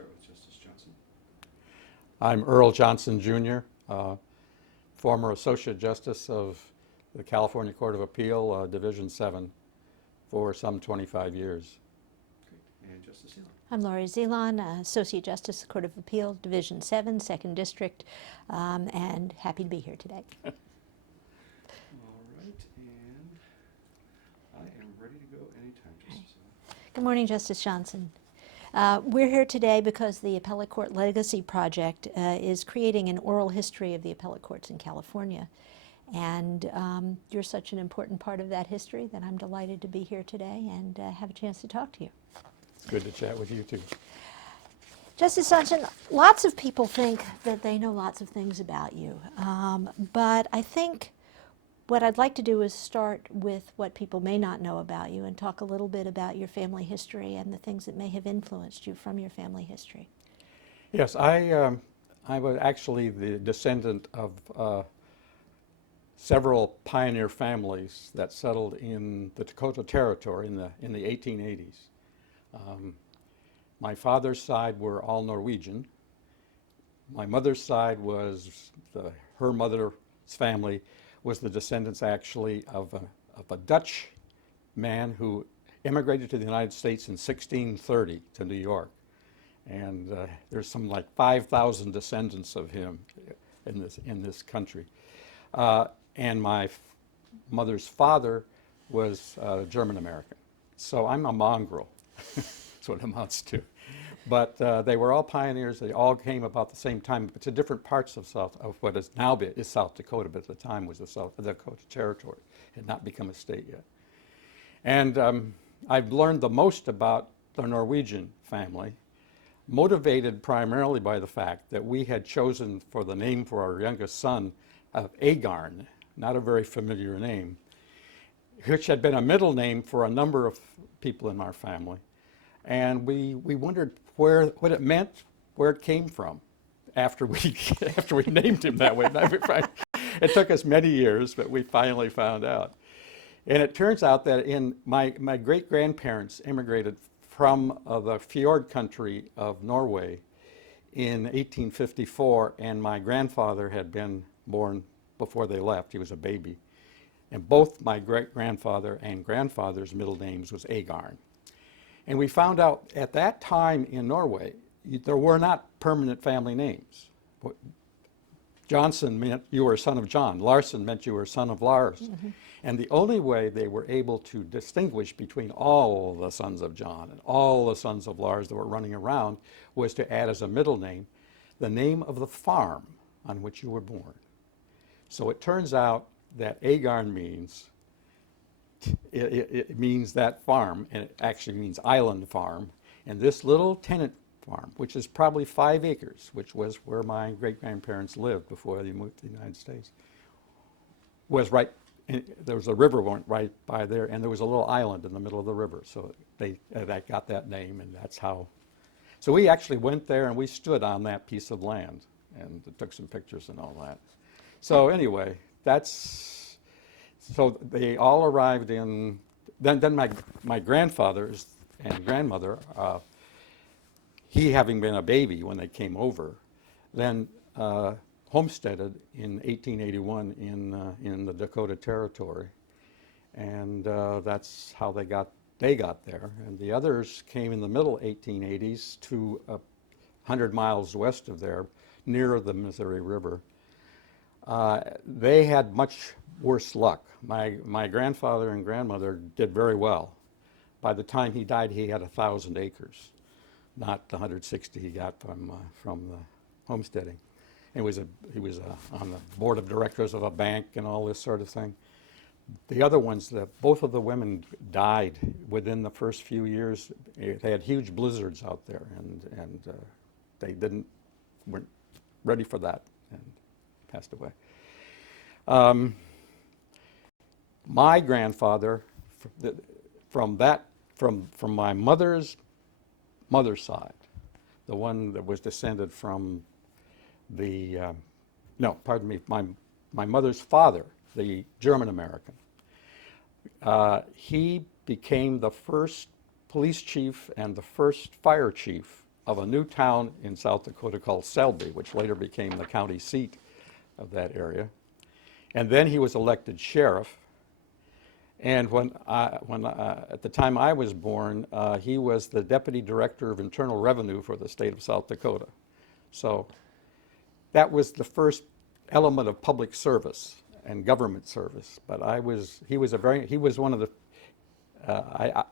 start with Justice Johnson. I'm Earl Johnson, Jr., former Associate Justice of the California Court of Appeal, Division 7, for some 25 years. Great. And Justice Elon. I'm Laurie Zelon, Associate Justice, Court of Appeal, Division 7, 2nd District, and happy to be here today. All right, and I am ready to go anytime, Justice Elon. Good morning, Justice Johnson. We're here today because the Appellate Court Legacy Project is creating an oral history of the appellate courts in California. And you're such an important part of that history that I'm delighted to be here today and have a chance to talk to you. Good to chat with you, too. Justice Johnson, lots of people think that they know lots of things about you, but I think what I'd like to do is start with what people may not know about you and talk a little bit about your family history and the things that may have influenced you from your family history. Yes, I was actually the descendant of several pioneer families that settled in the Dakota Territory in the 1880s. My father's side were all Norwegian. My mother's side was, her mother's family was the descendants actually of a Dutch man who immigrated to the United States in 1630 to New York. And there's some like 5,000 descendants of him in this country. And my mother's father was German American. So I'm a mongrel. That's what it amounts to. But they were all pioneers. They all came about the same time, but to different parts of what is now is South Dakota, but at the time was the Dakota Territory. It had not become a state yet. And I've learned the most about the Norwegian family, motivated primarily by the fact that we had chosen for the name for our youngest son of Agarn, not a very familiar name, which had been a middle name for a number of people in our family. And we wondered what it meant, where it came from after we named him that way. It took us many years, but we finally found out. And it turns out that my great-grandparents immigrated from the fjord country of Norway in 1854, and my grandfather had been born before they left. He was a baby. And both my great-grandfather and grandfather's middle names was Agarn. And we found out at that time in Norway, there were not permanent family names. Johnson meant you were a son of John. Larson meant you were a son of Lars. Mm-hmm. And the only way they were able to distinguish between all the sons of John and all the sons of Lars that were running around was to add as a middle name the name of the farm on which you were born. So it turns out that Agarn means it means that farm, and it actually means island farm. And this little tenant farm, which is probably 5 acres, which was where my great-grandparents lived before they moved to the United States, was right, there was a river went right by there, and there was a little island in the middle of the river. So that got that name, and that's how. So we actually went there, and we stood on that piece of land, and took some pictures and all that. So anyway, so they all arrived in, then my grandfather and grandmother, he having been a baby when they came over, then homesteaded in 1881 in the Dakota Territory. And that's how they got there. And the others came in the middle 1880s to 100 miles west of there, near the Missouri River. They had much worse luck. My grandfather and grandmother did very well. By the time he died, he had 1,000 acres, not the 160 he got from the homesteading. He was on the board of directors of a bank and all this sort of thing. The other ones, both of the women died within the first few years. They had huge blizzards out there, and they weren't ready for that and passed away. My grandfather, from my mother's side, the one that was descended from my mother's father, the German American, he became the first police chief and the first fire chief of a new town in South Dakota called Selby, which later became the county seat of that area. And then he was elected sheriff. And at the time I was born, he was the deputy director of internal revenue for the state of South Dakota. So that was the first element of public service and government service. But he was one of the,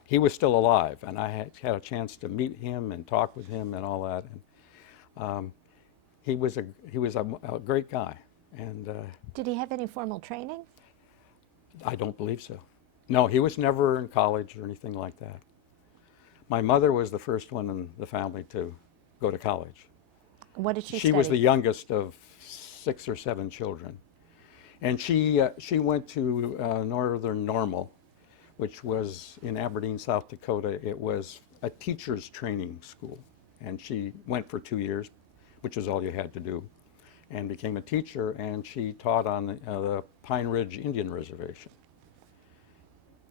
he was still alive, and I had a chance to meet him and talk with him and all that. And he was a great guy. And Did he have any formal training? I don't believe so. No, he was never in college or anything like that. My mother was the first one in the family to go to college. What did she She was the study? youngest of 6 or 7 children. And she went to Northern Normal, which was in Aberdeen, South Dakota. It was a teacher's training school. And she went for 2 years, which is all you had to do, and became a teacher. And she taught on the Pine Ridge Indian Reservation.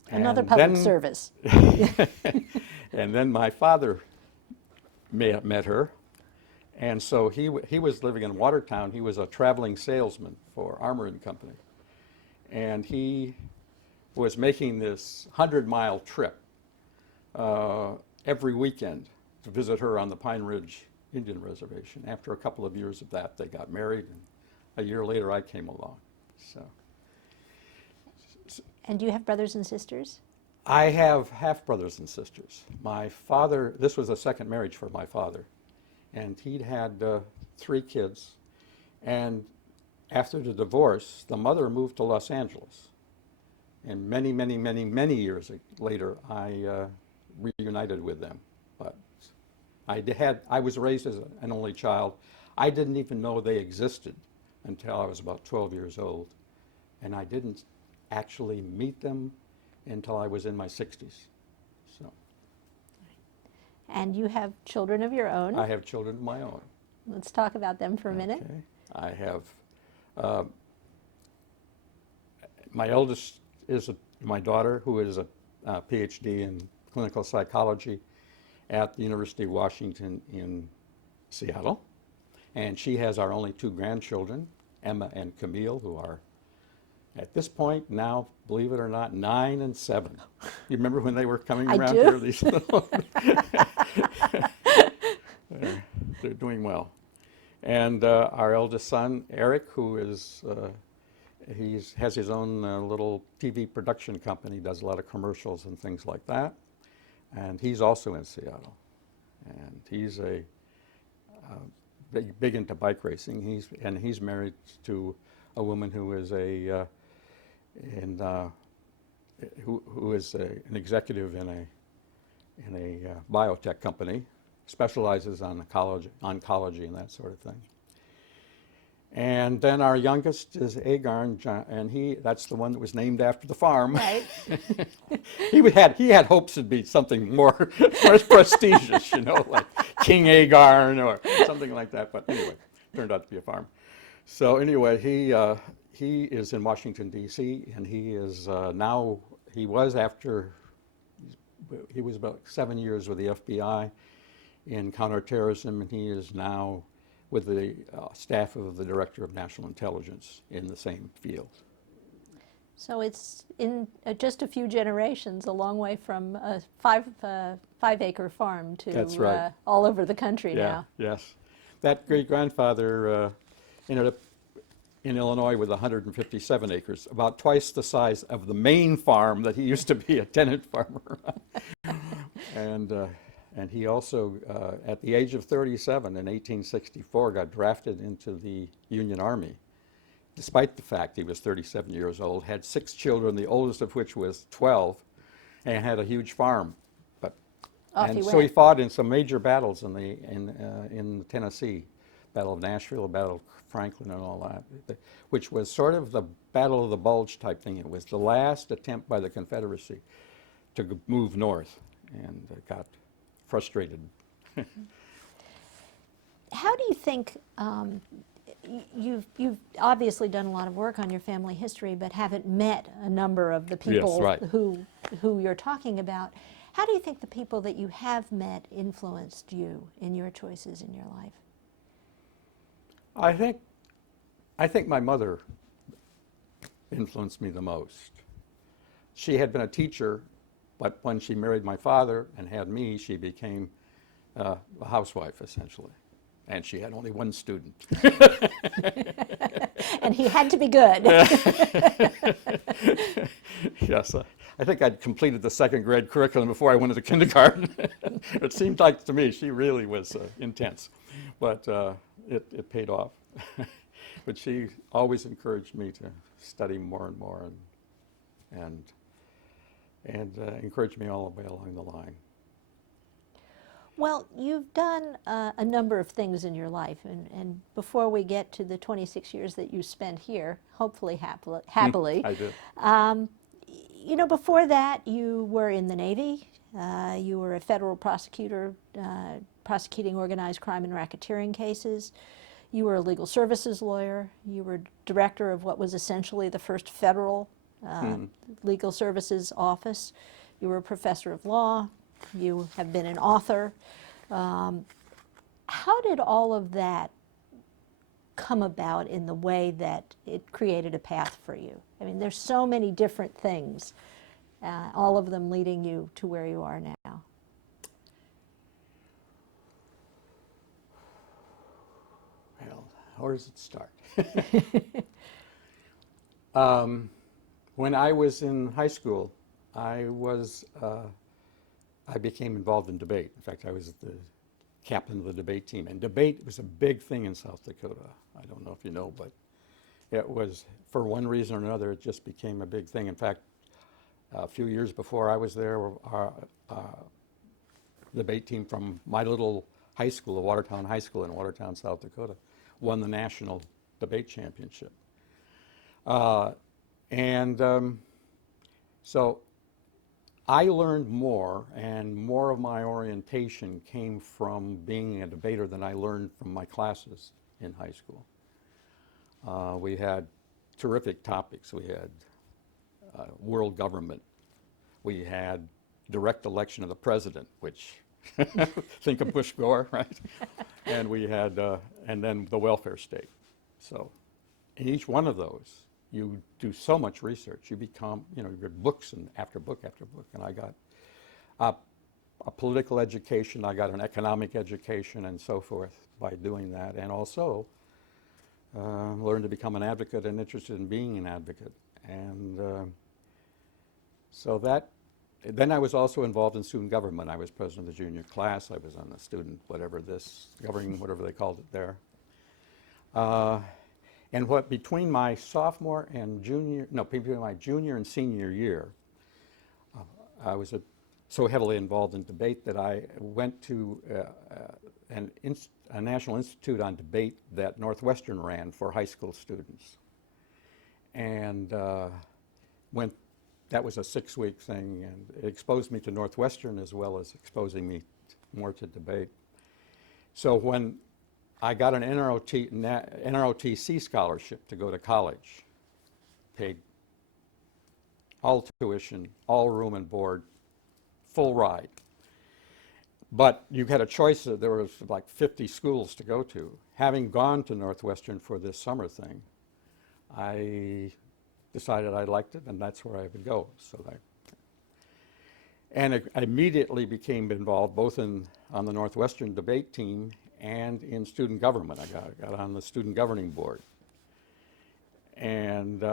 Another And public then- service. And then my father met her, and so he was living in Watertown. He was a traveling salesman for Armour and Company, and he was making this 100-mile trip every weekend to visit her on the Pine Ridge Indian Reservation. After a couple of years of that, they got married, and a year later I came along. So And do you have brothers and sisters? I have half brothers and sisters. My father, this was a second marriage for my father, and he'd had 3 kids. And after the divorce, the mother moved to Los Angeles. And many, many, many, many years later, I reunited with them. But I was raised as an only child. I didn't even know they existed until I was about 12 years old. And I didn't actually meet them until I was in my 60s. So And you have children of your own. I have children of my own. Let's talk about them for a minute. Okay. I have, my eldest is my daughter, who is a PhD in clinical psychology at the University of Washington in Seattle. And she has our only 2 grandchildren, Emma and Camille, who are at this point now, believe it or not, 9 and 7. You remember when they were coming I around do. here? These little they're doing well. And our eldest son, Eric, who is, has his own little TV production company, does a lot of commercials and things like that. And he's also in Seattle. And he's big into bike racing. He's married to a woman who is who is an executive in a biotech company, specializes on oncology and that sort of thing. And then our youngest is Agar, and that's the one that was named after the farm. Right. He had hopes it'd be something more prestigious, like King Agar or something like that. But anyway, turned out to be a farm. So anyway, he is in Washington D.C. and he is now. He was about 7 years with the FBI in counterterrorism, and he is now with the staff of the Director of National Intelligence in the same field. So it's in just a few generations, a long way from a 5-acre farm to That's right. All over the country Yeah, now. yes. That great-grandfather ended up in Illinois with 157 acres, about twice the size of the main farm that he used to be a tenant farmer on. And he also, at the age of 37 in 1864, got drafted into the Union Army, despite the fact he was 37 years old, had 6 children, the oldest of which was 12, and had a huge farm. Off he So he went. fought in some major battles in Tennessee, Battle of Nashville, Battle of Franklin, and all that, which was sort of the Battle of the Bulge type thing. It was the last attempt by the Confederacy to move north, and got frustrated. How do you think, you've obviously done a lot of work on your family history, but haven't met a number of the people right. who you're talking about. How do you think the people that you have met influenced you in your choices in your life? I think my mother influenced me the most. She had been a teacher, but when she married my father and had me, she became a housewife, essentially. And she had only one student. And he had to be good. Yes, I think I'd completed the second grade curriculum before I went into kindergarten. It seemed like to me she really was intense, but it paid off. But she always encouraged me to study more and more, and encouraged me all the way along the line. Well, you've done a number of things in your life, and before we get to the 26 years that you spent here, hopefully happily, I did. you know, before that you were in the Navy, you were a federal prosecutor prosecuting organized crime and racketeering cases, you were a legal services lawyer, you were director of what was essentially the first federal legal services office, you were a professor of law, you have been an author. How did all of that come about in the way that it created a path for you? I mean, there's so many different things, all of them leading you to where you are now. Well, where does it start? When I was in high school, I became involved in debate. In fact, I was the captain of the debate team. And debate was a big thing in South Dakota. I don't know if you know, but it was, for one reason or another, it just became a big thing. In fact, a few years before I was there, our debate team from my little high school, the Watertown High School in Watertown, South Dakota, won the national debate championship. So I learned more, and more of my orientation came from being a debater than I learned from my classes in high school. We had terrific topics. We had world government. We had direct election of the president, which think of Bush Gore, right? And we had, and then the welfare state. So in each one of those, you do so much research. You become, you read books and after book after book. And I got a political education, I got an economic education and so forth by doing that. And also learned to become an advocate and interested in being an advocate. And so that, then I was also involved in student government. I was president of the junior class. I was on the student, governing, whatever they called it there. And between my sophomore and between my junior and senior year, I was so heavily involved in debate that I went to a National Institute on Debate that Northwestern ran for high school students. And that was a 6-week thing, and it exposed me to Northwestern as well as exposing me more to debate. So when I got an NROTC scholarship to go to college, paid all tuition, all room and board, full ride. But you had a choice. There was like 50 schools to go to. Having gone to Northwestern for this summer thing, I decided I liked it, and that's where I would go. I immediately became involved both on the Northwestern debate team and in student government. I got on the student governing board. And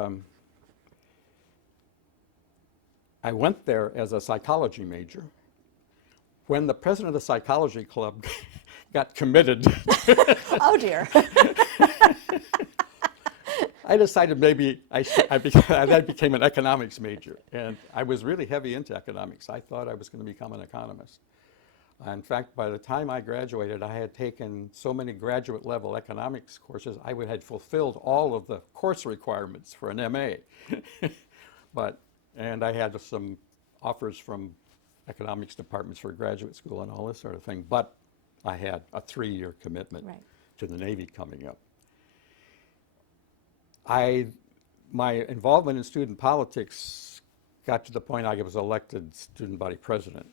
I went there as a psychology major. When the president of the psychology club got committed, Oh dear. I decided maybe I became an economics major. And I was really heavy into economics. I thought I was going to become an economist. In fact, by the time I graduated, I had taken so many graduate level economics courses, I had fulfilled all of the course requirements for an MA. And I had some offers from economics departments for graduate school and all this sort of thing, but I had a 3-year commitment to the Navy coming up. My involvement in student politics got to the point I was elected student body president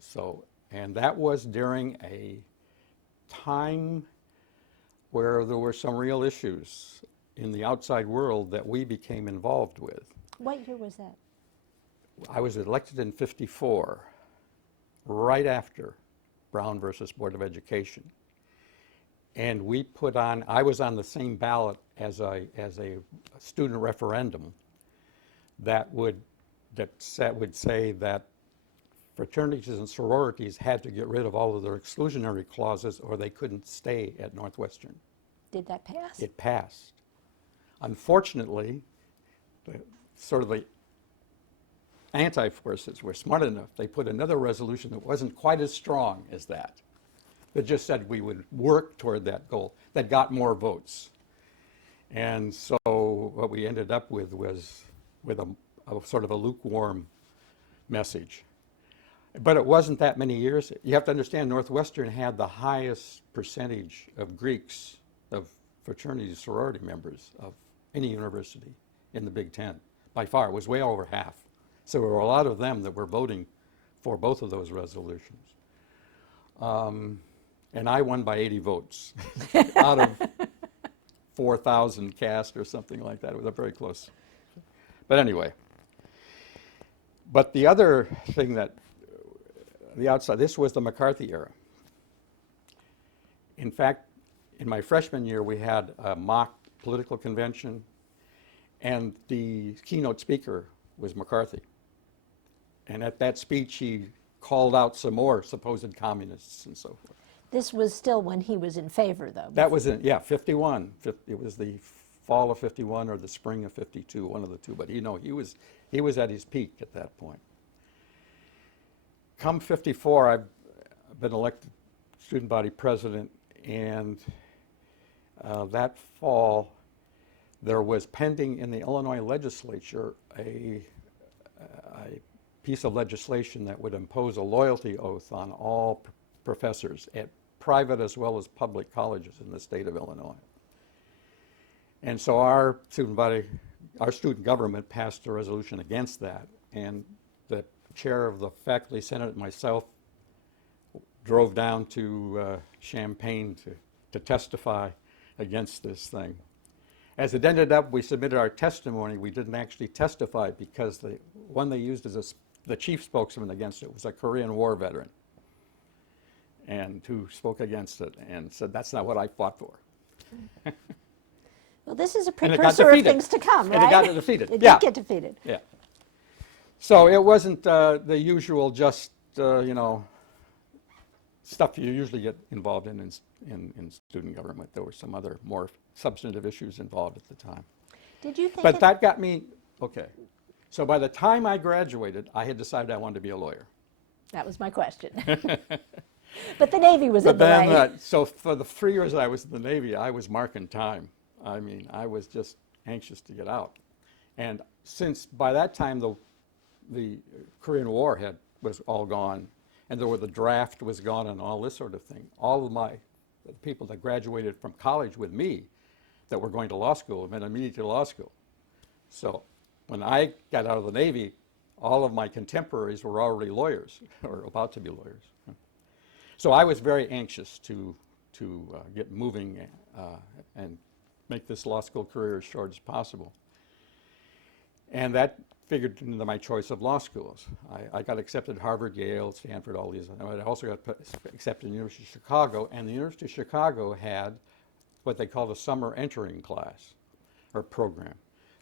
So, and that was during a time where there were some real issues in the outside world that we became involved with. What year was that? I was elected in '54, right after Brown versus Board of Education. And we put on, I was on the same ballot as a student referendum that would say that fraternities and sororities had to get rid of all of their exclusionary clauses or they couldn't stay at Northwestern. Did that pass? It passed. Unfortunately, the anti-forces were smart enough. They put another resolution that wasn't quite as strong as that just said we would work toward that goal, that got more votes. And so what we ended up with was a sort of a lukewarm message. But it wasn't that many years. You have to understand, Northwestern had the highest percentage of Greeks, of fraternity sorority members of any university in the Big Ten. By far, it was way over half. So there were a lot of them that were voting for both of those resolutions. And I won by 80 votes out of 4,000 cast or something like that. It was a very close. But anyway. But the other thing that, this was the McCarthy era. In fact, in my freshman year, we had a mock political convention, and the keynote speaker was McCarthy. And at that speech, he called out some more supposed communists and so forth. This was still when he was in favor, though. That was in, 51. It was the fall of 51 or the spring of 52, one of the two. But he was at his peak at that point. Come 54, I've been elected student body president, and that fall there was pending in the Illinois legislature a piece of legislation that would impose a loyalty oath on all professors at private as well as public colleges in the state of Illinois. And so our student government passed a resolution against that, and the chair of the faculty senate and myself drove down to Champaign to testify against this thing. As it ended up, we submitted our testimony. We didn't actually testify because the one they used as the chief spokesman against it was a Korean War veteran, and who spoke against it and said, that's not what I fought for. Well, this is a And it got precursor of defeated. things to come, right? And it got defeated. It Yeah. did get defeated. Yeah. So it wasn't the usual just, stuff you usually get involved in student government. There were some other more substantive issues involved at the time. Did you think But that got me, okay. So by the time I graduated, I had decided I wanted to be a lawyer. That was my question. But the Navy was in the But way. then, so for the 3 years I was in the Navy, I was marking time. I mean, I was just anxious to get out. And since by that time the Korean War was all gone, and the draft was gone and all this sort of thing, all of the people that graduated from college with me that were going to law school went immediately to law school. So when I got out of the Navy, all of my contemporaries were already lawyers, or about to be lawyers. So I was very anxious to get moving and make this law school career as short as possible. And that figured into my choice of law schools. I got accepted at Harvard, Yale, Stanford, all these. I also got accepted at the University of Chicago, and the University of Chicago had what they called a summer entering class or program.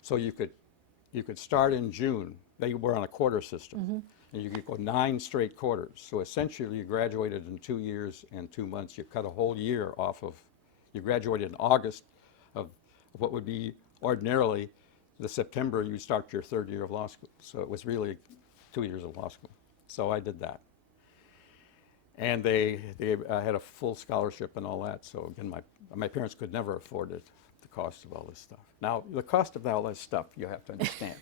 So you could start in June. They were on a quarter system. And you could go 9 straight quarters. So essentially you graduated in 2 years and 2 months. You cut a whole year off of, you graduated in August of what would be ordinarily the September you start your 3rd year of law school. So it was really 2 years of law school. So I did that. And they had a full scholarship and all that. So again, my parents could never afford it, the cost of all this stuff. Now, the cost of all this stuff, you have to understand.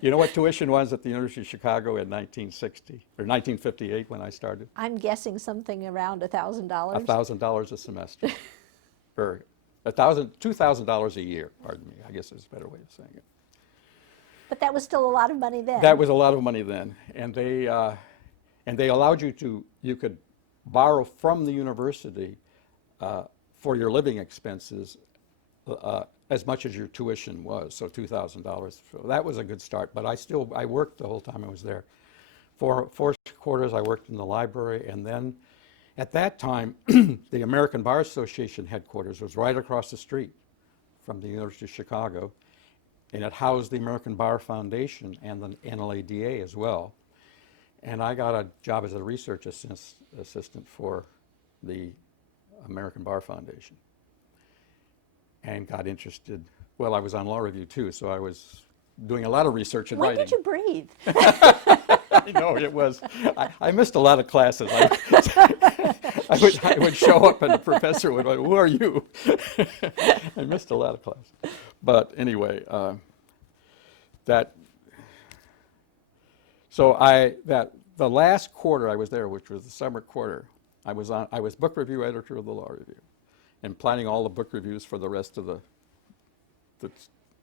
You know what tuition was at the University of Chicago in 1960 or 1958 when I started? I'm guessing something around $1,000. $1,000 a semester. Or $2,000 a year, pardon me, I guess is a better way of saying it. But that was still a lot of money then. That was a lot of money then. And And they allowed you could borrow from the university for your living expenses as much as your tuition was, so $2,000. So that was a good start, but I worked the whole time I was there. Four quarters I worked in the library, and then at that time, the American Bar Association headquarters was right across the street from the University of Chicago, and it housed the American Bar Foundation and the NLADA as well. And I got a job as a research assistant for the American Bar Foundation and got interested. Well, I was on law review too, so I was doing a lot of research and When writing. did you breathe? I know it was. I missed a lot of classes. I would show up and the professor would go, "Who are you?" I missed a lot of classes. But anyway, the last quarter I was there, which was the summer quarter, I was book review editor of the Law Review, and planning all the book reviews for the rest of the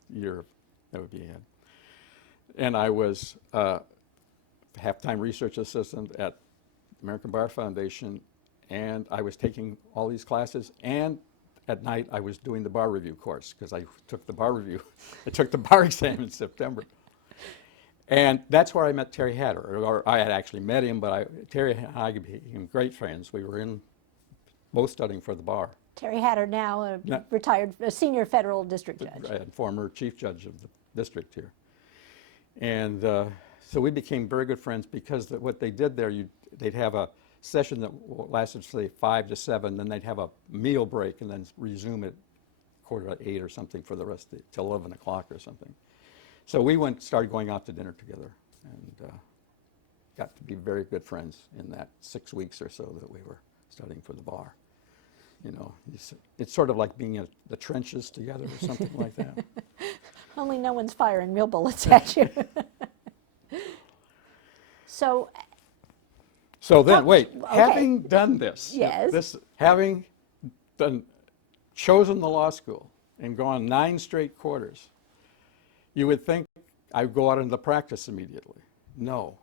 year that would be ahead. And I was half-time research assistant at American Bar Foundation, and I was taking all these classes, and at night I was doing the bar review course because I took the bar review. I took the bar exam in September. And that's where I met Terry Hatter, or I had actually met him, but Terry and I became great friends. We were both studying for the bar. Terry Hatter, now a retired senior federal district judge. And former chief judge of the district here. And so we became very good friends because what they did there, they'd have a session that lasted, say, 5 to 7, then they'd have a meal break and then resume at 7:45 or something for the rest till 11 o'clock or something. So we started going out to dinner together and got to be very good friends in that 6 weeks or so that we were studying for the bar. You know, it's sort of like being in the trenches together or something like that. Only no one's firing real bullets at you. So then, wait, okay. having done this, Yes. having chosen the law school and gone 9 straight quarters, you would think I'd go out into practice immediately. No.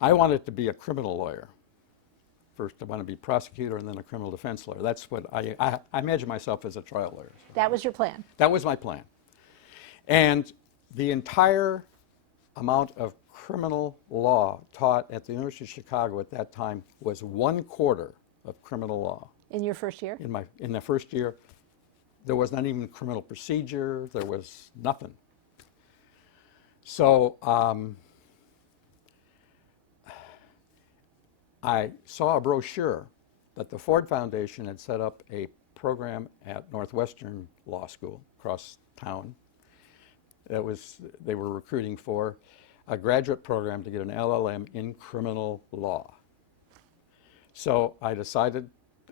I wanted to be a criminal lawyer. First, I want to be prosecutor and then a criminal defense lawyer. That's what I imagine myself as a trial lawyer. So That was your plan. that was my plan. And the entire amount of criminal law taught at the University of Chicago at that time was 1/4 of criminal law. In your first year? In the first year, there was not even criminal procedure. There was nothing. So I saw a brochure that the Ford Foundation had set up a program at Northwestern Law School across town. They were recruiting for a graduate program to get an LLM in criminal law. So I decided,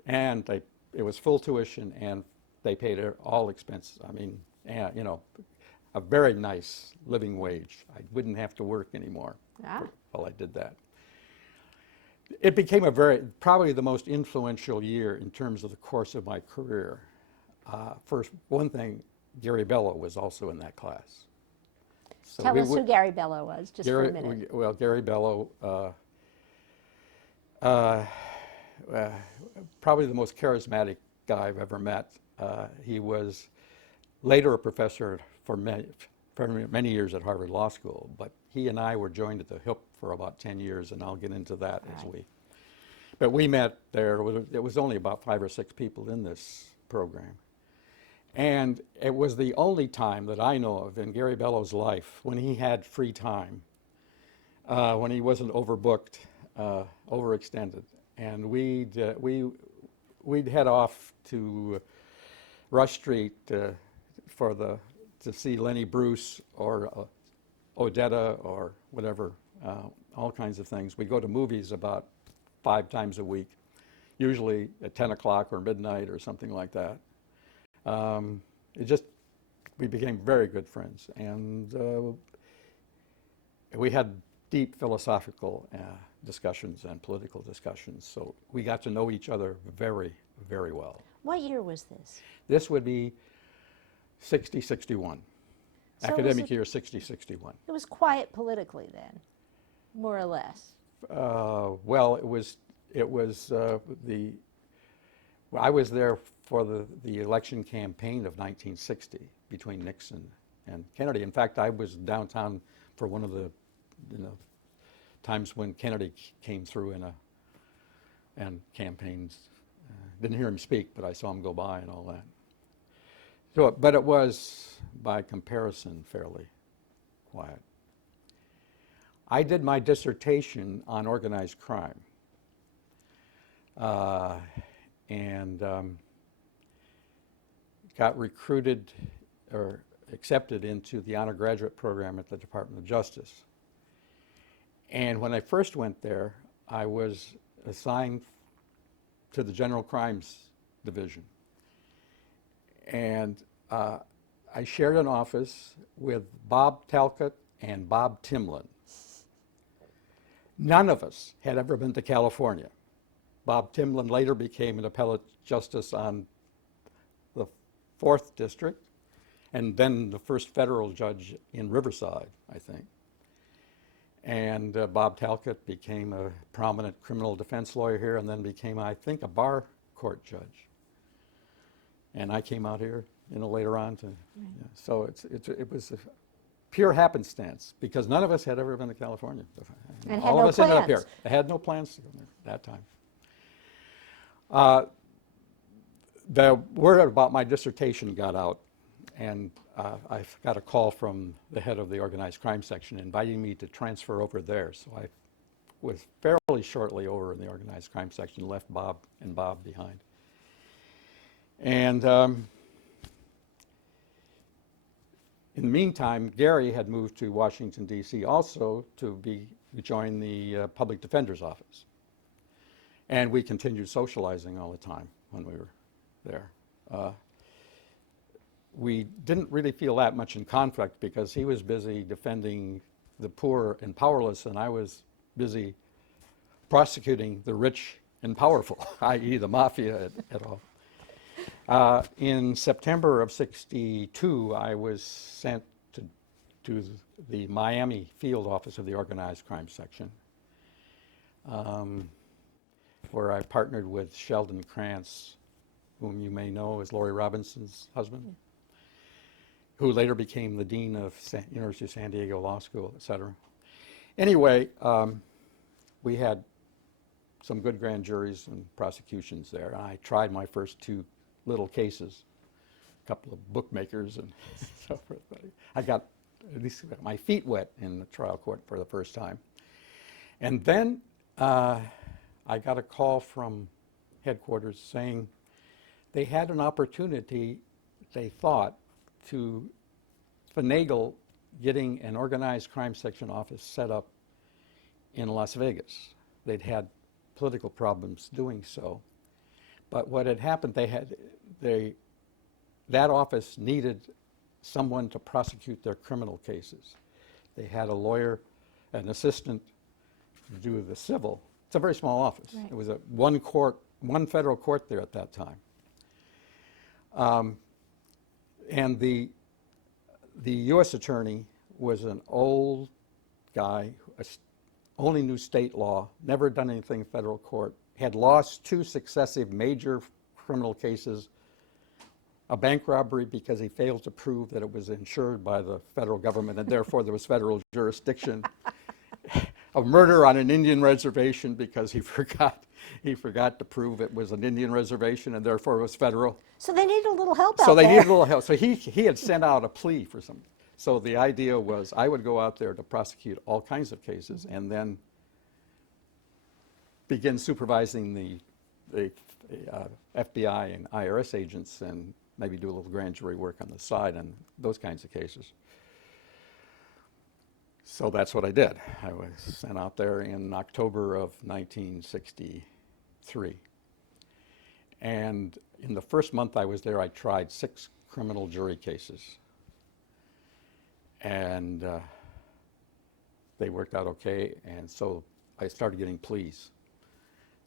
and it was full tuition, and they paid all expenses. I mean, you know, a very nice living wage. I wouldn't have to work anymore while I did that. It became probably the most influential year in terms of the course of my career. First, one thing, Gary Bello was also in that class. So Tell us who Gary Bello was, just for a minute. Well, Gary Bello, probably the most charismatic guy I've ever met. He was later a professor for many years at Harvard Law School, but he and I were joined at the hip for about 10 years, and I'll get into that But we met there. It was only about 5 or 6 people in this program. And it was the only time that I know of in Gary Bello's life when he had free time, when he wasn't overbooked, overextended. And we'd head off to Rush Street to see Lenny Bruce or Odetta or whatever, all kinds of things. We go to movies about 5 times a week, usually at 10 o'clock or midnight or something like that. We became very good friends, and we had deep philosophical discussions and political discussions, so we got to know each other very, very well. What year was this? This would be 60-61, So academic year 60-61. It was quiet politically then, more or less. Well, it was I was there for the election campaign of 1960 between Nixon and Kennedy. In fact, I was downtown for one of the times when Kennedy came through and campaigns. Didn't hear him speak, but I saw him go by and all that. So, but it was, by comparison, fairly quiet. I did my dissertation on organized crime. And got recruited or accepted into the honor graduate program at the Department of Justice. And when I first went there, I was assigned to the General Crimes Division. And I shared an office with Bob Talcott and Bob Timlin. None of us had ever been to California. Bob Timlin later became an appellate justice on the 4th District, and then the first federal judge in Riverside, I think. And Bob Talcott became a prominent criminal defense lawyer here, and then became, I think, a bar court judge. And I came out here, later on to. Right. Yeah, so it was a pure happenstance because none of us had ever been to California. And all had of us ended up here. I had no plans to go there at that time. The word about my dissertation got out, and I got a call from the head of the organized crime section inviting me to transfer over there. So I was fairly shortly over in the organized crime section, left Bob behind. And in the meantime, Gary had moved to Washington, D.C. also to join the public defender's office. And we continued socializing all the time when we were there. We didn't really feel that much in conflict because he was busy defending the poor and powerless, and I was busy prosecuting the rich and powerful, i.e. the mafia et al. In September of '62, I was sent to the Miami field office of the organized crime section, where I partnered with Sheldon Krantz, whom you may know as Laurie Robinson's husband, who later became the dean of University of San Diego Law School, et cetera. Anyway, we had some good grand juries and prosecutions there. And I tried my first 2 little cases, a couple of bookmakers and so forth. I got at least my feet wet in the trial court for the first time. And then I got a call from headquarters saying they had an opportunity, they thought, to finagle getting an organized crime section office set up in Las Vegas. They'd had political problems doing so. But what had happened, that office needed someone to prosecute their criminal cases. They had a lawyer, an assistant to do the civil. It's a very small office. Right. It was one federal court there at that time. And the U.S. attorney was an old guy who only knew state law, never done anything in federal court, had lost 2 successive major criminal cases, a bank robbery because he failed to prove that it was insured by the federal government and therefore there was federal jurisdiction, a murder on an Indian reservation because he forgot to prove it was an Indian reservation and therefore it was federal. So they needed a little help out there. So they needed a little help. So he had sent out a plea for some. So the idea was I would go out there to prosecute all kinds of cases and then begin supervising the FBI and IRS agents and maybe do a little grand jury work on the side and those kinds of cases. So that's what I did. I was sent out there in October of 1963. And in the first month I was there, I tried 6 criminal jury cases. And they worked out okay, and so I started getting pleas.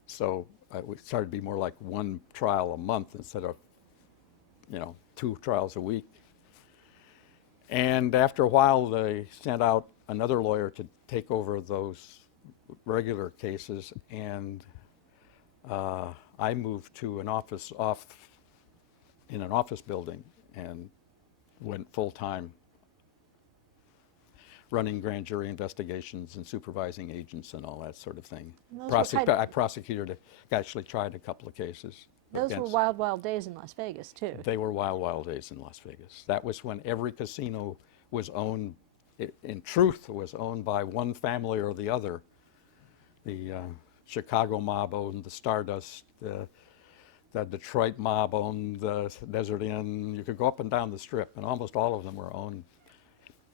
So it started to be more like 1 trial a month instead of 2 trials a week. And after a while, they sent out another lawyer to take over those regular cases, and I moved to an office in an office building and went full-time running grand jury investigations and supervising agents and all that sort of thing. Those were I prosecuted, actually tried a couple of cases. Those were wild, wild days in Las Vegas, too. They were wild, wild days in Las Vegas. That was when every casino was owned, in truth, was owned by one family or the other. The Chicago mob owned the Stardust, the Detroit mob owned the Desert Inn. You could go up and down the Strip, and almost all of them were owned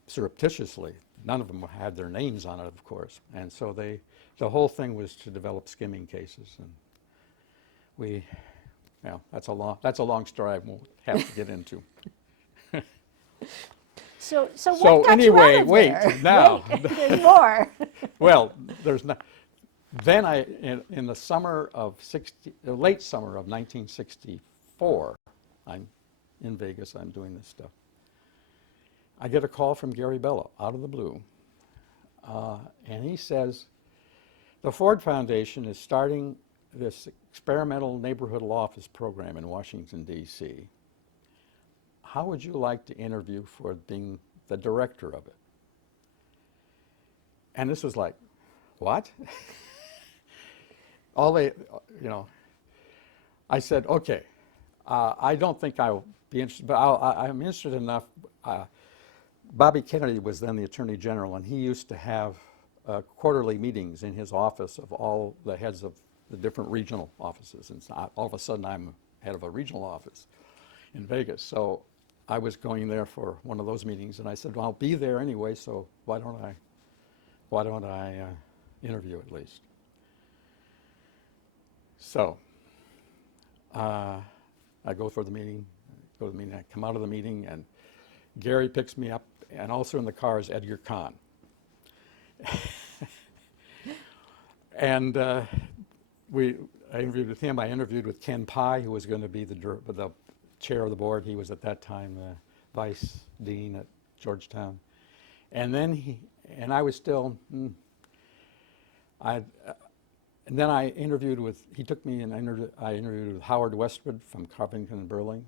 surreptitiously. None of them had their names on it, of course. And so the whole thing was to develop skimming cases. And that's a long story I won't have to get into. So what got anyway, you out of wait, there? now. Wait, there's more. Well, there's not. Then in the summer of late summer of 1964, I'm in Vegas, I'm doing this stuff. I get a call from Gary Bello out of the blue, and he says, the Ford Foundation is starting this experimental neighborhood law office program in Washington, D.C. How would you like to interview for being the director of it? And this was like, what? I said, okay, I don't think I'll be interested, but I'm interested enough. Bobby Kennedy was then the Attorney General, and he used to have quarterly meetings in his office of all the heads of the different regional offices. And so all of a sudden, I'm head of a regional office in Vegas. So I was going there for one of those meetings, and I said, well, I'll be there anyway, so why don't I interview at least? So I go for the meeting, I come out of the meeting, and Gary picks me up, and also in the car is Edgar Kahn. And I interviewed with him. I interviewed with Ken Pye, who was going to be the chair of the board. He was at that time the vice dean at Georgetown. And then I was still, and then I interviewed with, he took me and I interviewed with Howard Westwood from Covington and Burling.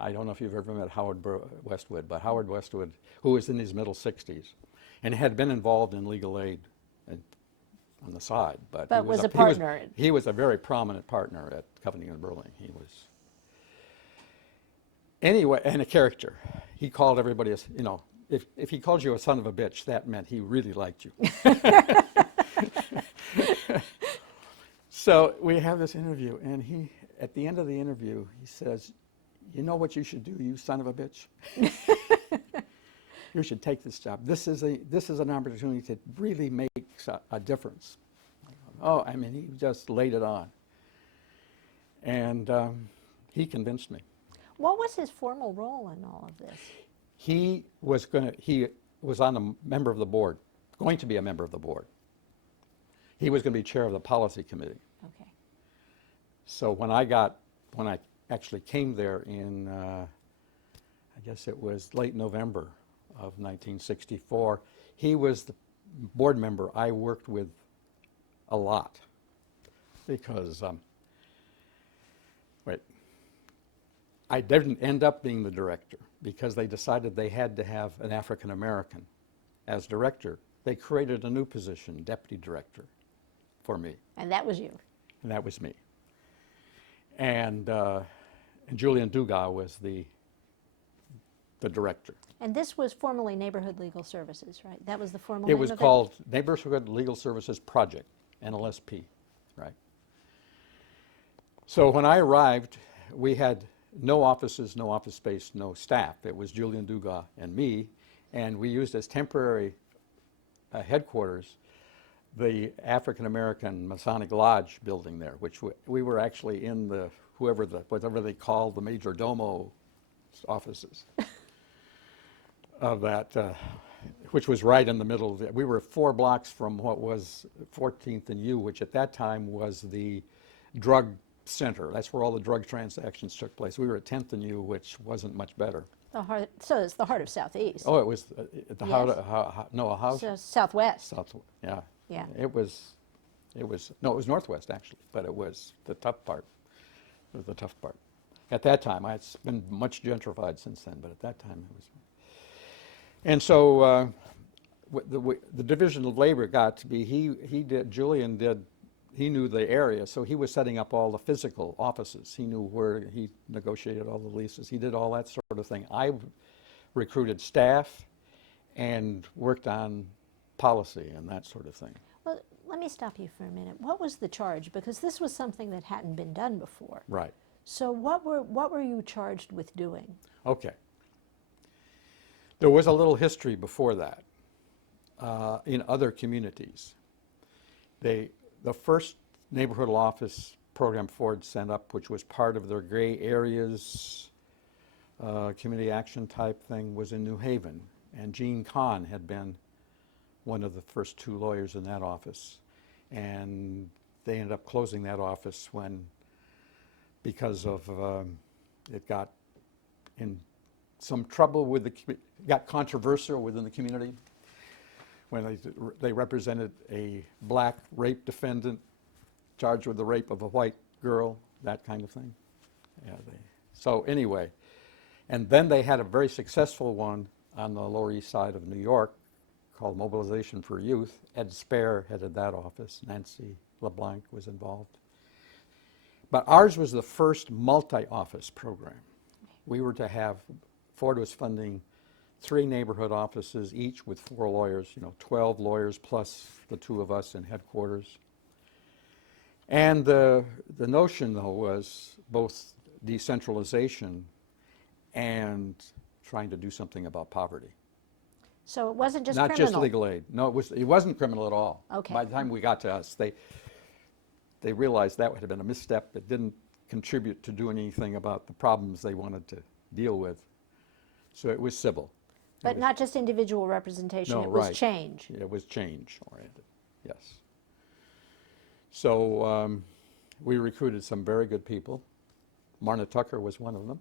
I don't know if you've ever met Howard Westwood, but Howard Westwood, who was in his middle 60s and had been involved in legal aid on the side. But he was a partner. He was a very prominent partner at Covington and Burling. He was. Anyway, and a character. He called everybody, if he called you a son of a bitch, that meant he really liked you. So we have this interview, and at the end of the interview, he says, you know what you should do, you son of a bitch? You should take this job. This is an opportunity to really make a difference. He just laid it on. And he convinced me. What was his formal role in all of this? He was on a member of the board, going to be a member of the board. He was going to be chair of the policy committee. Okay. So when I actually came there in, I guess it was late November of 1964, he was the board member I worked with a lot because, I didn't end up being the director because they decided they had to have an African American as director. They created a new position, deputy director, for me. And that was you. And that was me. And Julian Dugas was the director. And this was formerly Neighborhood Legal Services, right? That was the formal It name was of called Neighborhood Legal Services Project, NLSP, right? So when I arrived, we had no offices, no office space, no staff. It was Julian Dugas and me, and we used as temporary headquarters the African American Masonic Lodge building there, which we were actually in whatever they called the Major Domo offices of that, which was right in the middle of we were 4 blocks from what was 14th and U, which at that time was the drug center. That's where all the drug transactions took place. We were at 10th and U, which wasn't much better. So it's the heart of Southeast. Oh, it was the how, Yes. no, a house. So Southwest. South, yeah. Yeah. It was, no, it was Northwest actually, but it was the tough part. It was the tough part. At that time, it's been much gentrified since then, but at that time it was. And so the division of labor got to be, Julian he knew the area, so he was setting up all the physical offices. He knew where, he negotiated all the leases. He did all that sort of thing. I recruited staff and worked on policy and that sort of thing. Well, let me stop you for a minute. What was the charge? Because this was something that hadn't been done before. Right. So what were you charged with doing? Okay. There was a little history before that in other communities. The first neighborhood office program Ford sent up, which was part of their gray areas community action type thing, was in New Haven. And Gene Kahn had been one of the first 2 lawyers in that office. And they ended up closing that office because of it got in some trouble with got controversial within the community when they represented a black rape defendant charged with the rape of a white girl, that kind of thing. Yeah, so anyway, and then they had a very successful one on the Lower East Side of New York called Mobilization for Youth. Ed Spare headed that office. Nancy LeBlanc was involved. But ours was the first multi-office program. We were to have, Ford was funding 3 neighborhood offices, each with 4 lawyers, 12 lawyers plus the 2 of us in headquarters. And the notion, though, was both decentralization and trying to do something about poverty. So it wasn't just Not criminal. just legal aid. No, it wasn't criminal at all. Okay. By the time we got to us, they realized that had been a misstep. It didn't contribute to doing anything about the problems they wanted to deal with. So it was civil. But not just individual representation, No, it was right. change. It was change oriented, yes. So we recruited some very good people. Marna Tucker was one of them,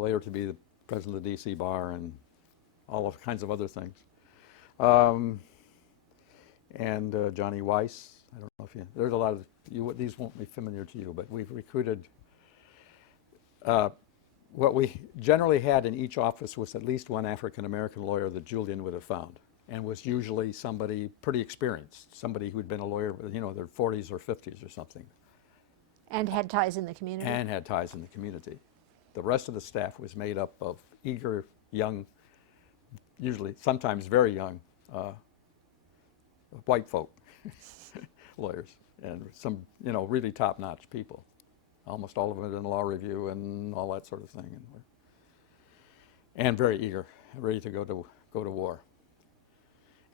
later to be the president of the DC Bar and all of kinds of other things. And Johnny Weiss, I don't know if there's a lot of, these won't be familiar to you, but we've recruited, what we generally had in each office was at least one African-American lawyer that Julian would have found, and was usually somebody pretty experienced, somebody who'd been a lawyer, their 40s or 50s or something. And had ties in the community. And had ties in the community. The rest of the staff was made up of eager, young, usually, sometimes very young, white folk, lawyers, and some, really top-notch people. Almost all of them in law review and all that sort of thing, and very eager, ready to go to war.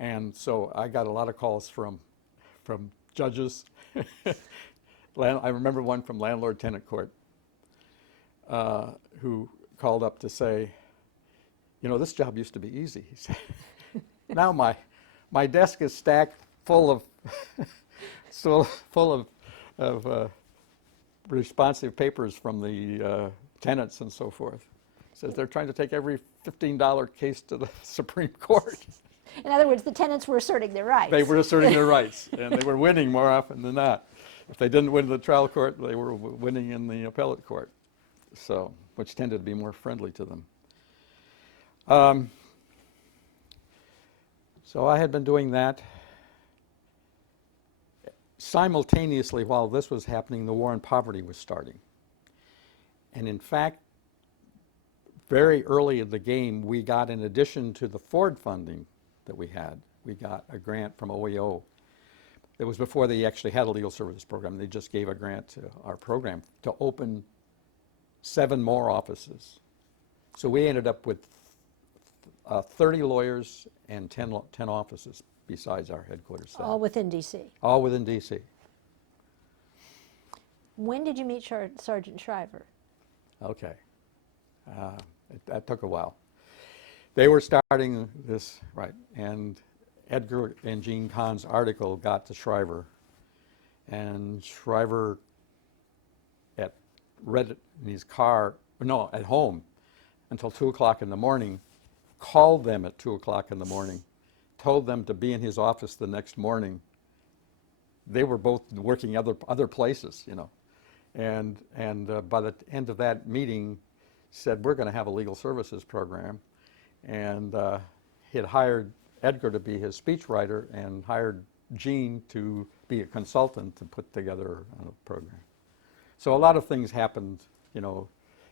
And so I got a lot of calls from judges. I remember one from landlord-tenant court who called up to say, this job used to be easy. He said, now my desk is stacked full of responsive papers from the tenants and so forth. Says they're trying to take every $15 case to the Supreme Court. In other words, the tenants were asserting their rights. They were asserting their rights, and they were winning more often than not. If they didn't win in the trial court, they were winning in the appellate court, so which tended to be more friendly to them. So I had been doing that. Simultaneously, while this was happening, the war on poverty was starting. And in fact, very early in the game, we got, in addition to the Ford funding that we got a grant from OEO. It was before they actually had a legal services program. They just gave a grant to our program to open 7 more offices. So we ended up with 30 lawyers and 10 offices besides our headquarters staff. All within D.C. All within D.C. When did you meet Sergeant Shriver? Okay. That took a while. They were starting this, right, and Edgar and Gene Kahn's article got to Shriver, and Shriver read it in his car, no, at home, until 2 o'clock in the morning, called them at 2 o'clock in the morning, told them to be in his office the next morning. They were both working other places, you know. And by the end of that meeting, said, we're going to have a legal services program. And he had hired Edgar to be his speechwriter and hired Gene to be a consultant to put together a program. So a lot of things happened, you know.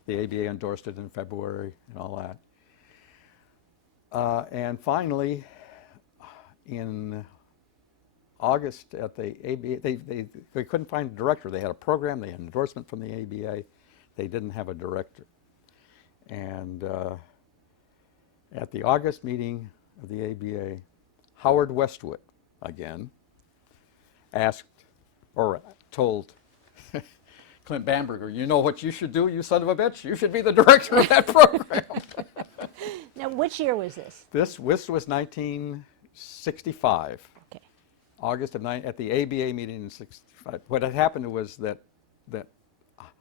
The ABA endorsed it in February and all that. And finally, in August at the ABA, they couldn't find a director. They had a program, they had an endorsement from the ABA. They didn't have a director. And at the August meeting of the ABA, Howard Westwood, again, asked or told Clint Bamberger, you know what you should do, you son of a bitch? You should be the director of that program. Now, which year was this? This was 1965. Okay. August of at the ABA meeting in 65. What had happened was that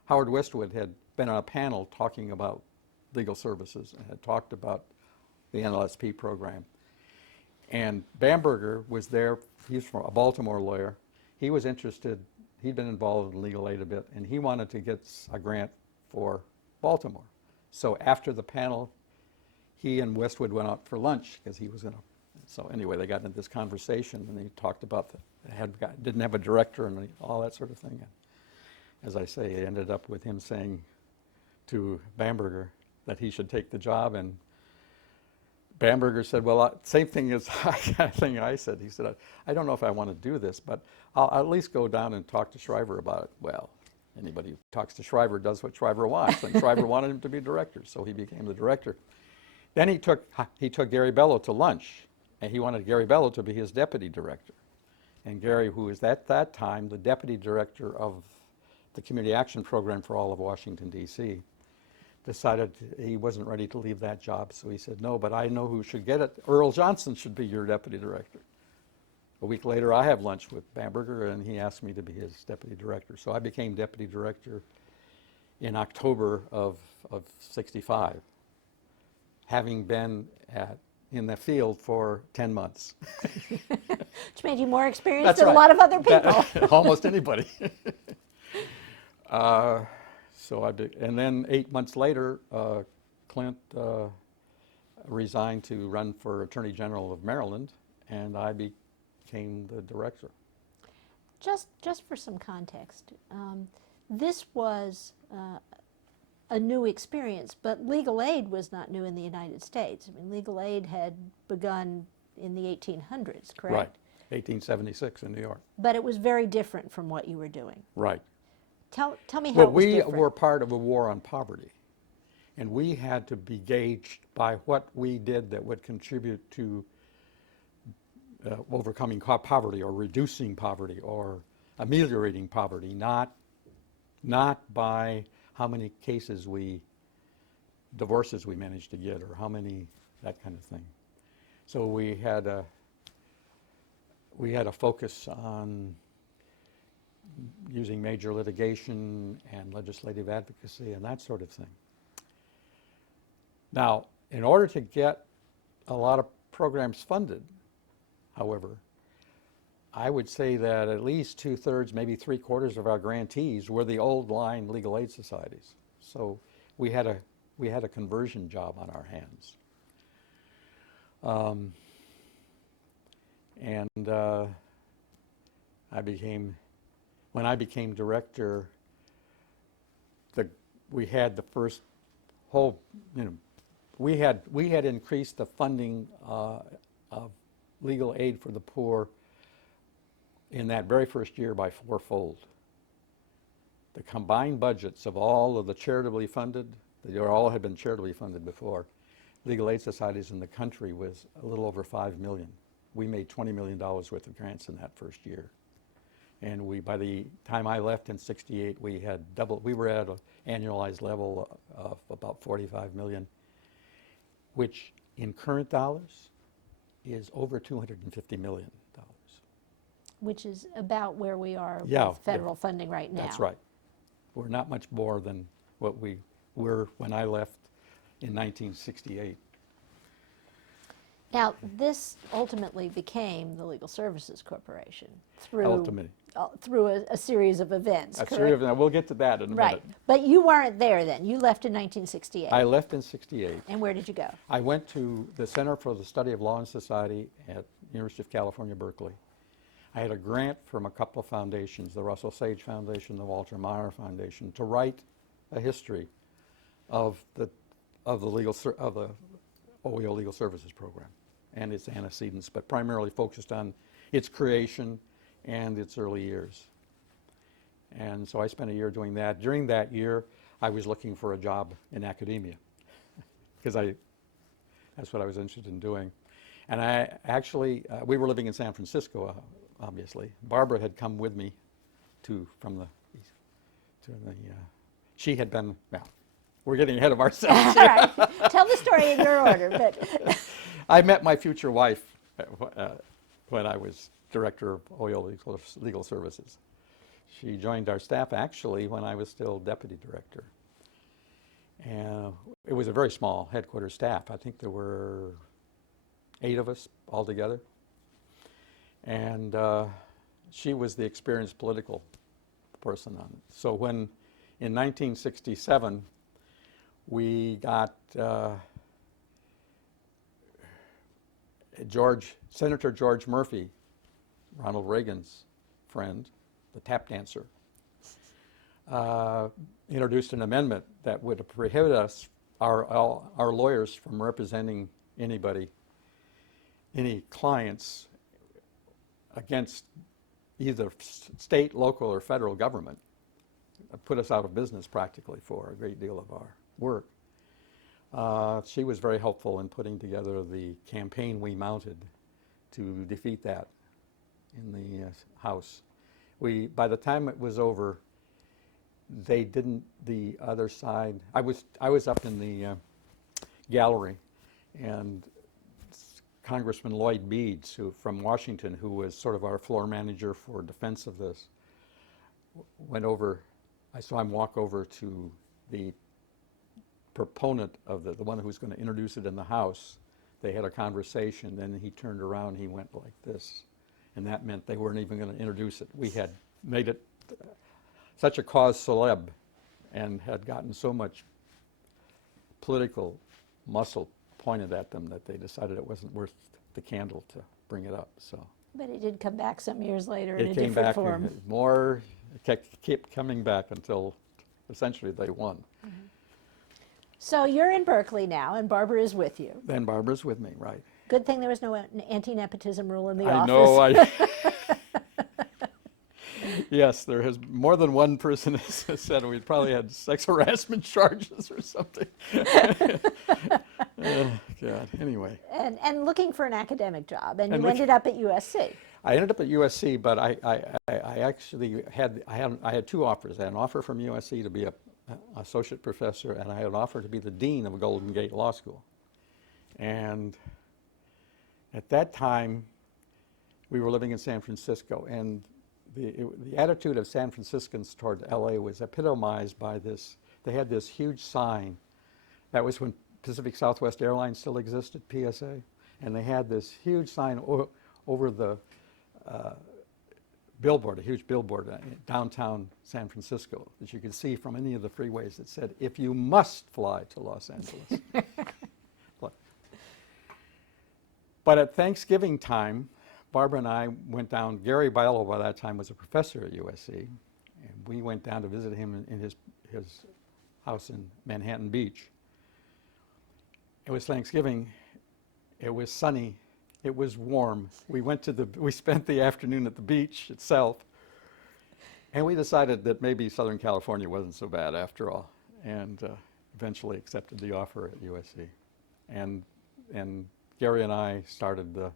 Howard Westwood had been on a panel talking about legal services and had talked about the NLSP program. And Bamberger was there. He's from a Baltimore lawyer. He was interested. He'd been involved in legal aid a bit, and he wanted to get a grant for Baltimore. So after the panel, he and Westwood went out for lunch because he was going to. So anyway, they got into this conversation, and they talked about didn't have a director and all that sort of thing. And as I say, it ended up with him saying to Bamberger that he should take the job, and Bamberger said, well, same thing as I said. He said, I don't know if I want to do this, but I'll at least go down and talk to Shriver about it. Well, anybody who talks to Shriver does what Shriver wants, and Shriver wanted him to be director, so he became the director. Then he took Gary Bello to lunch, and he wanted Gary Bello to be his deputy director. And Gary, who was at that time the deputy director of the Community Action Program for all of Washington, D.C., decided he wasn't ready to leave that job, so he said, no, but I know who should get it. Earl Johnson should be your deputy director. A week later, I have lunch with Bamberger, and he asked me to be his deputy director. So I became deputy director in October of 65, having been in the field for 10 months. Which made you more experienced That's than right. a lot of other people. Almost anybody. And then 8 months later, Clint resigned to run for Attorney General of Maryland, and I became the director. Just for some context, this was a new experience, but legal aid was not new in the United States. I mean, legal aid had begun in the 1800s, correct? Right, 1876 in New York. But it was very different from what you were doing. Right. Tell me how Well, it was we different. were part of a war on poverty, and we had to be gauged by what we did that would contribute to overcoming poverty or reducing poverty or ameliorating poverty, not by how many divorces we managed to get or how many, that kind of thing. So we had a focus on using major litigation and legislative advocacy and that sort of thing. Now, in order to get a lot of programs funded, however, I would say that at least 2/3, maybe 3/4 of our grantees were the old line legal aid societies. So we had a conversion job on our hands. When I became director, we had the first whole, we had increased the funding of legal aid for the poor in that very first year by 4-fold. The combined budgets of all of the charitably funded, they all had been charitably funded before, legal aid societies in the country was a little over $5 million. We made $20 million worth of grants in that first year. And by the time I left in 68, we were at an annualized level of about $45 million, which in current dollars is over $250 million. Which is about where we are Yeah, with federal funding right now. That's right. We're not much more than what we were when I left in 1968. Now, this ultimately became the Legal Services Corporation Ultimately. through a series of events, A correct? series of, we'll get to that in a Right. minute. But you weren't there then. You left in 1968. I left in '68. And where did you go? I went to the Center for the Study of Law and Society at University of California, Berkeley. I had a grant from a couple of foundations, the Russell Sage Foundation, the Walter Maier Foundation, to write a history of the OEO Legal Services Program and its antecedents, but primarily focused on its creation and its early years. And so I spent a year doing that. During that year, I was looking for a job in academia because that's what I was interested in doing. And I actually, we were living in San Francisco, obviously. Barbara had come with me she had been, well, we're getting ahead of ourselves. All right. Tell the story in your order. But I met my future wife when I was director of OEO Legal Services. She joined our staff actually when I was still deputy director. And it was a very small headquarters staff. I think there were 8 of us altogether. And she was the experienced political person on it. So when, in 1967, we got Senator George Murphy, Ronald Reagan's friend, the tap dancer, introduced an amendment that would prohibit us, our lawyers, from representing anybody, any clients against either state, local, or federal government. Put us out of business practically for a great deal of our work. She was very helpful in putting together the campaign we mounted to defeat that in the House. By the time it was over, they didn't, the other side, I was up in the gallery, and Congressman Lloyd Beeds, from Washington, who was sort of our floor manager for defense of this, went over. I saw him walk over to the proponent of the one who was going to introduce it in the House. They had a conversation, then he turned around, he went like this, and that meant they weren't even going to introduce it. We had made it such a cause célèbre and had gotten so much political muscle pointed at them that they decided it wasn't worth the candle to bring it up. So But it did come back some years later in it a came different back form. more, it kept coming back until essentially they won. So you're in Berkeley now, and Barbara is with you. Then Barbara's with me, right? Good thing there was no anti-nepotism rule in the I office. know. Yes, there has more than one person has said we probably had sex harassment charges or something. Oh, God. Anyway, And looking for an academic job, and And you ended up at USC. I ended up at USC, but I actually had 2 offers. I had an offer from USC to be a associate professor, and I had an offer to be the dean of Golden Gate Law School. And at that time, we were living in San Francisco, and the attitude of San Franciscans toward LA was epitomized by this. They had this huge sign. That was when Pacific Southwest Airlines still existed, PSA, and they had this huge sign over the billboard, a huge billboard in downtown San Francisco that you could see from any of the freeways that said, "If you must fly to Los Angeles." But at Thanksgiving time, Barbara and I went down. Gary Bialo by that time was a professor at USC, and we went down to visit him in his house in Manhattan Beach. It was Thanksgiving. It was sunny. It was warm. We spent the afternoon at the beach itself, and we decided that maybe Southern California wasn't so bad after all, and eventually accepted the offer at USC. And Gary and I started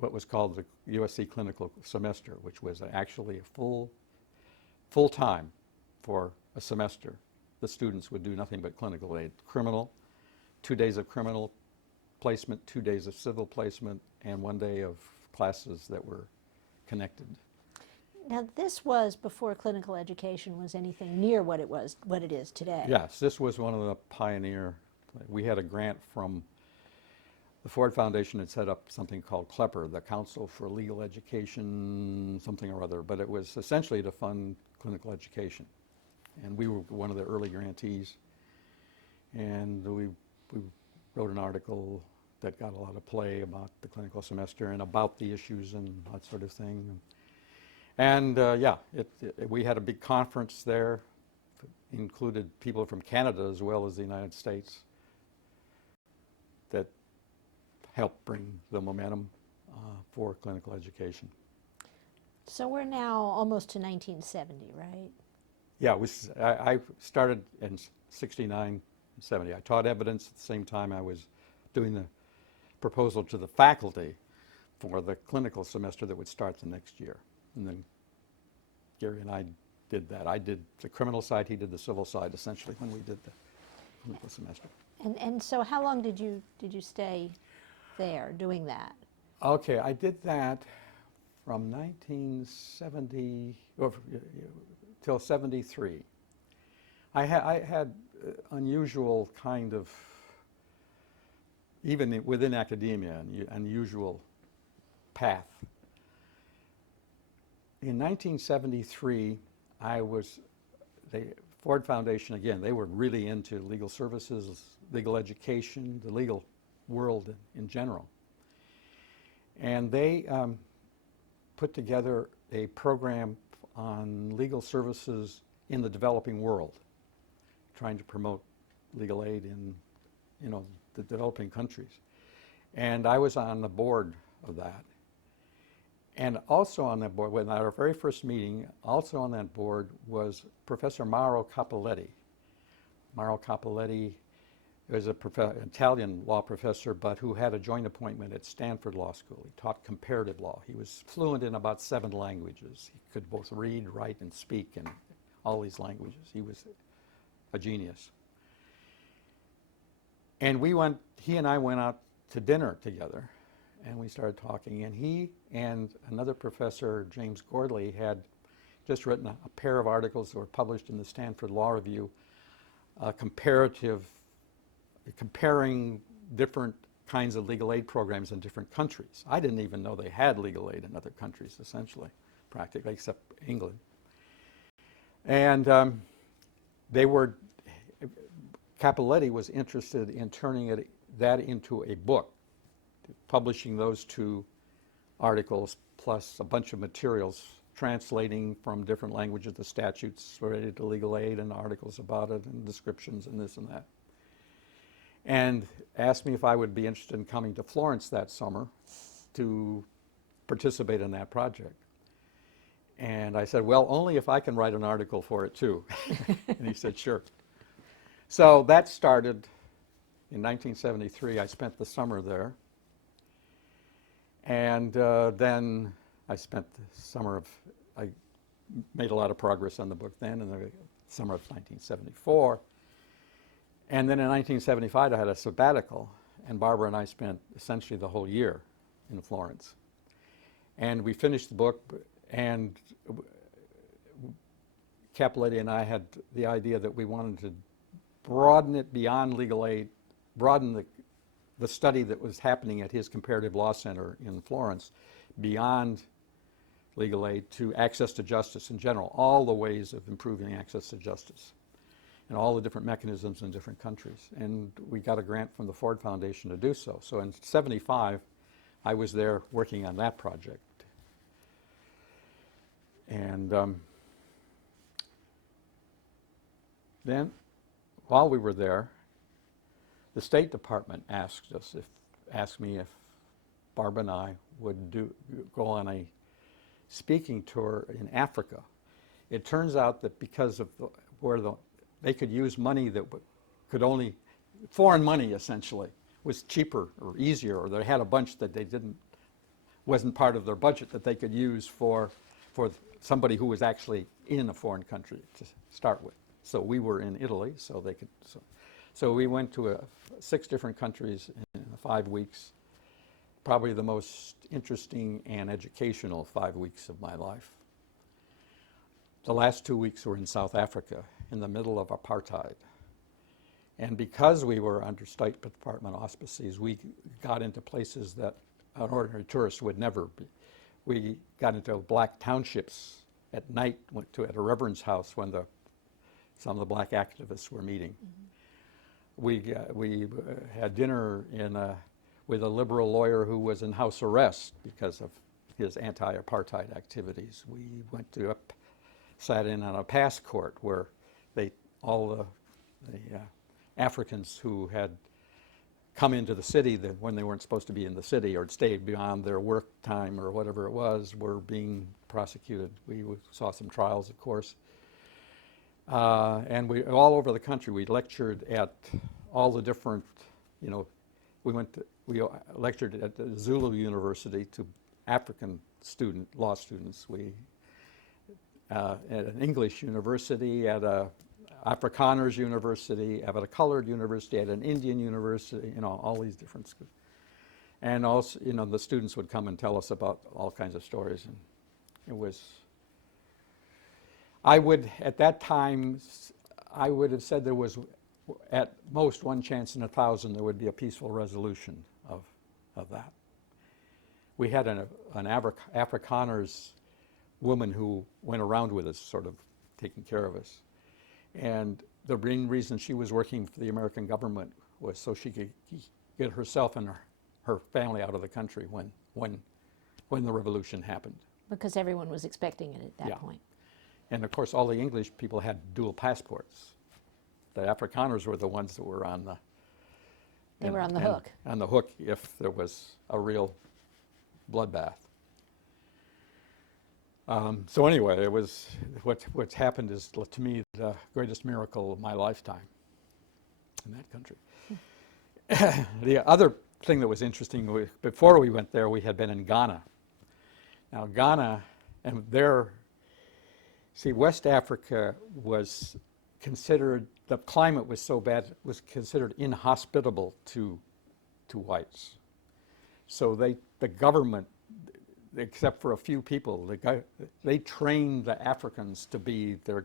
what was called the USC clinical semester, which was actually a full time for a semester. The students would do nothing but clinical aid, criminal, 2 days of criminal placement, 2 days of civil placement, and 1 day of classes that were connected. Now, this was before clinical education was anything near what it is today. Yes, this was one of the pioneer. We had a grant from the Ford Foundation had set up something called CLEPR, the Council for Legal Education, something or other, but it was essentially to fund clinical education. And we were one of the early grantees. And we wrote an article that got a lot of play about the clinical semester and about the issues and that sort of thing. And yeah, we had a big conference there, included people from Canada as well as the United States, that helped bring the momentum for clinical education. So we're now almost to 1970, right? Yeah, I started in 69, 70. I taught evidence at the same time I was doing the proposal to the faculty for the clinical semester that would start the next year. And then Gary and I did that. I did the criminal side, he did the civil side, essentially, when we did the clinical semester. And so how long did you stay there doing that? Okay, I did that from 1970 till 73. I had unusual kind of, even within academia, an unusual path. In 1973, the Ford Foundation, again, they were really into legal services, legal education, the legal world in general. And they put together a program on legal services in the developing world, trying to promote legal aid in, the developing countries. And I was on the board of that. And also on that board, at our very first meeting, also on that board was Professor Mauro Cappelletti. Mauro Cappelletti was an Italian law professor, but who had a joint appointment at Stanford Law School. He taught comparative law. He was fluent in about 7 languages. He could both read, write, and speak in all these languages. He was a genius. And he and I went out to dinner together, and we started talking. And he and another professor, James Gordley, had just written a pair of articles that were published in the Stanford Law Review, comparing different kinds of legal aid programs in different countries. I didn't even know they had legal aid in other countries, essentially, practically, except England. And Cappelletti was interested in turning that into a book, publishing those 2 articles plus a bunch of materials translating from different languages the statutes related to legal aid and articles about it and descriptions and this and that. And asked me if I would be interested in coming to Florence that summer to participate in that project. And I said, well, only if I can write an article for it too. And he said, sure. So that started in 1973. I spent the summer there. And then I spent the summer I made a lot of progress on the book then in the summer of 1974. And then in 1975, I had a sabbatical, and Barbara and I spent essentially the whole year in Florence. And we finished the book, and Cappelletti and I had the idea that we wanted to broaden it beyond legal aid, broaden the study that was happening at his Comparative Law Center in Florence beyond legal aid to access to justice in general, all the ways of improving access to justice and all the different mechanisms in different countries. And we got a grant from the Ford Foundation to do so. So in 75, I was there working on that project. And then, while we were there, the State Department asked me if Barbara and I would go on a speaking tour in Africa. It turns out that because of they could use money that could only, foreign money essentially, was cheaper or easier, or they had a bunch that wasn't part of their budget that they could use for somebody who was actually in a foreign country to start with. So we were in Italy, so they could. So we went to 6 different countries in 5 weeks. Probably the most interesting and educational 5 weeks of my life. the last 2 weeks were in South Africa in the middle of apartheid. And because we were under State Department auspices, we got into places that an ordinary tourist would never be. We got into black townships at night, went to at a reverend's house when some of the black activists were meeting. Mm-hmm. We had dinner with a liberal lawyer who was in house arrest because of his anti-apartheid activities. We sat in on a pass court where all the Africans who had come into the city when they weren't supposed to be in the city or stayed beyond their work time or whatever it was were being prosecuted. We saw some trials, of course. And all over the country, we lectured at all the different, we lectured at the Zulu University to African law students. We at an English university, at a Afrikaners university, at a colored university, at an Indian university, all these different schools. And also, the students would come and tell us about all kinds of stories. And it was, at that time, I would have said there was at most one chance in 1,000 there would be a peaceful resolution of that. We had an Afrikaners woman who went around with us, sort of taking care of us. And the main reason she was working for the American government was so she could get herself and her family out of the country when the revolution happened. Because everyone was expecting it at that point. And of course, all the English people had dual passports. The Afrikaners were the ones that were on the... They were on the hook. On the hook if there was a real bloodbath. So anyway, it was what's happened is, to me, the greatest miracle of my lifetime in that country. The other thing that was interesting, before we went there, we had been in Ghana. Now Ghana, and West Africa was considered, the climate was so bad, it was considered inhospitable to whites. So the government, except for a few people, they trained the Africans to be the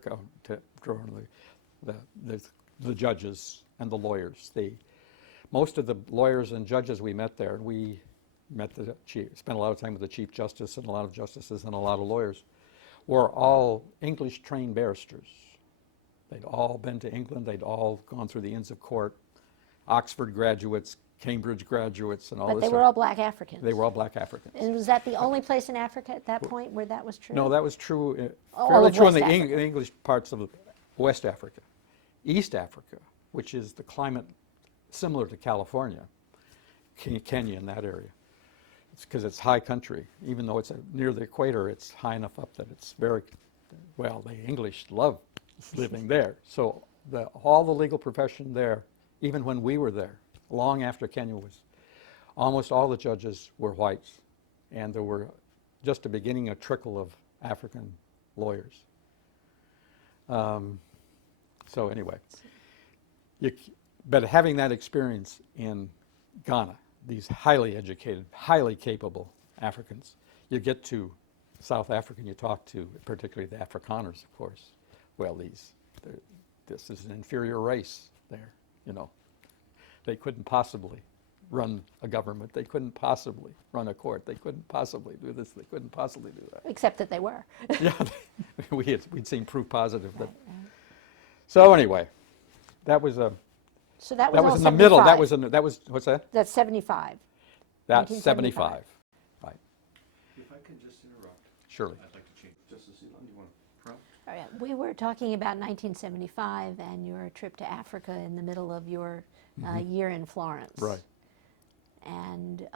judges and the lawyers. Most of the lawyers and judges we met there, we spent a lot of time with the Chief Justice and a lot of justices and a lot of lawyers, were all English-trained barristers. They'd all been to England. They'd all gone through the Inns of Court, Oxford graduates, Cambridge graduates, and all this. But they were all black Africans. They were all black Africans. And was that the only place in Africa at that point where that was true? No, that was true, All of fairly true in West the Africa. English parts of West Africa. East Africa, which is the climate similar to California, Kenya in that area. It's because it's high country. Even though it's near the equator, it's high enough up that it's the English love living there. So all the legal profession there, even when we were there, long after Kenya was, almost all the judges were whites. And there were just a trickle of African lawyers. So anyway, but having that experience in Ghana, these highly educated, highly capable Africans, you get to South Africa and you talk to, particularly the Afrikaners, of course. Well, this is an inferior race there, They couldn't possibly run a government. They couldn't possibly run a court. They couldn't possibly do this. They couldn't possibly do that. Except that they were. Yeah, we'd seen proof positive. Right. So anyway, that was a... So that was that all was in the 75. middle. That was what's that? That's 75. That's 1975. 75. Right. If I could just interrupt. Surely. I'd like to change. Justice Elon, do you want to prompt? All right. We were talking about 1975 and your trip to Africa in the middle of your year in Florence. Right. And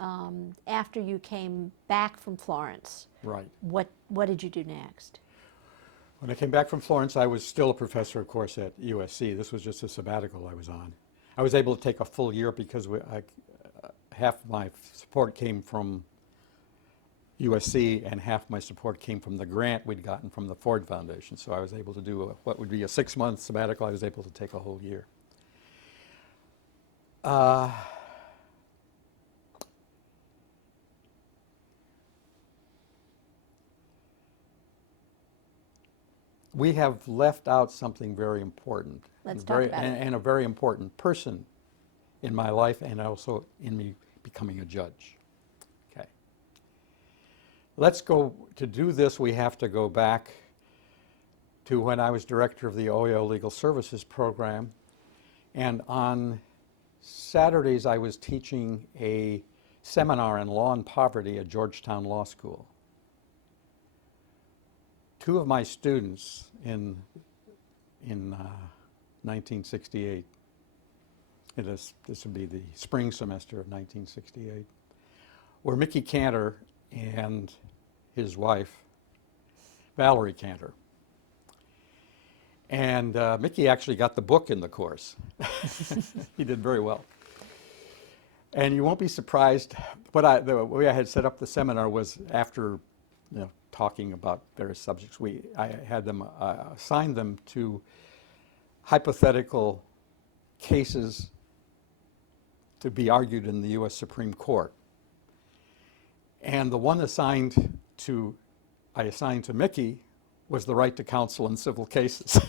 after you came back from Florence, Right. what did you do next? When I came back from Florence, I was still a professor, of course, at USC. This was just a sabbatical I was on. I was able to take a full year because half my support came from USC and half my support came from the grant we'd gotten from the Ford Foundation. So I was able to do what would be a 6-month sabbatical. I was able to take a whole year. we have left out something very important. Let's and talk very, about it. and a very important person in my life and also in me becoming a judge. Okay. Let's go, to do this, we have to go back to when I was director of the OEO Legal Services Program. And on Saturdays, I was teaching a seminar in law and poverty at Georgetown Law School. Two of my students in 1968, this would be the spring semester of 1968, were Mickey Cantor and his wife, Valerie Cantor. And Mickey actually got the book in the course. He did very well. And you won't be surprised, the way I had set up the seminar was after talking about various subjects, I had them assign them to hypothetical cases to be argued in the U.S. Supreme Court. And the one I assigned to Mickey was the right to counsel in civil cases.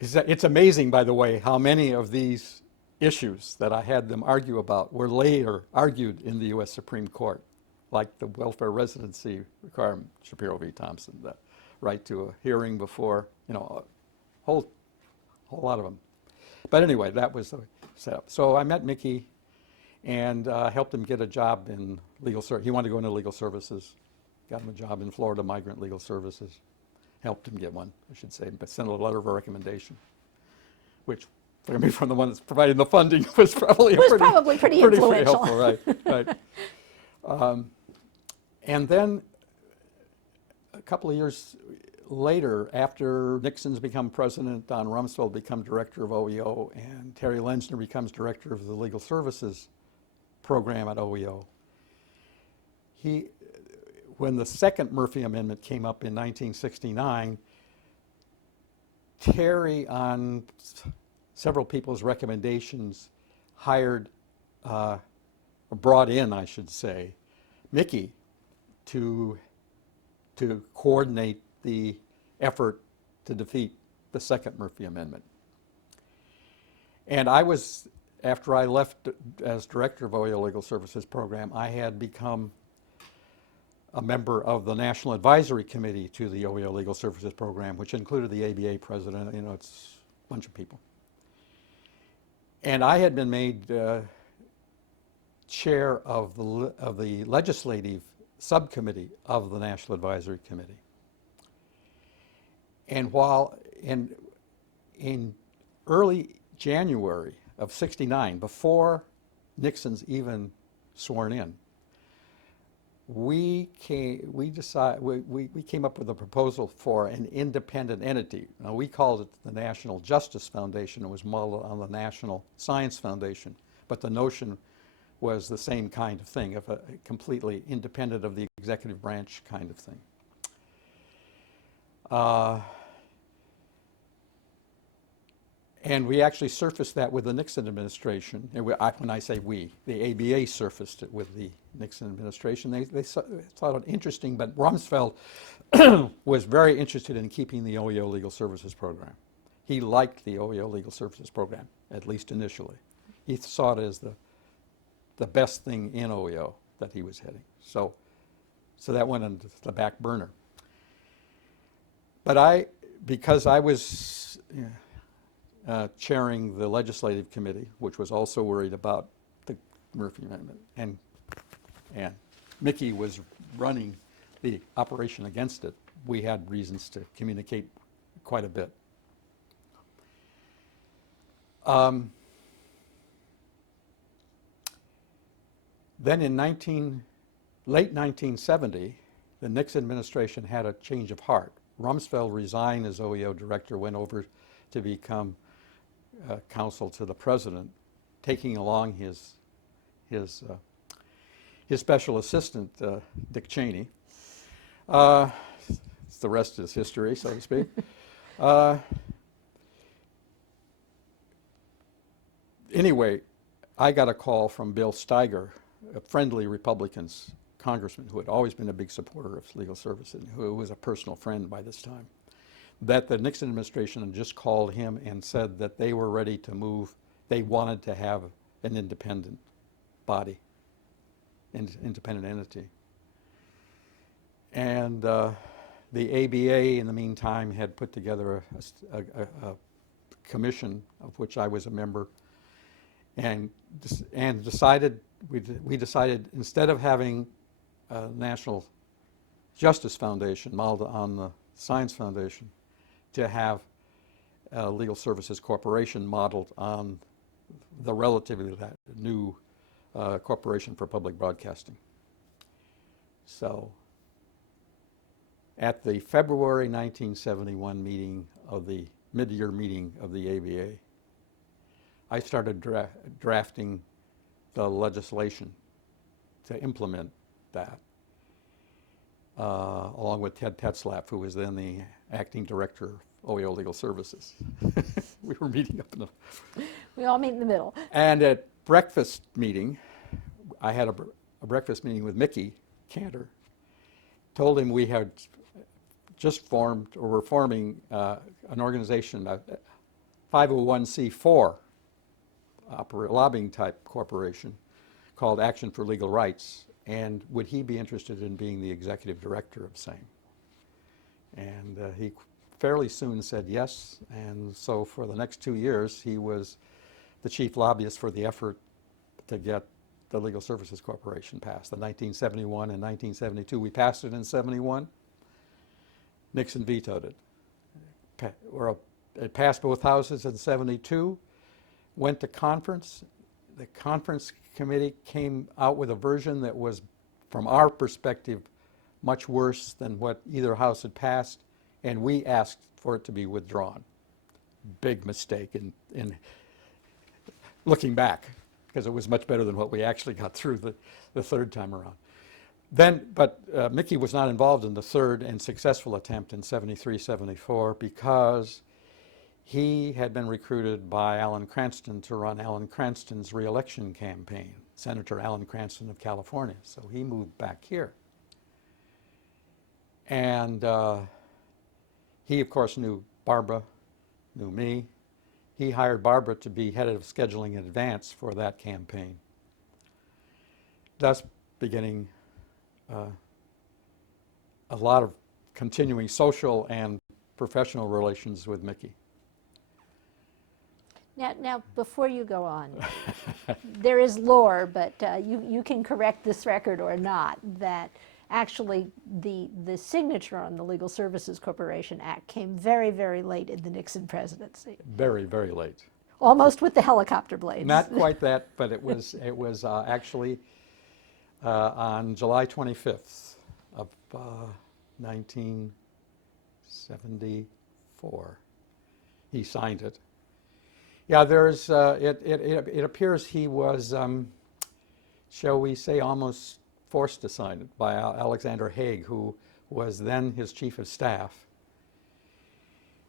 It's amazing, by the way, how many of these issues that I had them argue about were later argued in the U.S. Supreme Court, like the welfare residency requirement, Shapiro v. Thompson, the right to a hearing before, a whole lot of them. But anyway, that was the setup. So I met Mickey and helped him get a job in legal service. He wanted to go into legal services. Got him a job in Florida Migrant Legal Services. Helped him get one, I should say, but sent a letter of recommendation, which, for me, from the one that's providing the funding, was probably pretty influential. helpful, right. And then a couple of years later, after Nixon's become president, Don Rumsfeld become director of OEO, and Terry Lenzner becomes director of the Legal Services Program at OEO. When the second Murphy Amendment came up in 1969, Terry, on several people's recommendations, brought in, I should say, Mickey to coordinate the effort to defeat the second Murphy Amendment. And after I left as director of OEO Legal Services Program, I had become a member of the National Advisory Committee to the OEO Legal Services Program, which included the ABA president, it's a bunch of people. And I had been made chair of the legislative subcommittee of the National Advisory Committee. And while in early January of '69, before Nixon's even sworn in, we came up with a proposal for an independent entity. Now, we called it the National Justice Foundation. It was modeled on the National Science Foundation, but the notion was the same kind of thing, of a completely independent of the executive branch kind of thing. And we actually surfaced that with the Nixon administration. And when I say we, the ABA surfaced it with the Nixon administration. They thought it interesting, but Rumsfeld was very interested in keeping the OEO Legal Services Program. He liked the OEO Legal Services Program, at least initially. He saw it as the best thing in OEO that he was heading. So that went into the back burner. But because I was chairing the legislative committee, which was also worried about the Murphy Amendment, and Mickey was running the operation against it, we had reasons to communicate quite a bit. Then in late 1970, the Nixon administration had a change of heart. Rumsfeld resigned as OEO director, went over to become counsel to the president, taking along his special assistant, Dick Cheney. The rest is history, so to speak. Anyway, I got a call from Bill Steiger, a friendly Republican congressman who had always been a big supporter of legal services, and who was a personal friend by this time, that the Nixon administration had just called him and said that they were ready to move. They wanted to have an independent body, independent entity. And the ABA, in the meantime, had put together a commission of which I was a member, and decided we decided, instead of having a National Justice Foundation modeled on the Science Foundation, to have a Legal Services Corporation modeled on the relatively new Corporation for Public Broadcasting. So at the February 1971 meeting of the mid-year meeting of the ABA, I started drafting the legislation to implement that, along with Ted Tetzlaff, who was then the acting director of OEO Legal Services. We were meeting up in the... We all meet in the middle. And at breakfast meeting, I had a breakfast meeting with Mickey Cantor, told him we had just formed, or were forming an organization, a 501c4 lobbying type corporation called Action for Legal Rights, and would he be interested in being the executive director of same? And he fairly soon said yes, and so for the next 2 years he was the chief lobbyist for the effort to get the Legal Services Corporation passed. In 1971 and 1972, we passed it in 71. Nixon vetoed it. It passed both houses in 72, went to conference. The conference committee came out with a version that was, from our perspective, much worse than what either house had passed, and we asked for it to be withdrawn. Big mistake in looking back, because it was much better than what we actually got through the third time around. But Mickey was not involved in the third and successful attempt in 73, 74, because he had been recruited by Alan Cranston to run Alan Cranston's re-election campaign, Senator Alan Cranston of California. So he moved back here. And he, of course, knew Barbara, knew me. He hired Barbara to be head of scheduling in advance for that campaign, thus beginning a lot of continuing social and professional relations with Mickey. Now, before you go on, there is lore, but you can correct this record or not, that actually the signature on the Legal Services Corporation Act came very, very late in the Nixon presidency. Very, very late. Almost with the helicopter blades. Not quite that, but it was actually on July 25th of 1974. He signed it. Yeah, there's, it appears he was, shall we say, almost forced to sign it by Alexander Haig, who was then his chief of staff,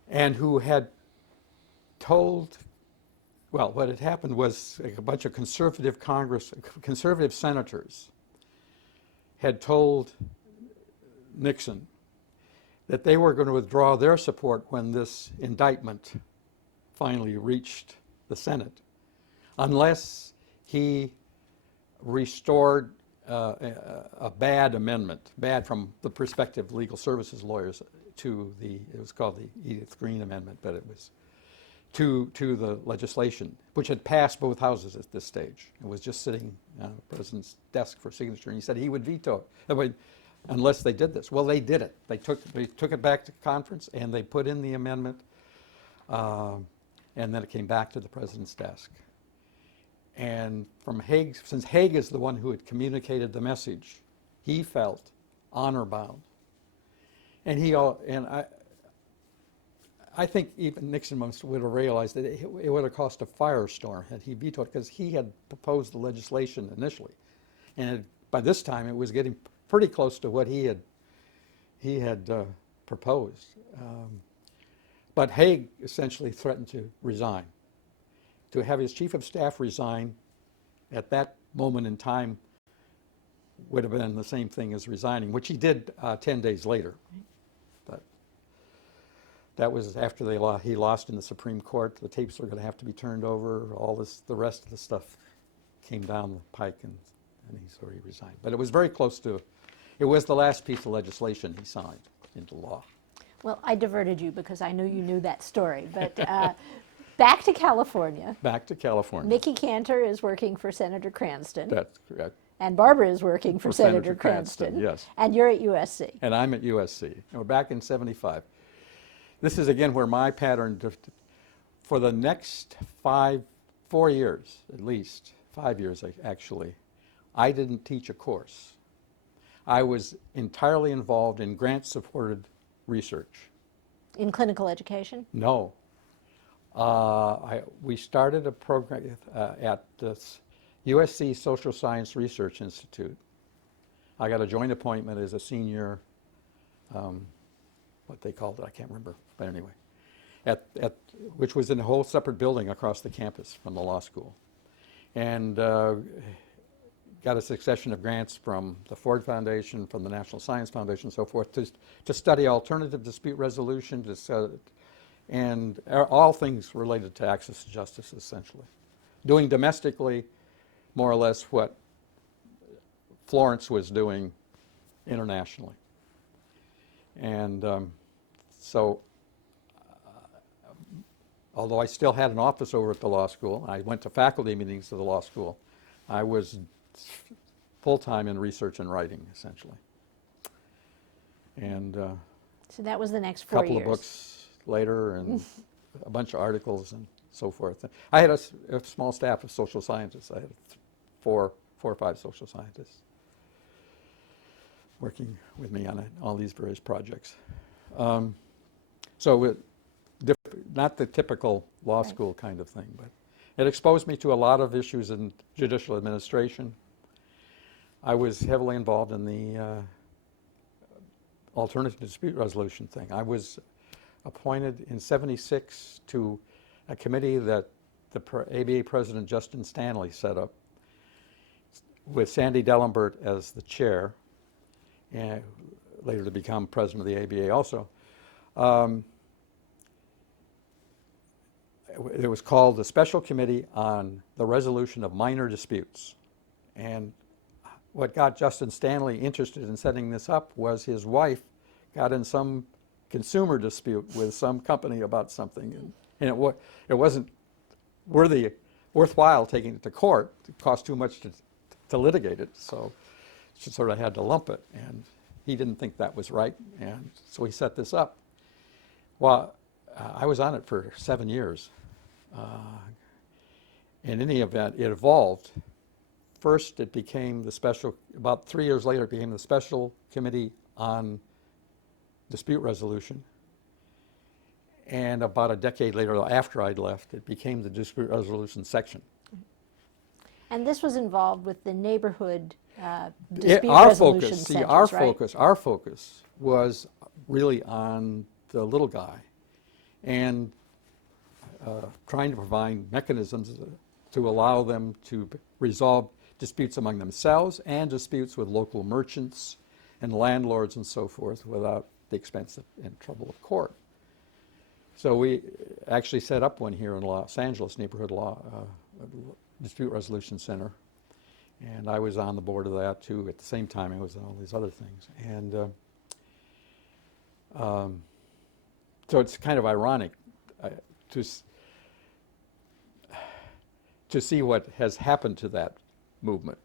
and who had told, well, what had happened was a bunch of conservative senators had told Nixon that they were going to withdraw their support when this indictment finally reached the Senate, unless he restored a bad amendment, bad from the perspective of legal services lawyers, to it was called the Edith Green Amendment, but it was to the legislation, which had passed both houses at this stage. It was just sitting on the president's desk for signature, and he said he would veto it unless they did this. Well, they did it. They took it back to conference, and they put in the amendment, and then it came back to the president's desk. And from Haig, since Haig is the one who had communicated the message, he felt honor bound. And I think even Nixon would have realized that it would have cost a firestorm had he vetoed, because he had proposed the legislation initially, and by this time it was getting pretty close to what he had proposed. But Haig essentially threatened to resign. To have his chief of staff resign at that moment in time would have been the same thing as resigning, which he did 10 days later. But that was after he lost in the Supreme Court. The tapes were going to have to be turned over. The rest of the stuff came down the pike, and he resigned. But it was very close to, it was the last piece of legislation he signed into law. Well, I diverted you because I knew you knew that story, but back to California. Back to California. Mickey Cantor is working for Senator Cranston. That's correct. And Barbara is working for Senator Cranston. Yes. And you're at USC. And I'm at USC. And we're back in '75. This is again where my pattern, for the next 4 years, at least 5 years actually, I didn't teach a course. I was entirely involved in grant-supported research. In clinical education? No. We started a program at the USC Social Science Research Institute. I got a joint appointment as a senior, what they called it, I can't remember, but anyway, which was in a whole separate building across the campus from the law school. And got a succession of grants from the Ford Foundation, from the National Science Foundation, and so forth, to study alternative dispute resolution, and all things related to access to justice, essentially. Doing domestically, more or less, what Florence was doing internationally. And so, although I still had an office over at the law school, I went to faculty meetings of the law school, I was full-time in research and writing, essentially. And so that was the next 4 years. A couple of books later, and a bunch of articles and so forth. I had a small staff of social scientists. I had four or five social scientists working with me on all these various projects. So not the typical law school kind of thing, but it exposed me to a lot of issues in judicial administration. I was heavily involved in the alternative dispute resolution thing. I was appointed in '76 to a committee that the ABA President Justin Stanley set up with Sandy Dellenbert as the chair, and later to become president of the ABA also. It was called the Special Committee on the Resolution of Minor Disputes. And what got Justin Stanley interested in setting this up was his wife got in some consumer dispute with some company about something. And it wasn't worthwhile taking it to court. It cost too much to litigate it, so she sort of had to lump it. And he didn't think that was right, and so he set this up. Well, I was on it for 7 years. In any event, it evolved. First, it became about 3 years later, it became the Special Committee on Dispute Resolution. And about a decade later, after I'd left, it became the Dispute Resolution Section. And this was involved with the neighborhood dispute resolution centers, right? Our focus was really on the little guy, and trying to provide mechanisms to allow them to resolve disputes among themselves and disputes with local merchants and landlords and so forth without the expense and trouble of court. So we actually set up one here in Los Angeles, Neighborhood Law Dispute Resolution Center, and I was on the board of that too. At the same time, I was on all these other things. And so it's kind of ironic to see what has happened to that movement,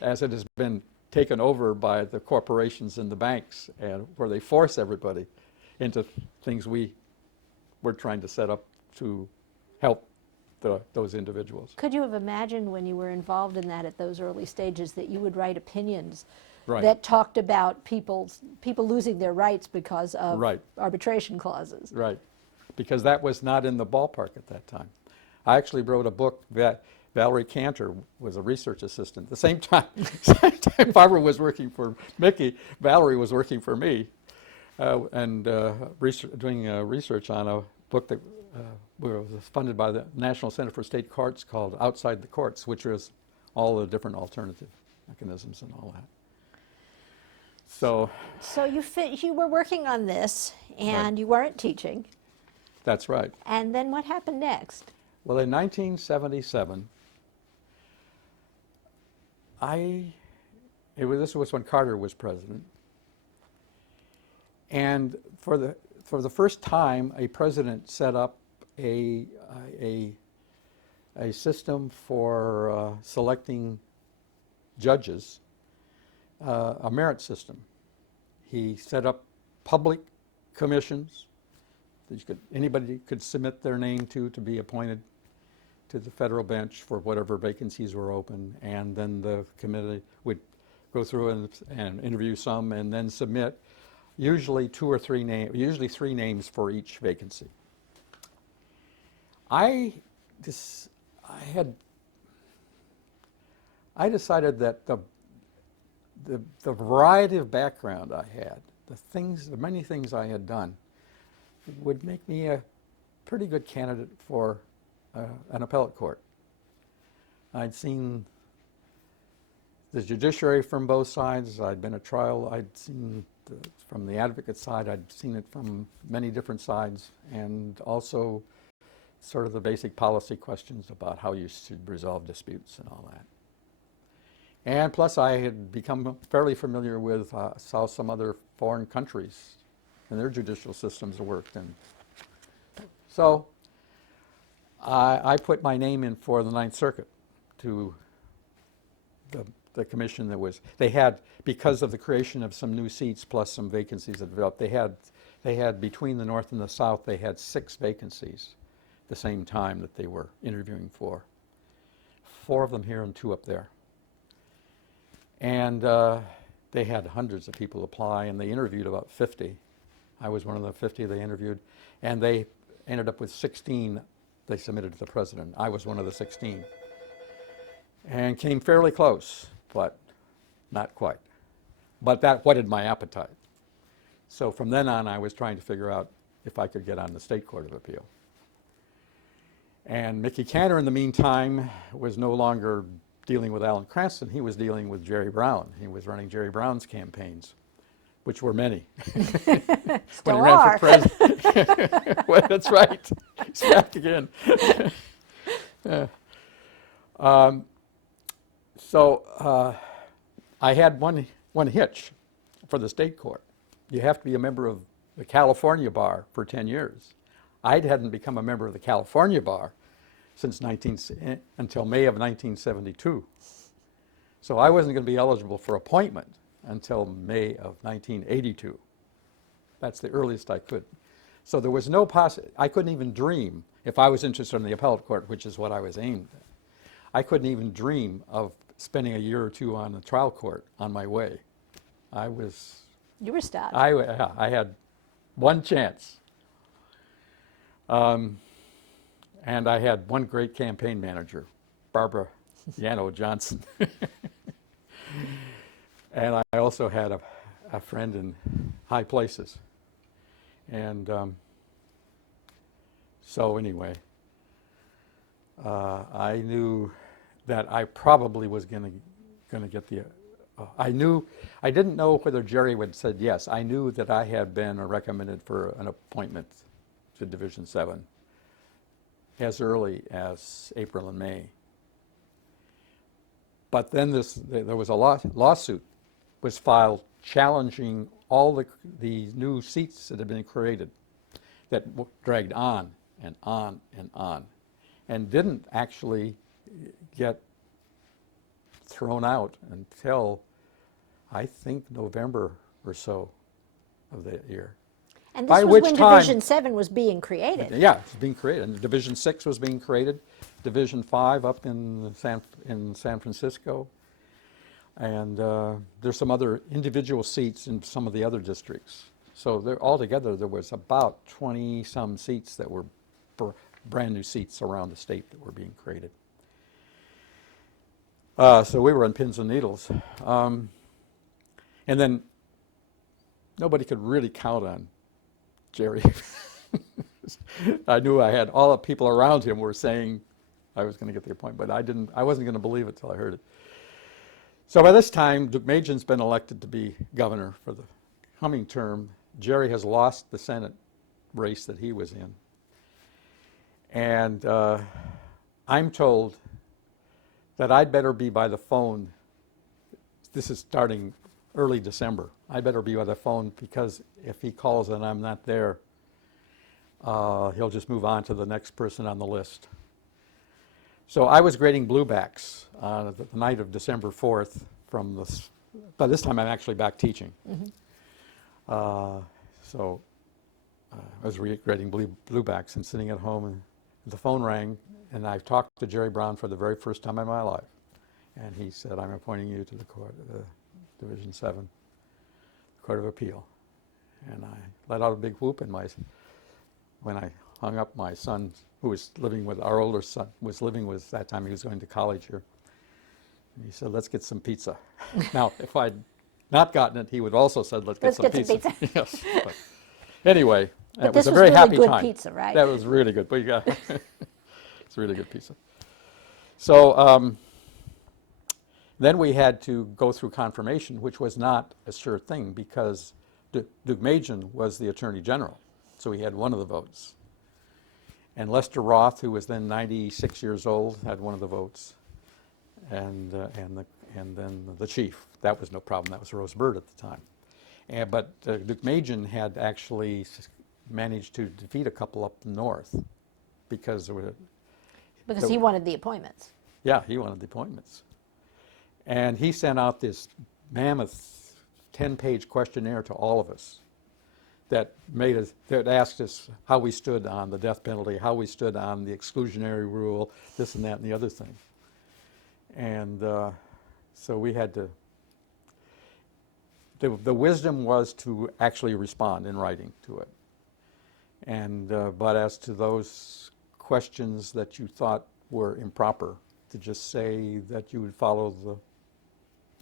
as it has been taken over by the corporations and the banks, and where they force everybody into things we were trying to set up to help those individuals. Could you have imagined when you were involved in that at those early stages that you would write opinions Right. that talked about people losing their rights because of Right. arbitration clauses? Right, because that was not in the ballpark at that time. I actually wrote a book that Valerie Cantor was a research assistant. The same time Barbara was working for Mickey, Valerie was working for me, and doing research on a book that was funded by the National Center for State Courts called Outside the Courts, which was all the different alternative mechanisms and all that. So So you were working on this, and you weren't teaching. that's right. And then what happened next? Well, in 1977, this was when Carter was president, and for the first time, a president set up a system for selecting judges, a merit system. He set up public commissions that anybody could submit their name to be appointed to the federal bench for whatever vacancies were open, and then the committee would go through and interview some and then submit usually three names for each vacancy. I decided that the variety of background I had, the many things I had done, would make me a pretty good candidate for an appellate court. I'd seen the judiciary from both sides. I'd been at trial. I'd seen from the advocate side. I'd seen it from many different sides, and also sort of the basic policy questions about how you should resolve disputes and all that. And plus, I had become fairly familiar with how some other foreign countries and their judicial systems worked. And so I put my name in for the Ninth Circuit to the commission that they had, because of the creation of some new seats plus some vacancies that developed, they had between the North and the South, they had 6 vacancies at the same time that they were interviewing for. 4 of them here and 2 up there. And they had hundreds of people apply, and they interviewed about 50. I was one of the 50 they interviewed, and they ended up with 16 they submitted to the president. I was one of the 16. And came fairly close, but not quite. But that whetted my appetite. So from then on, I was trying to figure out if I could get on the State Court of Appeal. And Mickey Cantor, in the meantime, was no longer dealing with Alan Cranston. He was dealing with Jerry Brown. He was running Jerry Brown's campaigns, which were many. When he ran for president. Well, that's right. He's back again. So I had one hitch for the state court. You have to be a member of the California bar for 10 years. I hadn't become a member of the California bar since until May of 1972. So I wasn't going to be eligible for appointment until May of 1982. That's the earliest I could. So there was no I couldn't even dream, if I was interested in the appellate court, which is what I was aimed at, I couldn't even dream of spending a year or 2 on the trial court on my way. You were stopped. I had one chance. And I had one great campaign manager, Barbara Yano Johnson. And I also had a friend in high places. And so anyway, I knew that I probably was going to get the. I didn't know whether Jerry would said yes. I knew that I had been recommended for an appointment to Division 7 as early as April and May. But then there was a lawsuit was filed challenging all the new seats that had been created that dragged on and on and on and didn't actually get thrown out until I think November or so of that year. And this was when Division 7 was being created. Yeah, it was being created. And Division 6 was being created, Division 5 up in San Francisco. And there's some other individual seats in some of the other districts. So altogether, there was about 20-some seats that were brand new seats around the state that were being created. So we were on pins and needles. And then nobody could really count on Jerry. I knew I had all the people around him were saying I was going to get the appointment, but I wasn't going to believe it till I heard it. So by this time, Deukmejian's been elected to be governor for the coming term. Jerry has lost the Senate race that he was in. And I'm told that I'd better be by the phone. This is starting early December. I better be by the phone because if he calls and I'm not there, he'll just move on to the next person on the list. So I was grading bluebacks the night of December 4th from the, by this time I'm actually back teaching. I was grading bluebacks and sitting at home, and the phone rang, and I talked to Jerry Brown for the very first time in my life. And he said, I'm appointing you to the court, Division 7, Court of Appeal. And I let out a big whoop, and when I hung up, my son, who was living with, our older son, was living with, that time he was going to college here. And he said, let's get some pizza. Now, if I'd not gotten it, he would also said, let's get some pizza. Yes. But anyway, it was a very happy time. This was really good pizza, right? That was really good. But yeah, it's really good pizza. So then we had to go through confirmation, which was not a sure thing because Deukmejian was the Attorney General, so he had one of the votes. And Lester Roth, who was then 96 years old, had one of the votes. And then the chief, that was no problem. That was Rose Bird at the time. But Deukmejian had actually managed to defeat a couple up north because there were, because he wanted the appointments. Yeah, he wanted the appointments. And he sent out this mammoth 10-page questionnaire to all of us that asked us how we stood on the death penalty, how we stood on the exclusionary rule, this and that and the other thing. And so we had to, the wisdom was to actually respond in writing to it. And but as to those questions that you thought were improper, to just say that you would follow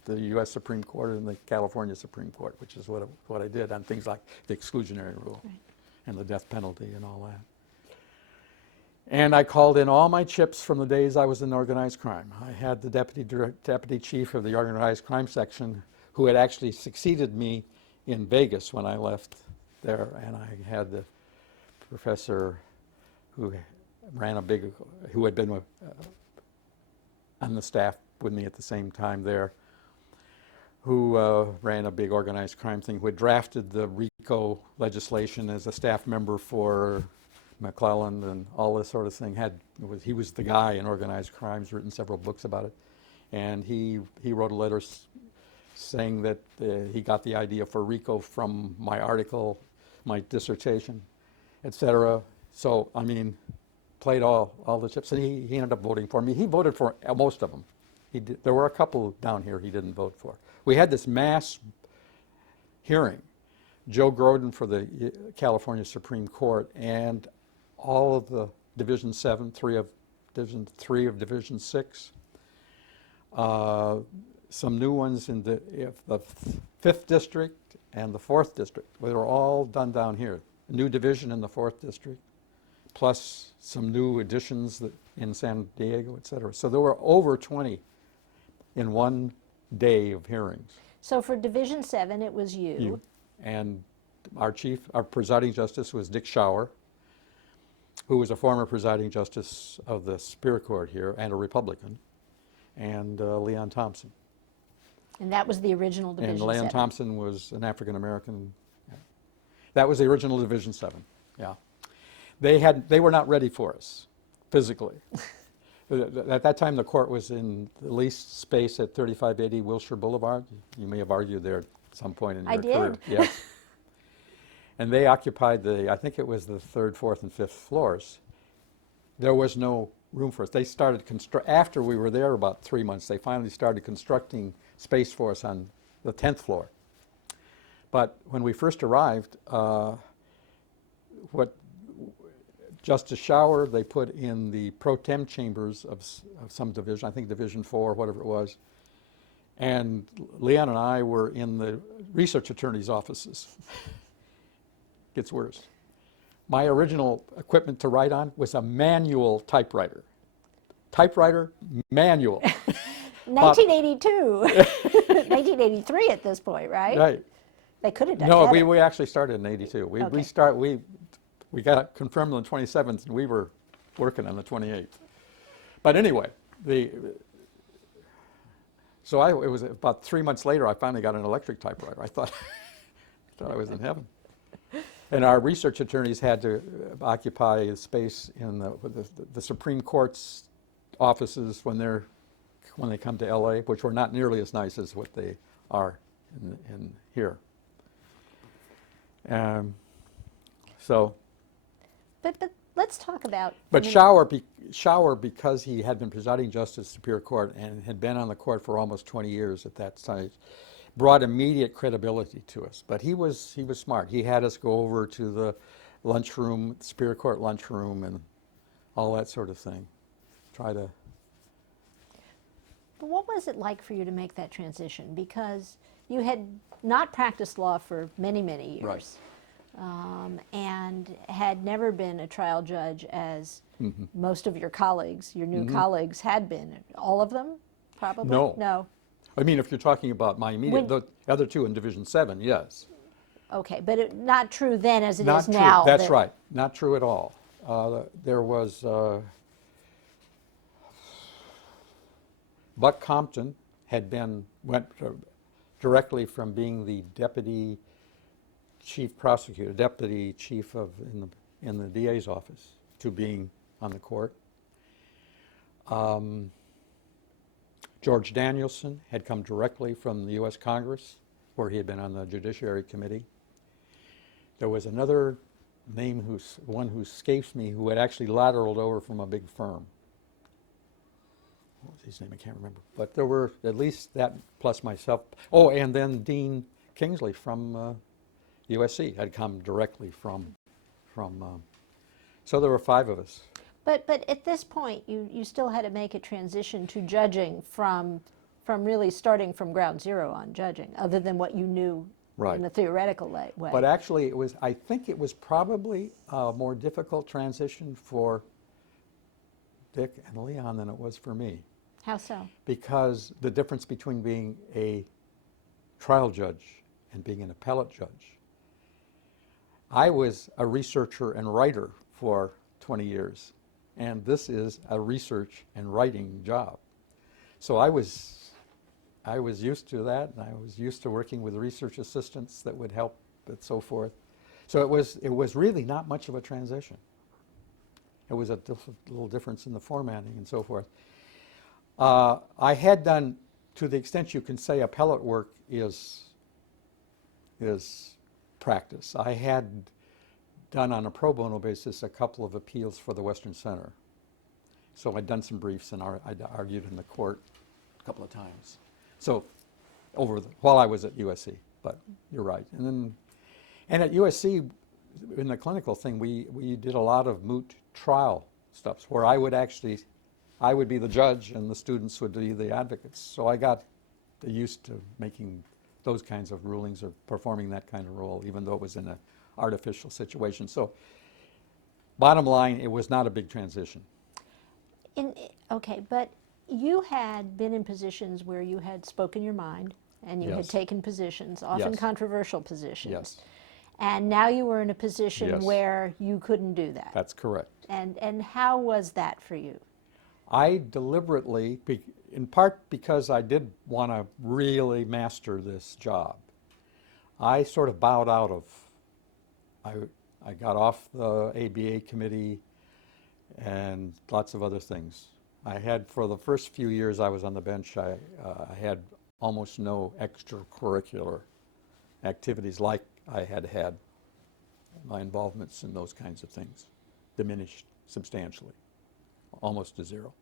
the U.S. Supreme Court and the California Supreme Court, which is what I did on things like the exclusionary rule and the death penalty and all that. And I called in all my chips from the days I was in organized crime. I had the deputy chief of the organized crime section who had actually succeeded me in Vegas when I left there, and I had the professor who had been on the staff with me at the same time there, who ran a big organized crime thing, who had drafted the RICO legislation as a staff member for McClellan and all this sort of thing. He was the guy in organized crimes, written several books about it. And he wrote a letter saying that he got the idea for RICO from my article, my dissertation, etc. So, I mean, played all the chips, and he ended up voting for me. He voted for most of them. There were a couple down here he didn't vote for. We had this mass hearing. Joe Grodin for the California Supreme Court, and all of the Division 7, Division 3 of Division 6, some new ones in the 5th District and the 4th District. They were all done down here. A new division in the 4th District, plus some new additions in San Diego, et cetera. So there were over 20 in one day of hearings. So for Division 7, it was you. And our presiding justice was Dick Schauer, who was a former presiding justice of the Superior Court here and a Republican, and Leon Thompson. And that was the original Division 7. And Leon Thompson was an African American. Yeah. That was the original Division 7, yeah. They were not ready for us, physically. At that time, the court was in the leased space at 3580 Wilshire Boulevard. You may have argued there at some point in your career. I did. Yes. And they occupied I think it was the 3rd, 4th, and 5th floors. There was no room for us. They started, after we were there about 3 months, they finally started constructing space for us on the 10th floor. But when we first arrived, what Justice Schauer, they put in the pro tem chambers of some division, I think Division 4, whatever it was. And Leon and I were in the research attorney's offices. Gets worse. My original equipment to write on was a manual typewriter. Typewriter, manual. 1982, 1983 at this point, right? Right. They could have done No, better. we actually started in '82. Okay. We got confirmed on the 27th, and we were working on the 28th. But anyway, it was about 3 months later I finally got an electric typewriter. I thought I was in heaven. And our research attorneys had to occupy space in the Supreme Court's offices when they come to LA, which were not nearly as nice as what they are in here. So. But let's talk about. But Schauer, because he had been presiding justice of the Superior Court and had been on the court for almost 20 years at that time, brought immediate credibility to us. But he was smart. He had us go over to the lunchroom, Superior Court lunchroom, and all that sort of thing. Try to. But what was it like for you to make that transition? Because you had not practiced law for many, many years. Right. And had never been a trial judge as Mm-hmm. most of your colleagues, your new colleagues had been. All of them, probably? No. No. I mean, if you're talking about my immediate, the other two in Division 7, yes. Okay, but not true then as it Not is true. now. That's right. Not true at all. There was Buck Compton went directly from being the deputy chief prosecutor, deputy chief in the DA's office, to being on the court. George Danielson had come directly from the U.S. Congress, where he had been on the Judiciary Committee. There was another name one who escapes me, who had actually lateraled over from a big firm. What was his name? I can't remember. But there were at least that plus myself. Oh, and then Dean Kingsley from USC had come directly from so there were 5 of us. But at this point, you still had to make a transition to judging from really starting from ground zero on judging, other than what you knew in a theoretical way. But actually, I think it was probably a more difficult transition for Dick and Leon than it was for me. How so? Because the difference between being a trial judge and being an appellate judge. I was a researcher and writer for 20 years, and this is a research and writing job. So I was used to that, and I was used to working with research assistants that would help and so forth. So it was really not much of a transition. It was a little difference in the formatting and so forth. I had done, to the extent you can say appellate work is practice. I had done on a pro bono basis a couple of appeals for the Western Center. So I'd done some briefs and I'd argued in the court a couple of times. So while I was at USC, but you're right. And at USC, in the clinical thing, we did a lot of moot trial stuff where I would be the judge and the students would be the advocates. So I got used to making those kinds of rulings or performing that kind of role, even though it was in an artificial situation. So bottom line, it was not a big transition. Okay, but you had been in positions where you had spoken your mind and you had taken positions, often controversial positions. Yes. And now you were in a position Yes. where you couldn't do that. That's correct. And how was that for you? I deliberately, in part because I did want to really master this job, I sort of bowed out of, I got off the ABA committee and lots of other things. I had, for the first few years I was on the bench, I had almost no extracurricular activities like I had. My involvements in those kinds of things diminished substantially, almost to zero.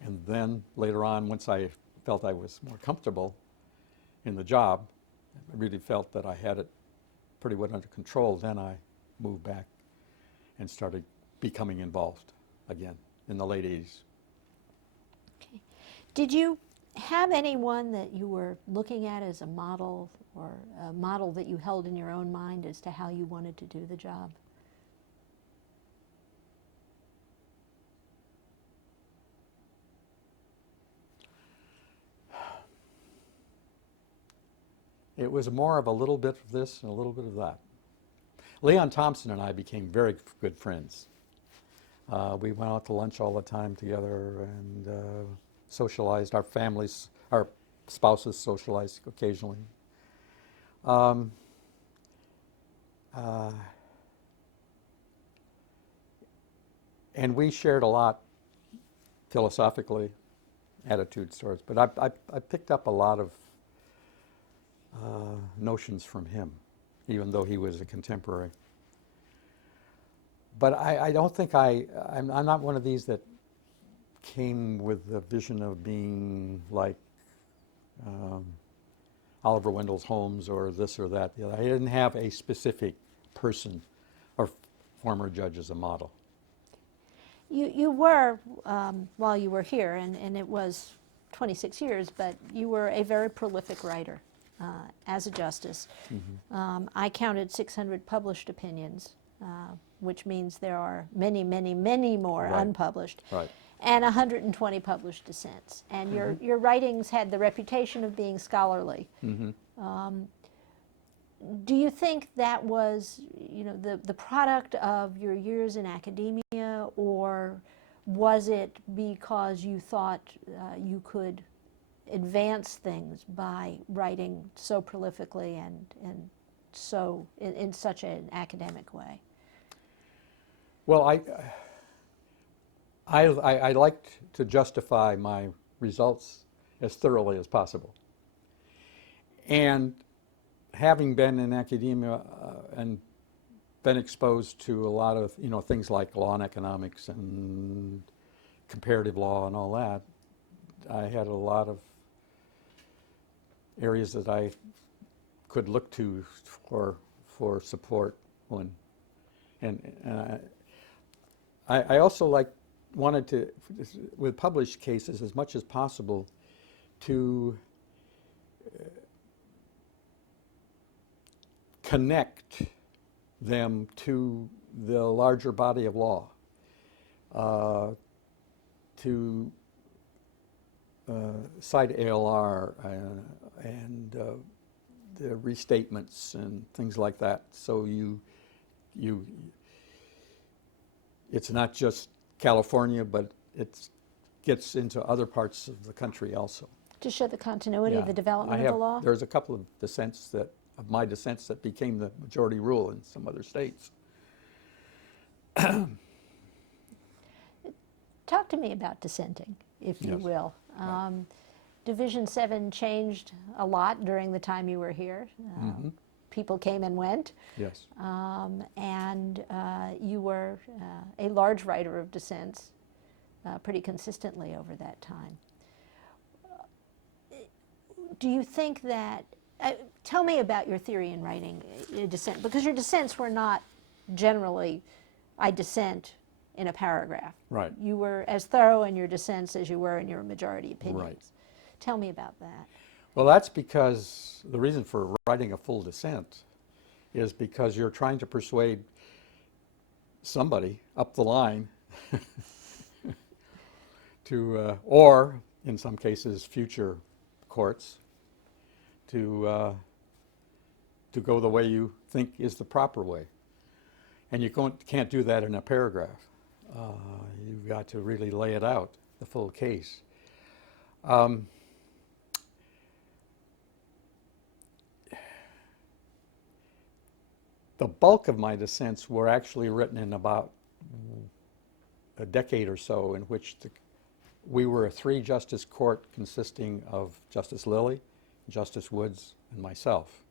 And then later on, once I felt I was more comfortable in the job, I really felt that I had it pretty well under control, then I moved back and started becoming involved again in the late 80s. Okay. Did you have anyone that you were looking at as a model, or a model that you held in your own mind as to how you wanted to do the job? It was more of a little bit of this and a little bit of that. Leon Thompson and I became very good friends. We went out to lunch all the time together and socialized. Our families, our spouses socialized occasionally. And we shared a lot philosophically, attitudes towards, but I picked up a lot of notions from him, even though he was a contemporary. But I don't think I'm not one of these that came with the vision of being like Oliver Wendell Holmes or this or that. I didn't have a specific person or former judge as a model. You were, while you were here, and it was 26 years, but you were a very prolific writer as a justice. Mm-hmm. I counted 600 published opinions, which means there are many, many, many more Right. unpublished, Right. and 120 published dissents. And Mm-hmm. your writings had the reputation of being scholarly. Mm-hmm. Do you think that was, the product of your years in academia, or was it because you thought you could advance things by writing so prolifically and so in such an academic way? Well, I liked to justify my results as thoroughly as possible. And having been in academia and been exposed to a lot of things like law and economics and comparative law and all that, I had a lot of areas that I could look to for support when, and I also wanted to, with published cases as much as possible, to connect them to the larger body of law, to cite ALR and the restatements and things like that. So it's not just California, but it gets into other parts of the country also. To show the continuity of the development of the law? There's a couple of dissents of my dissents that became the majority rule in some other states. Talk to me about dissenting, if you Yes. will. Division 7 changed a lot during the time you were here. Mm-hmm. People came and went, Yes. and you were a large writer of dissents pretty consistently over that time. Do you think that, tell me about your theory in writing dissent, because your dissents were not generally, I dissent in a paragraph. Right. You were as thorough in your dissents as you were in your majority opinions. Right. Tell me about that. Well, that's because the reason for writing a full dissent is because you're trying to persuade somebody up the line to, or in some cases, future courts to go the way you think is the proper way. And you can't do that in a paragraph. You've got to really lay it out, the full case. The bulk of my dissents were actually written in about a decade or so, in which we were a 3-justice court consisting of Justice Lilly, Justice Woods, and myself.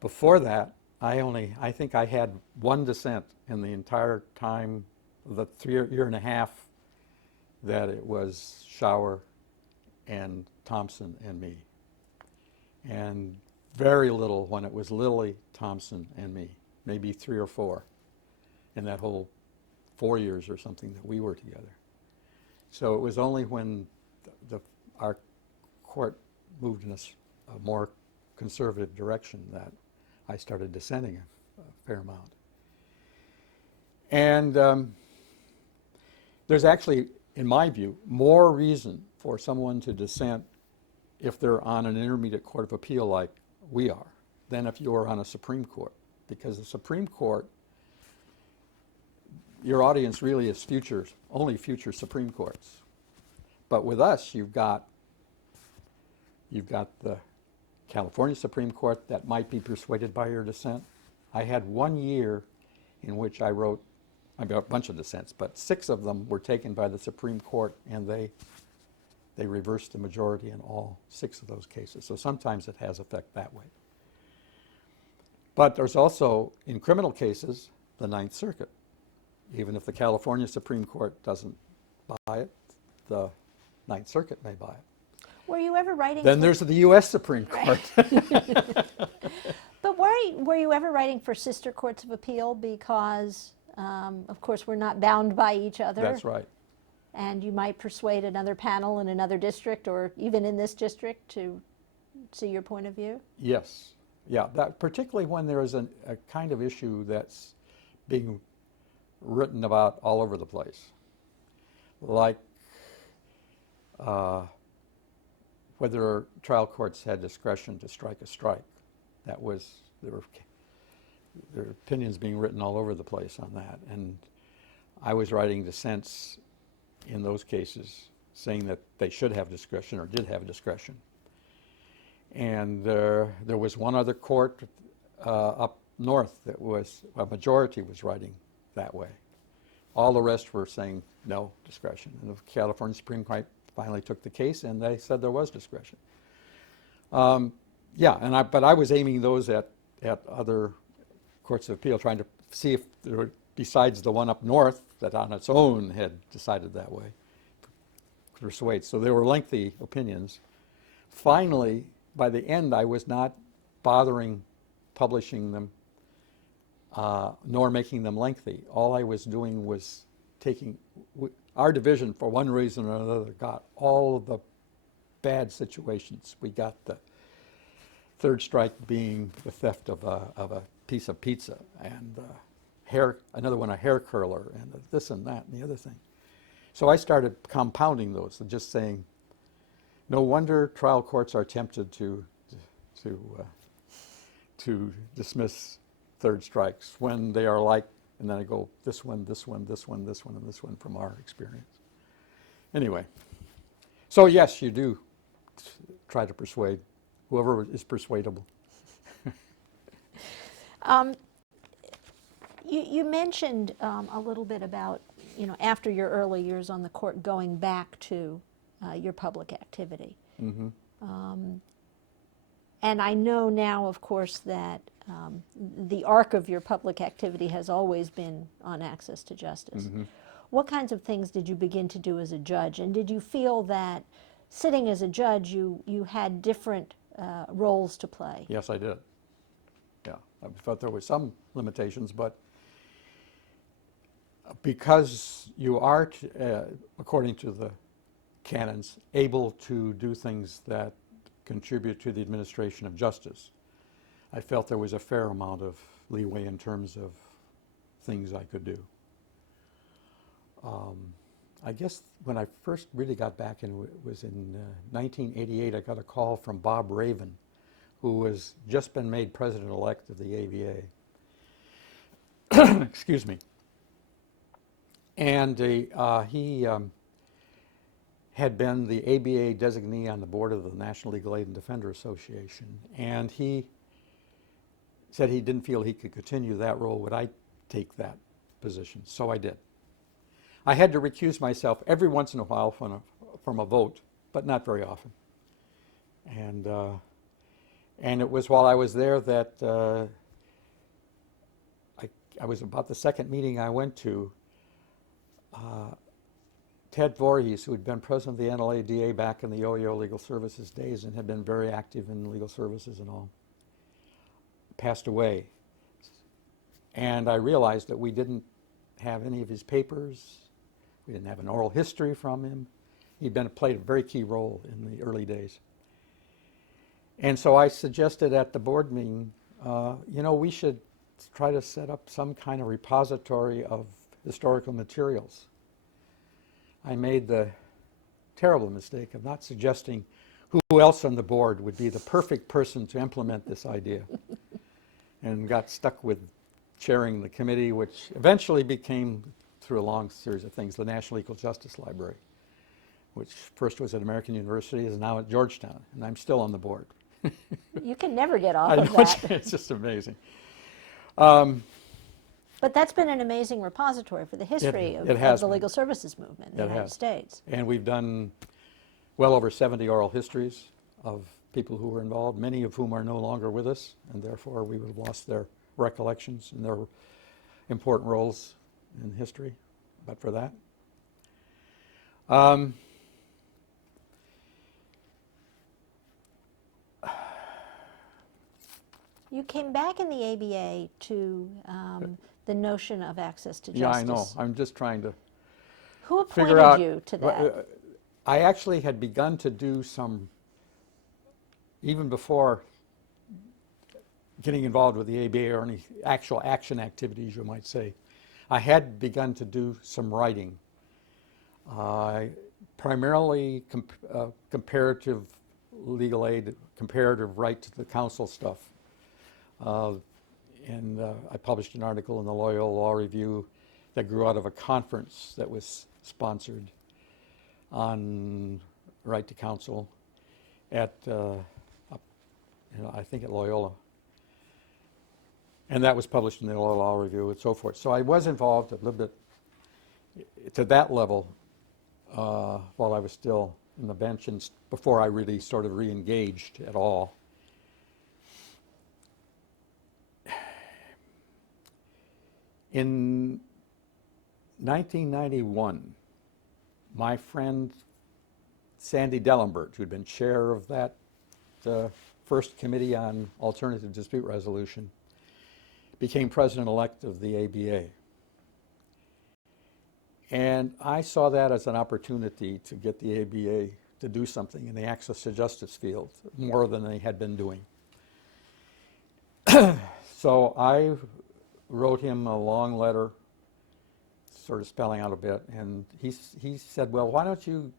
Before that, I think I had one dissent in the entire time, the year and a half that it was Schauer and Thompson and me. And very little when it was Lilly, Thompson, and me, maybe 3 or 4 in that whole 4 years or something that we were together. So it was only when our court moved in a more conservative direction that I started dissenting a fair amount. And there's actually, in my view, more reason for someone to dissent if they're on an intermediate court of appeal like we are than if you are on a Supreme Court. Because the Supreme Court, your audience really is only future Supreme Courts. But with us, you've got the California Supreme Court that might be persuaded by your dissent. I had 1 year in which I wrote, a bunch of dissents, but 6 of them were taken by the Supreme Court, and they reversed the majority in all 6 of those cases. So sometimes it has effect that way. But there's also, in criminal cases, the Ninth Circuit. Even if the California Supreme Court doesn't buy it, the Ninth Circuit may buy it. Were you ever writing? Then there's the U.S. Supreme Court. But were you ever writing for sister courts of appeal? Because, of course, we're not bound by each other. That's right. And you might persuade another panel in another district or even in this district to see your point of view? Yes. Yeah, that, particularly when there is a kind of issue that's being written about all over the place. Like whether trial courts had discretion to strike a strike. There were opinions being written all over the place on that. And I was writing dissents in those cases saying that they should have discretion or did have discretion. And there was one other court up north that a majority was writing that way. All the rest were saying no discretion. And the California Supreme Court finally took the case, and they said there was discretion. But I was aiming those at other courts of appeal, trying to see if there were, besides the one up north that on its own had decided that way, persuade. So there were lengthy opinions. Finally, by the end, I was not bothering publishing them, nor making them lengthy. All I was doing was our division, for one reason or another, got all of the bad situations. We got the third strike being the theft of a piece of pizza, and another one a hair curler, and this and that and the other thing. So I started compounding those and just saying, no wonder trial courts are tempted to dismiss third strikes when they are like, and then I go this one, this one, this one, this one, and this one from our experience. Anyway, so yes, you do try to persuade whoever is persuadable. You mentioned a little bit about, after your early years on the court, going back to your public activity. Mm-hmm. And I know now, of course, that the arc of your public activity has always been on access to justice. Mm-hmm. What kinds of things did you begin to do as a judge? And did you feel that sitting as a judge, you had different roles to play? Yes, I did. Yeah, I thought there were some limitations, but because you are, according to the canons, able to do things that contribute to the administration of justice, I felt there was a fair amount of leeway in terms of things I could do. I guess when I first really got back in, it was in 1988, I got a call from Bob Raven, who was just been made president-elect of the ABA. Excuse me. And he had been the ABA designee on the board of the National Legal Aid and Defender Association. And he said he didn't feel he could continue that role. Would I take that position? So I did. I had to recuse myself every once in a while from a vote, but not very often. And it was while I was there that I was about the second meeting I went to. Ted Voorhees, who had been president of the NLADA back in the OEO Legal Services days and had been very active in legal services and all, passed away. And I realized that we didn't have any of his papers. We didn't have an oral history from him. He'd played a very key role in the early days. And so I suggested at the board meeting, we should try to set up some kind of repository of historical materials. I made the terrible mistake of not suggesting who else on the board would be the perfect person to implement this idea. And got stuck with chairing the committee, which eventually became, through a long series of things, the National Equal Justice Library, which first was at American University, is now at Georgetown, and I'm still on the board. You can never get off I of know, that. it's just amazing. But that's been an amazing repository for the history it of has the been. legal services movement in the It United has. States. And we've done well over 70 oral histories of people who were involved, many of whom are no longer with us, and therefore we would have lost their recollections and their important roles in history, but for that. You came back in the ABA to the notion of access to justice. Yeah, I know. I'm just trying to Who figure appointed out. you to that? I actually had begun to do some, even before getting involved with the ABA or any actual action activities, you might say, I had begun to do some writing. Primarily comparative legal aid, comparative right to the counsel stuff. And I published an article in the Loyola Law Review that grew out of a conference that was sponsored on right to counsel at, I think at Loyola. And that was published in the Loyola Law Review and so forth. So I was involved a little bit to that level while I was still in the bench and before I really sort of re-engaged at all. In 1991, my friend Sandy Dellenbert, who'd been chair of that first committee on alternative dispute resolution, became president-elect of the ABA. And I saw that as an opportunity to get the ABA to do something in the access to justice field, more than they had been doing. So I wrote him a long letter, sort of spelling out a bit, and he said, well, why don't you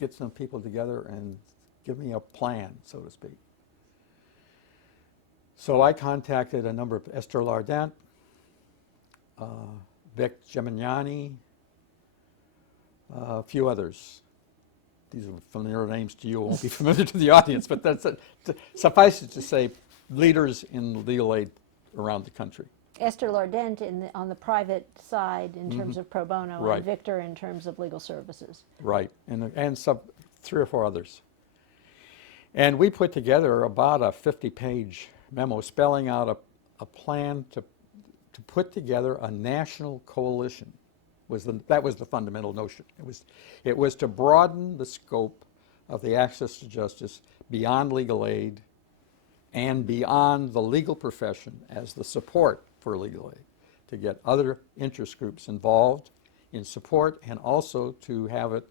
get some people together and give me a plan, so to speak. So I contacted a number of Esther Lardent, Vic Gemignani, a few others. These are familiar names to you, won't be familiar to the audience, but that's suffice it to say, leaders in legal aid around the country. Esther Lardent on the private side in terms of pro bono, Right. and Victor in terms of legal services. Right, and some 3 or 4 others. And we put together about a 50-page memo spelling out a plan to put together a national coalition. That was the fundamental notion. It was to broaden the scope of the access to justice beyond legal aid and beyond the legal profession as the support for legal aid, to get other interest groups involved in support and also to have it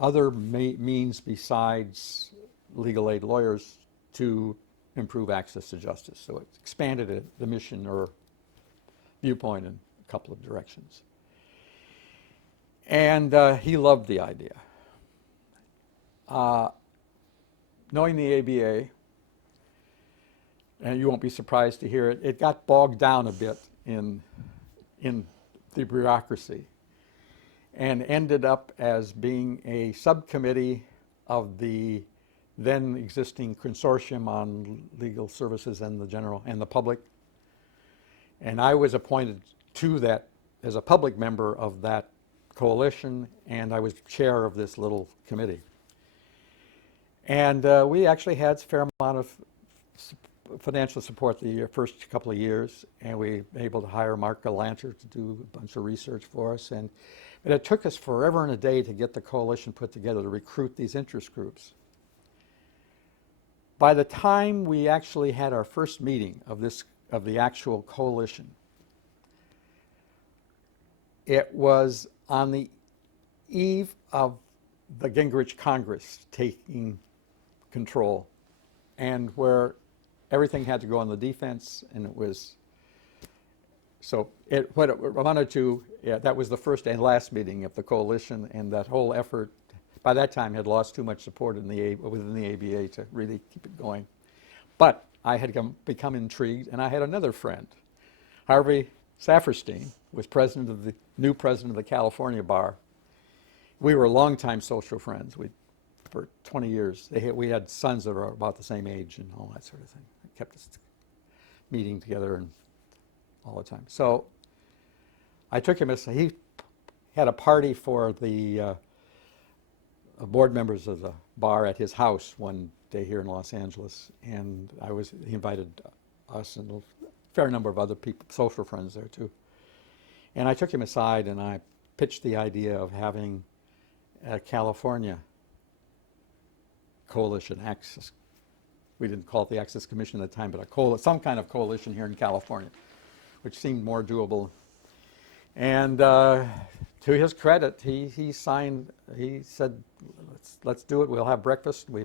other means besides legal aid lawyers to improve access to justice. So it expanded the mission or viewpoint in a couple of directions. And he loved the idea. Knowing the ABA, and you won't be surprised to hear it, it got bogged down a bit in the bureaucracy and ended up as being a subcommittee of the then existing consortium on legal services and the public. And I was appointed to that as a public member of that coalition, and I was chair of this little committee. And we actually had a fair amount of financial support the first couple of years, and we were able to hire Mark Galanter to do a bunch of research for us. But it took us forever and a day to get the coalition put together to recruit these interest groups. By the time we actually had our first meeting of the actual coalition, it was on the eve of the Gingrich Congress taking control, and where everything had to go on the defense, and it was so what it amounted to. Yeah, that was the first and last meeting of the coalition, and that whole effort by that time had lost too much support in within the ABA to really keep it going. But I had become intrigued, and I had another friend. Harvey Saferstein was new president of the California Bar. We were longtime social friends. For 20 years. We had sons that were about the same age and all that sort of thing. It kept us meeting together and all the time. So I took him, he had a party for the board members of the bar at his house one day here in Los Angeles, and he invited us and a fair number of other people, social friends there too. And I took him aside and I pitched the idea of having a California coalition access. We didn't call it the Access Commission at the time, but some kind of coalition here in California, which seemed more doable. And to his credit, he said, let's do it. We'll have breakfast. We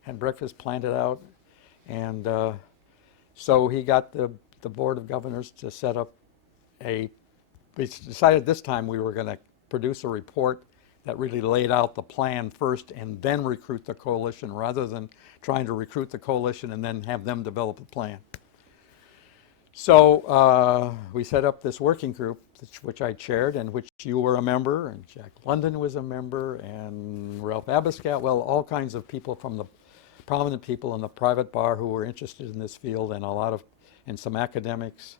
had breakfast, planned it out, and so he got the Board of Governors to set up we decided this time we were going to produce a report that really laid out the plan first and then recruit the coalition, rather than trying to recruit the coalition and then have them develop a plan. So we set up this working group, which I chaired, and which you were a member, and Jack London was a member, and Ralph Abascal, well, all kinds of people from the prominent people in the private bar who were interested in this field, and some academics,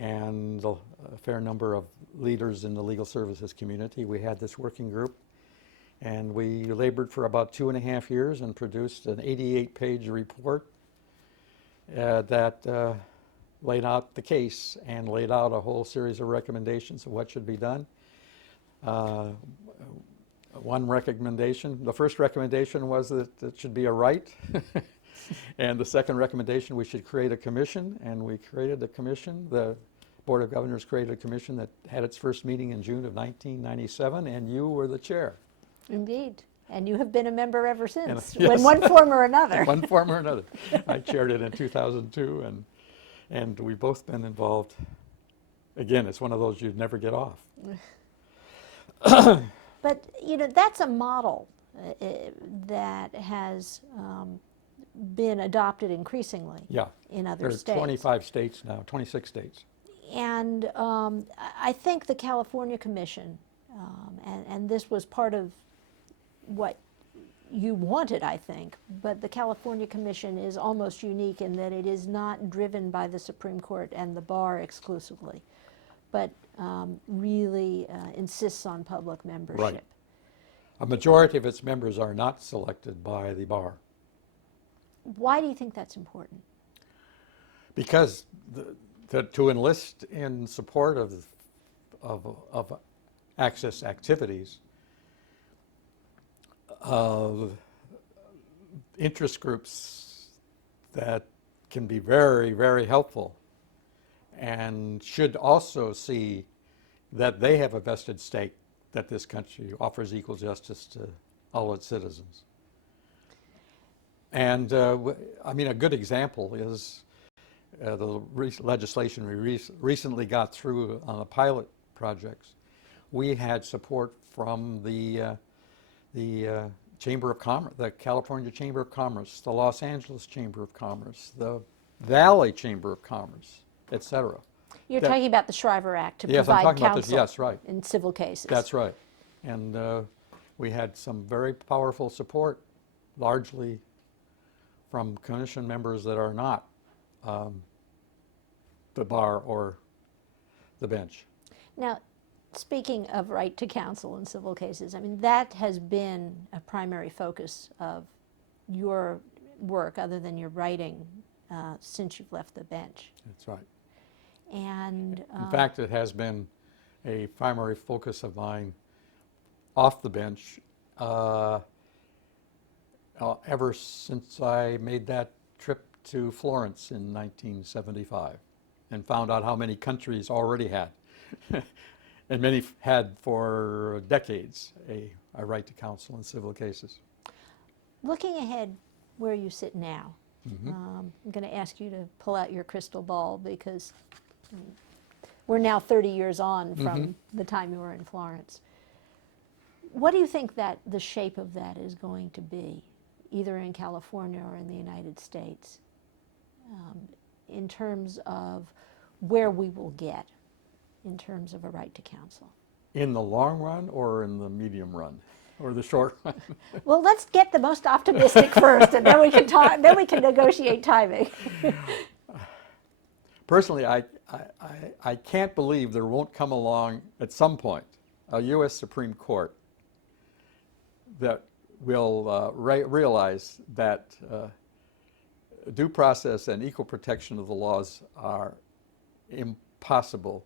and a fair number of leaders in the legal services community. We had this working group, and we labored for about 2.5 years and produced an 88-page report that laid out the case and laid out a whole series of recommendations of what should be done. One recommendation, the first recommendation was that it should be a right. And the second recommendation, we should create a commission, and we created a commission. The Board of Governors created a commission that had its first meeting in June of 1997, and you were the chair. Indeed. And you have been a member ever since, Yes. in one form or another. One form or another. I chaired it in 2002, and we've both been involved. Again, it's one of those you'd never get off. But, that's a model that has been adopted increasingly in other states. There's 25 states now, 26 states. And I think the California Commission, and this was part of what you wanted, I think, but the California Commission is almost unique in that it is not driven by the Supreme Court and the bar exclusively, but really insists on public membership. Right. A majority of its members are not selected by the bar. Why do you think that's important? Because to enlist in support of access activities, interest groups that can be very, very helpful and should also see that they have a vested stake that this country offers equal justice to all its citizens. And I mean, a good example is the legislation we recently got through on the pilot projects. We had support from the Chamber of Commerce, the California Chamber of Commerce, the Los Angeles Chamber of Commerce, the Valley Chamber of Commerce, etc. You're talking about the Shriver Act to Yes, I'm provide talking about counsel this, yes, right. in civil cases. That's right. And we had some very powerful support, largely from commission members that are not the bar or the bench. Now, speaking of right to counsel in civil cases, I mean, that has been a primary focus of your work, other than your writing, since you've left the bench. That's right. And in fact, it has been a primary focus of mine off the bench ever since I made that trip to Florence in 1975 and found out how many countries already had, and many had for decades, a right to counsel in civil cases. looking ahead where you sit now, I'm going to ask you to pull out your crystal ball, because we're now 30 years on from the time you were in Florence. What do you think that the shape of that is going to be, either in California or in the United States, in terms of where we will get in terms of a right to counsel? In the long run or in the medium run or the short run? Well, let's get the most optimistic first, and then we can talk. Then we can negotiate timing. Personally, I can't believe there won't come along at some point a U.S. Supreme Court that will realize that due process and equal protection of the laws are impossible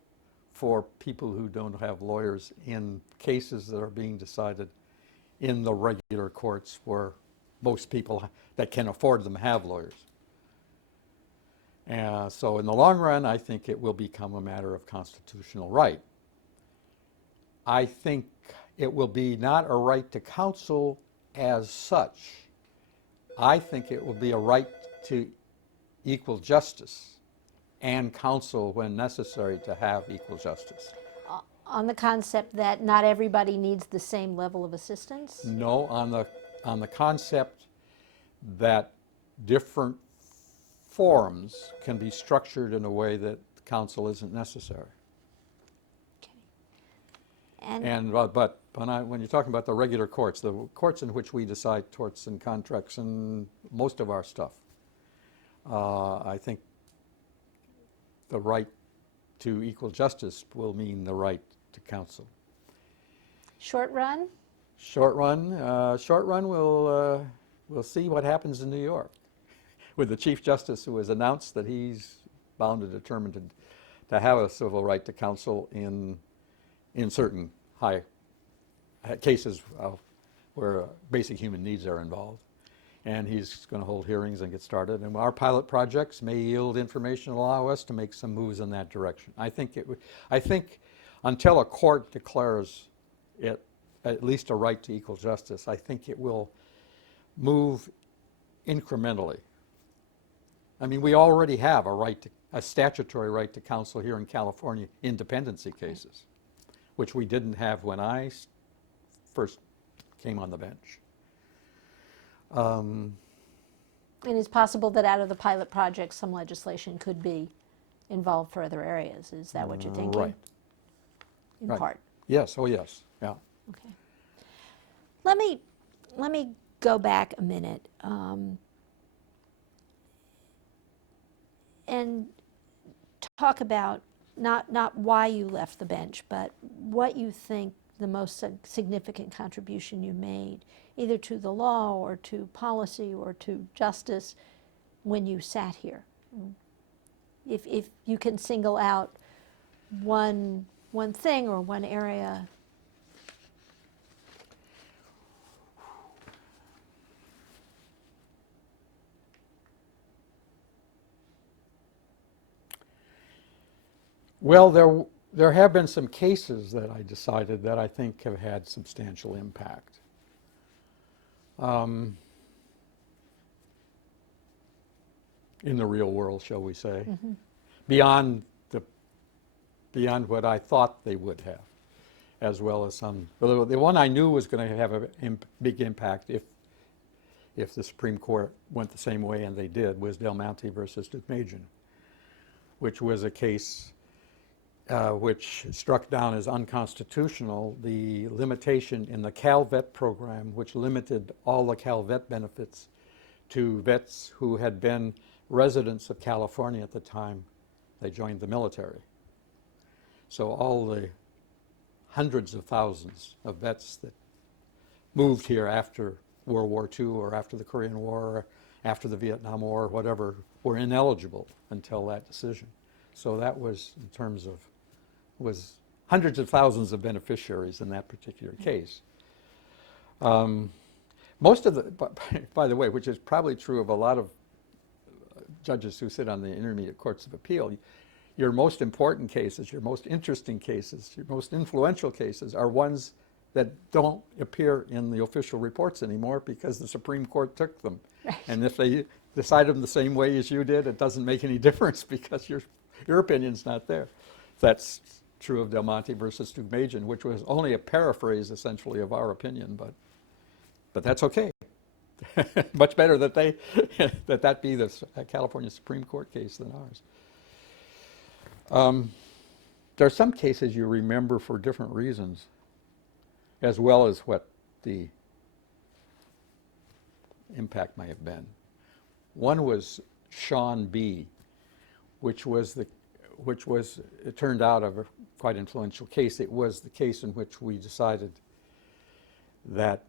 for people who don't have lawyers in cases that are being decided in the regular courts where most people that can afford them have lawyers. So in the long run, I think it will become a matter of constitutional right. I think it will be not a right to counsel as such. I think it will be a right to equal justice and counsel when necessary to have equal justice. On the concept that not everybody needs the same level of assistance? No, on the concept that different forms can be structured in a way that counsel isn't necessary. Okay. But when you're talking about the regular courts, the courts in which we decide torts and contracts and most of our stuff, I think the right to equal justice will mean the right to counsel. Short run? Short run, we'll see what happens in New York with the Chief Justice who has announced that he's bound and determined to have a civil right to counsel in certain high cases where basic human needs are involved. And he's going to hold hearings and get started. And our pilot projects may yield information and allow us to make some moves in that direction. I think until a court declares it at least a right to equal justice, I think it will move incrementally. I mean, we already have a statutory right to counsel here in California in dependency cases, which we didn't have when I first came on the bench. And it's possible that out of the pilot project, some legislation could be involved for other areas. Is that what you're thinking? Right. In Right. part. Yes. Oh, yes. Yeah. Okay. Let me go back a minute and talk about not why you left the bench, but what you think the most significant contribution you made, either to the law or to policy or to justice, when you sat here. If you can single out one thing or one area. Well, there have been some cases that I decided that I think have had substantial impact. In the real world, shall we say, beyond what I thought they would have, as well as some. The one I knew was going to have a big impact if the Supreme Court went the same way, and they did, was Del Monte versus Deukmejian, which was a case which struck down as unconstitutional the limitation in the CalVet program, which limited all the CalVet benefits to vets who had been residents of California at the time they joined the military. So all the hundreds of thousands of vets that moved here after World War II or after the Korean War or after the Vietnam War or whatever were ineligible until that decision. So that was, in terms of, was hundreds of thousands of beneficiaries in that particular case. Most of the, by the way, which is probably true of a lot of judges who sit on the intermediate courts of appeal, your most important cases, your most interesting cases, your most influential cases are ones that don't appear in the official reports anymore because the Supreme Court took them. Right. And if they decide them the same way as you did, it doesn't make any difference because your opinion's not there. That's true of Del Monte versus Stugmagian, which was only a paraphrase essentially of our opinion, but that's okay. Much better that they that be the California Supreme Court case than ours. There are some cases you remember for different reasons, as well as what the impact might have been. One was Sean B., which was, it turned out, a quite influential case. It was the case in which we decided that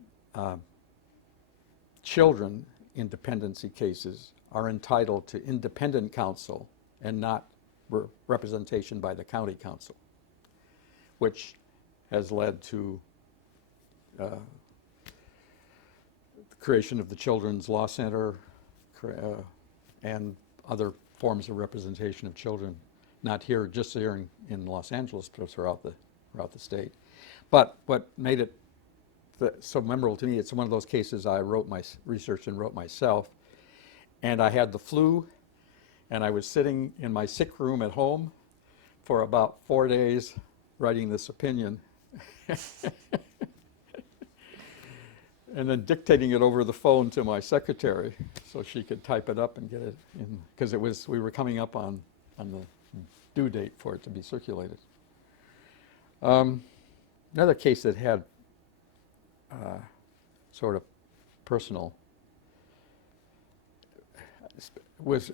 children in dependency cases are entitled to independent counsel and not representation by the county council, which has led to the creation of the Children's Law Center and other forms of representation of children, not here, just here in Los Angeles, but throughout the state. But what made it so memorable to me, it's one of those cases I wrote my research and wrote myself, and I had the flu, and I was sitting in my sick room at home for about 4 days writing this opinion and then dictating it over the phone to my secretary so she could type it up and get it in, because we were coming up on the due date for it to be circulated. Another case that had sort of personal, was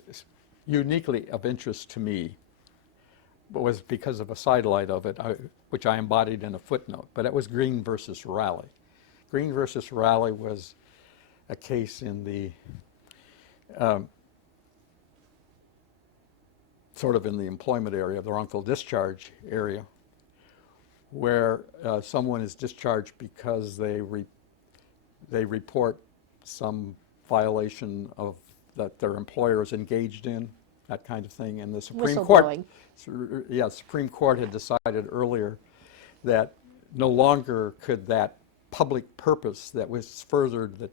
uniquely of interest to me, but was because of a sidelight of it, which I embodied in a footnote, but it was Green versus Raleigh. Green versus Raleigh was a case in the sort of in the employment area, the wrongful discharge area, where someone is discharged because they report some violation of that their employer is engaged in, that kind of thing. And the Supreme Court, Supreme Court had decided earlier that no longer could that public purpose that was furthered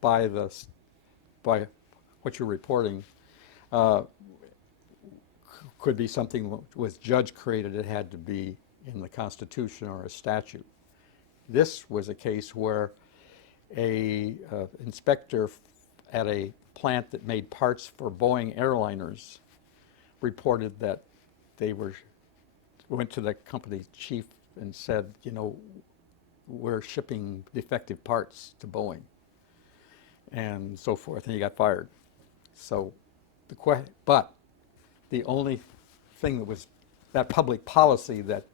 by what you're reporting could be something that was judge created. It had to be in the Constitution or a statute. This was a case where a inspector at a plant that made parts for Boeing airliners reported that they went to the company chief and said, you know, we're shipping defective parts to Boeing and so forth, and he got fired. So but the only thing that was that public policy that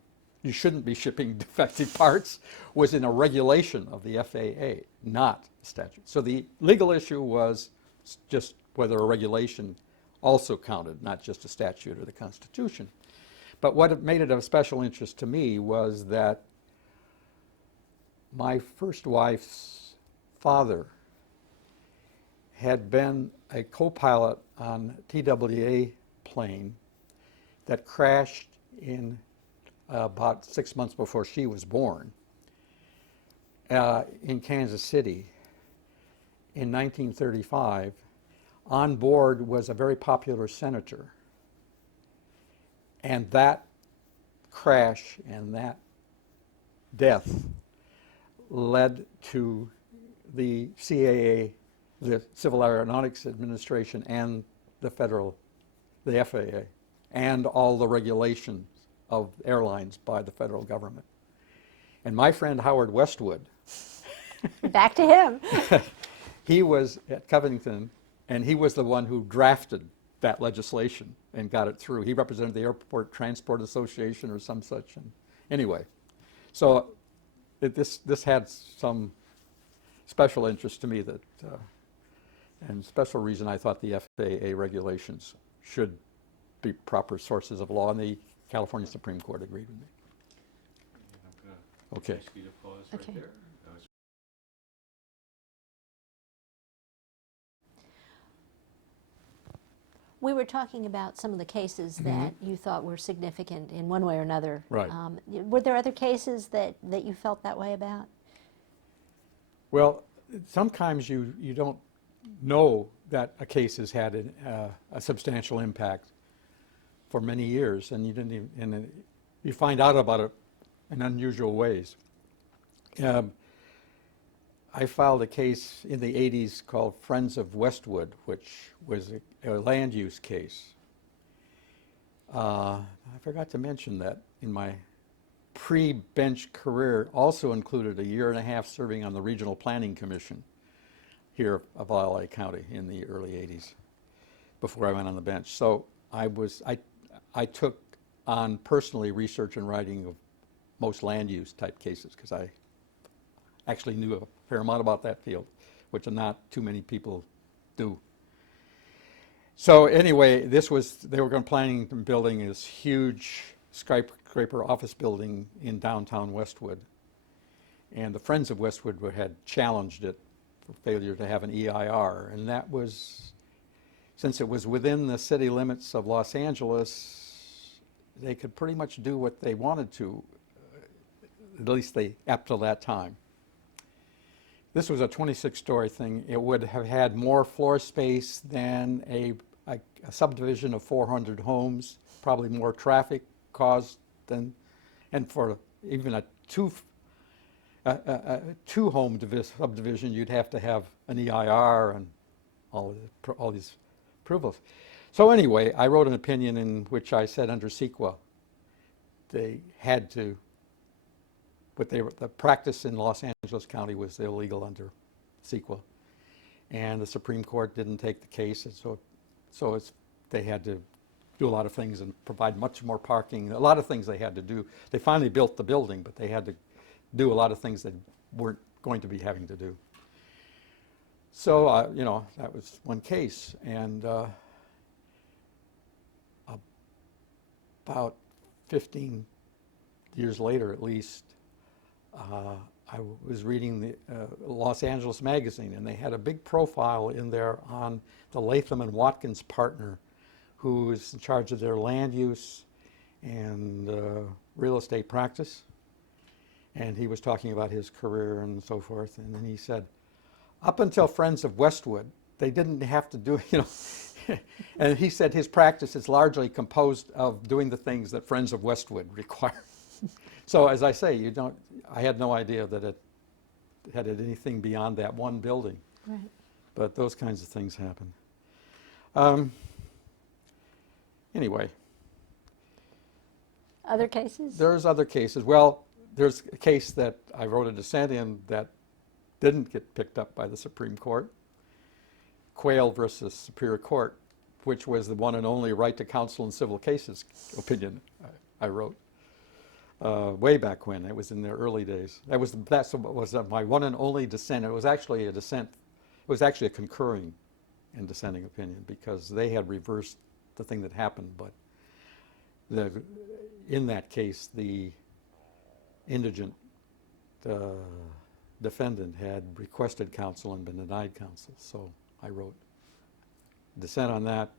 you shouldn't be shipping defective parts was in a regulation of the FAA, not a statute. So the legal issue was just whether a regulation also counted, not just a statute or the Constitution. But what made it of special interest to me was that my first wife's father had been a co-pilot on a TWA plane that crashed in about 6 months before she was born in Kansas City in 1935. On board was a very popular senator. And that crash and that death led to the CAA, the Civil Aeronautics Administration, and the FAA, and all the regulations of airlines by the federal government. And my friend Howard Westwood, back to him, he was at Covington, and he was the one who drafted that legislation and got it through. He represented the Airport Transport Association or some such. And anyway, so this had some special interest to me that, and special reason I thought the FAA regulations should be proper sources of law, and the California Supreme Court agreed with me. Okay. Ask you to pause right there. We were talking about some of the cases that you thought were significant in one way or another. Right. Were there other cases that you felt that way about? Well, sometimes you don't know that a case has had a substantial impact for many years, and you didn't even, and you find out about it in unusual ways. I filed a case in the 80s called Friends of Westwood, which was a land use case. I forgot to mention that in my pre-bench career also included a year and a half serving on the Regional Planning Commission here of LA County in the early 80s before I went on the bench. So I took on personally research and writing of most land use type cases because I actually knew a fair amount about that field, which not too many people do. So anyway, they were planning on building this huge skyscraper office building in downtown Westwood. And the Friends of Westwood had challenged it for failure to have an EIR. And that was, since it was within the city limits of Los Angeles, they could pretty much do what they wanted to, at least up till that time. This was a 26-story thing. It would have had more floor space than a subdivision of 400 homes, probably more traffic caused than, and for even a two-home subdivision, you'd have to have an EIR and all these approvals. So anyway, I wrote an opinion in which I said under CEQA, they had to, the practice in Los Angeles County was illegal under CEQA. And the Supreme Court didn't take the case, and so they had to do a lot of things and provide much more parking, a lot of things they had to do. They finally built the building, but they had to do a lot of things they weren't going to be having to do. So, that was one case. And about 15 years later, at least, I was reading the Los Angeles Magazine, and they had a big profile in there on the Latham and Watkins partner, who is in charge of their land use and real estate practice. And he was talking about his career and so forth. And then he said, up until Friends of Westwood, they didn't have to do, and he said his practice is largely composed of doing the things that Friends of Westwood require. So as I say, I had no idea that it had anything beyond that one building. Right. But those kinds of things happen. Anyway. Other cases? There's other cases. Well, there's a case that I wrote a dissent in that didn't get picked up by the Supreme Court. Quayle versus Superior Court, which was the one and only right to counsel in civil cases opinion I wrote. Way back when, it was in the early days. That was my one and only dissent. It was actually a dissent. It was actually a concurring and dissenting opinion because they had reversed the thing that happened. But in that case, the indigent defendant had requested counsel and been denied counsel. So I wrote dissent on that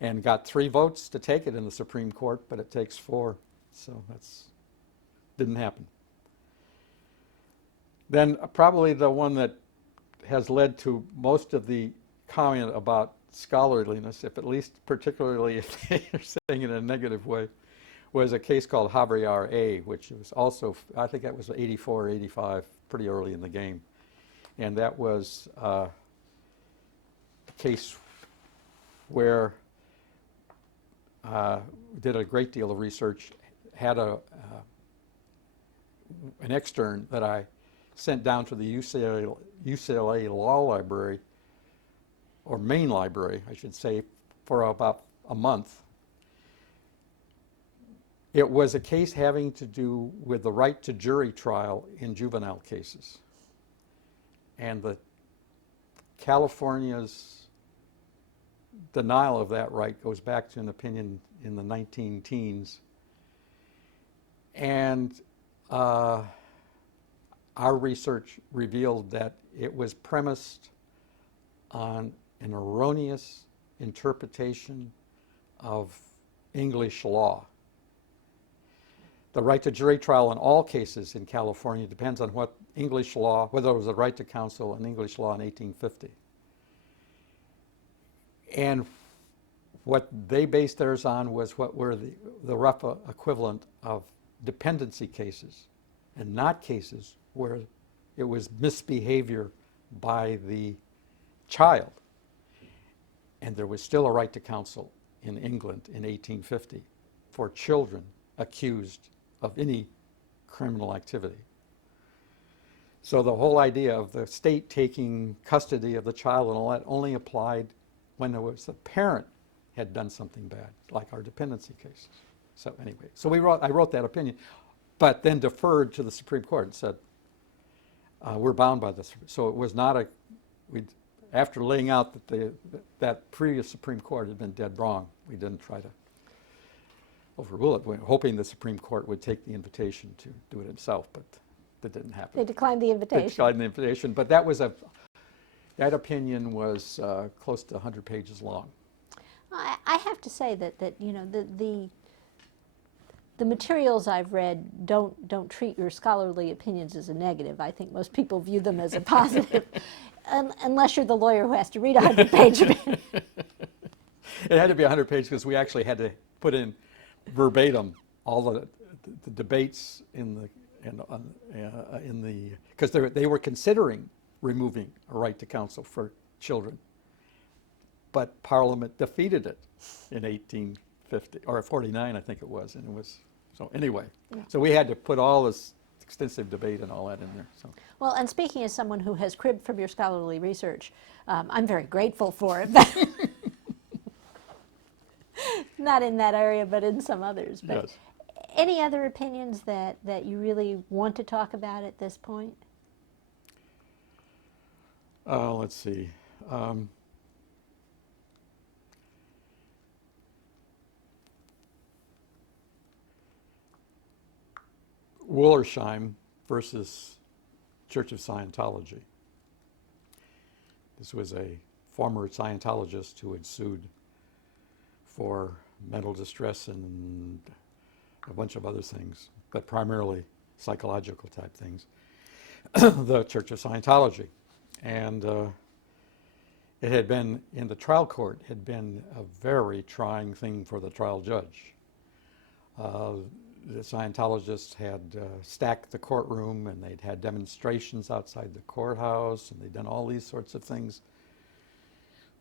and got 3 votes to take it in the Supreme Court, but it takes 4. So that's didn't happen. Then probably the one that has led to most of the comment about scholarliness, if at least particularly if they are saying it in a negative way, was a case called Javier A., which was also, I think that was 84 or 85, pretty early in the game. And that was a case where did a great deal of research, had an extern that I sent down to the UCLA Law Library, or main library, I should say, for about a month. It was a case having to do with the right to jury trial in juvenile cases. And California's denial of that right goes back to an opinion in the 19-teens. And our research revealed that it was premised on an erroneous interpretation of English law. The right to jury trial in all cases in California depends on what English law, whether it was a right to counsel in English law in 1850. And what they based theirs on was what were the rough equivalent of dependency cases and not cases where it was misbehavior by the child. And there was still a right to counsel in England in 1850 for children accused of any criminal activity. So the whole idea of the state taking custody of the child and all that only applied when there was the parent had done something bad, like our dependency cases. So anyway, so I wrote that opinion, but then deferred to the Supreme Court and said, we're bound by this. So it was not after laying out that that previous Supreme Court had been dead wrong, we didn't try to overrule it. We were hoping the Supreme Court would take the invitation to do it himself, but that didn't happen. They declined the invitation. They declined the invitation, but that opinion was close to 100 pages long. I have to say that the materials I've read don't treat your scholarly opinions as a negative. I think most people view them as a positive, unless you're the lawyer who has to read a 100-page opinion. It had to be 100 pages because we actually had to put in verbatim all the debates because they were considering removing a right to counsel for children, but Parliament defeated it in 1850 or 49, I think it was, and it was so anyway. Yeah. So we had to put all this extensive debate and all that in there. So. Well, and speaking as someone who has cribbed from your scholarly research, I'm very grateful for it. Not in that area, but in some others. But yes. Any other opinions that you really want to talk about at this point? Let's see. Wollersheim versus Church of Scientology. This was a former Scientologist who had sued for mental distress and a bunch of other things, but primarily psychological type things, the Church of Scientology. And it had been, in the trial court, had been a very trying thing for the trial judge. The Scientologists had stacked the courtroom, and they'd had demonstrations outside the courthouse, and they'd done all these sorts of things.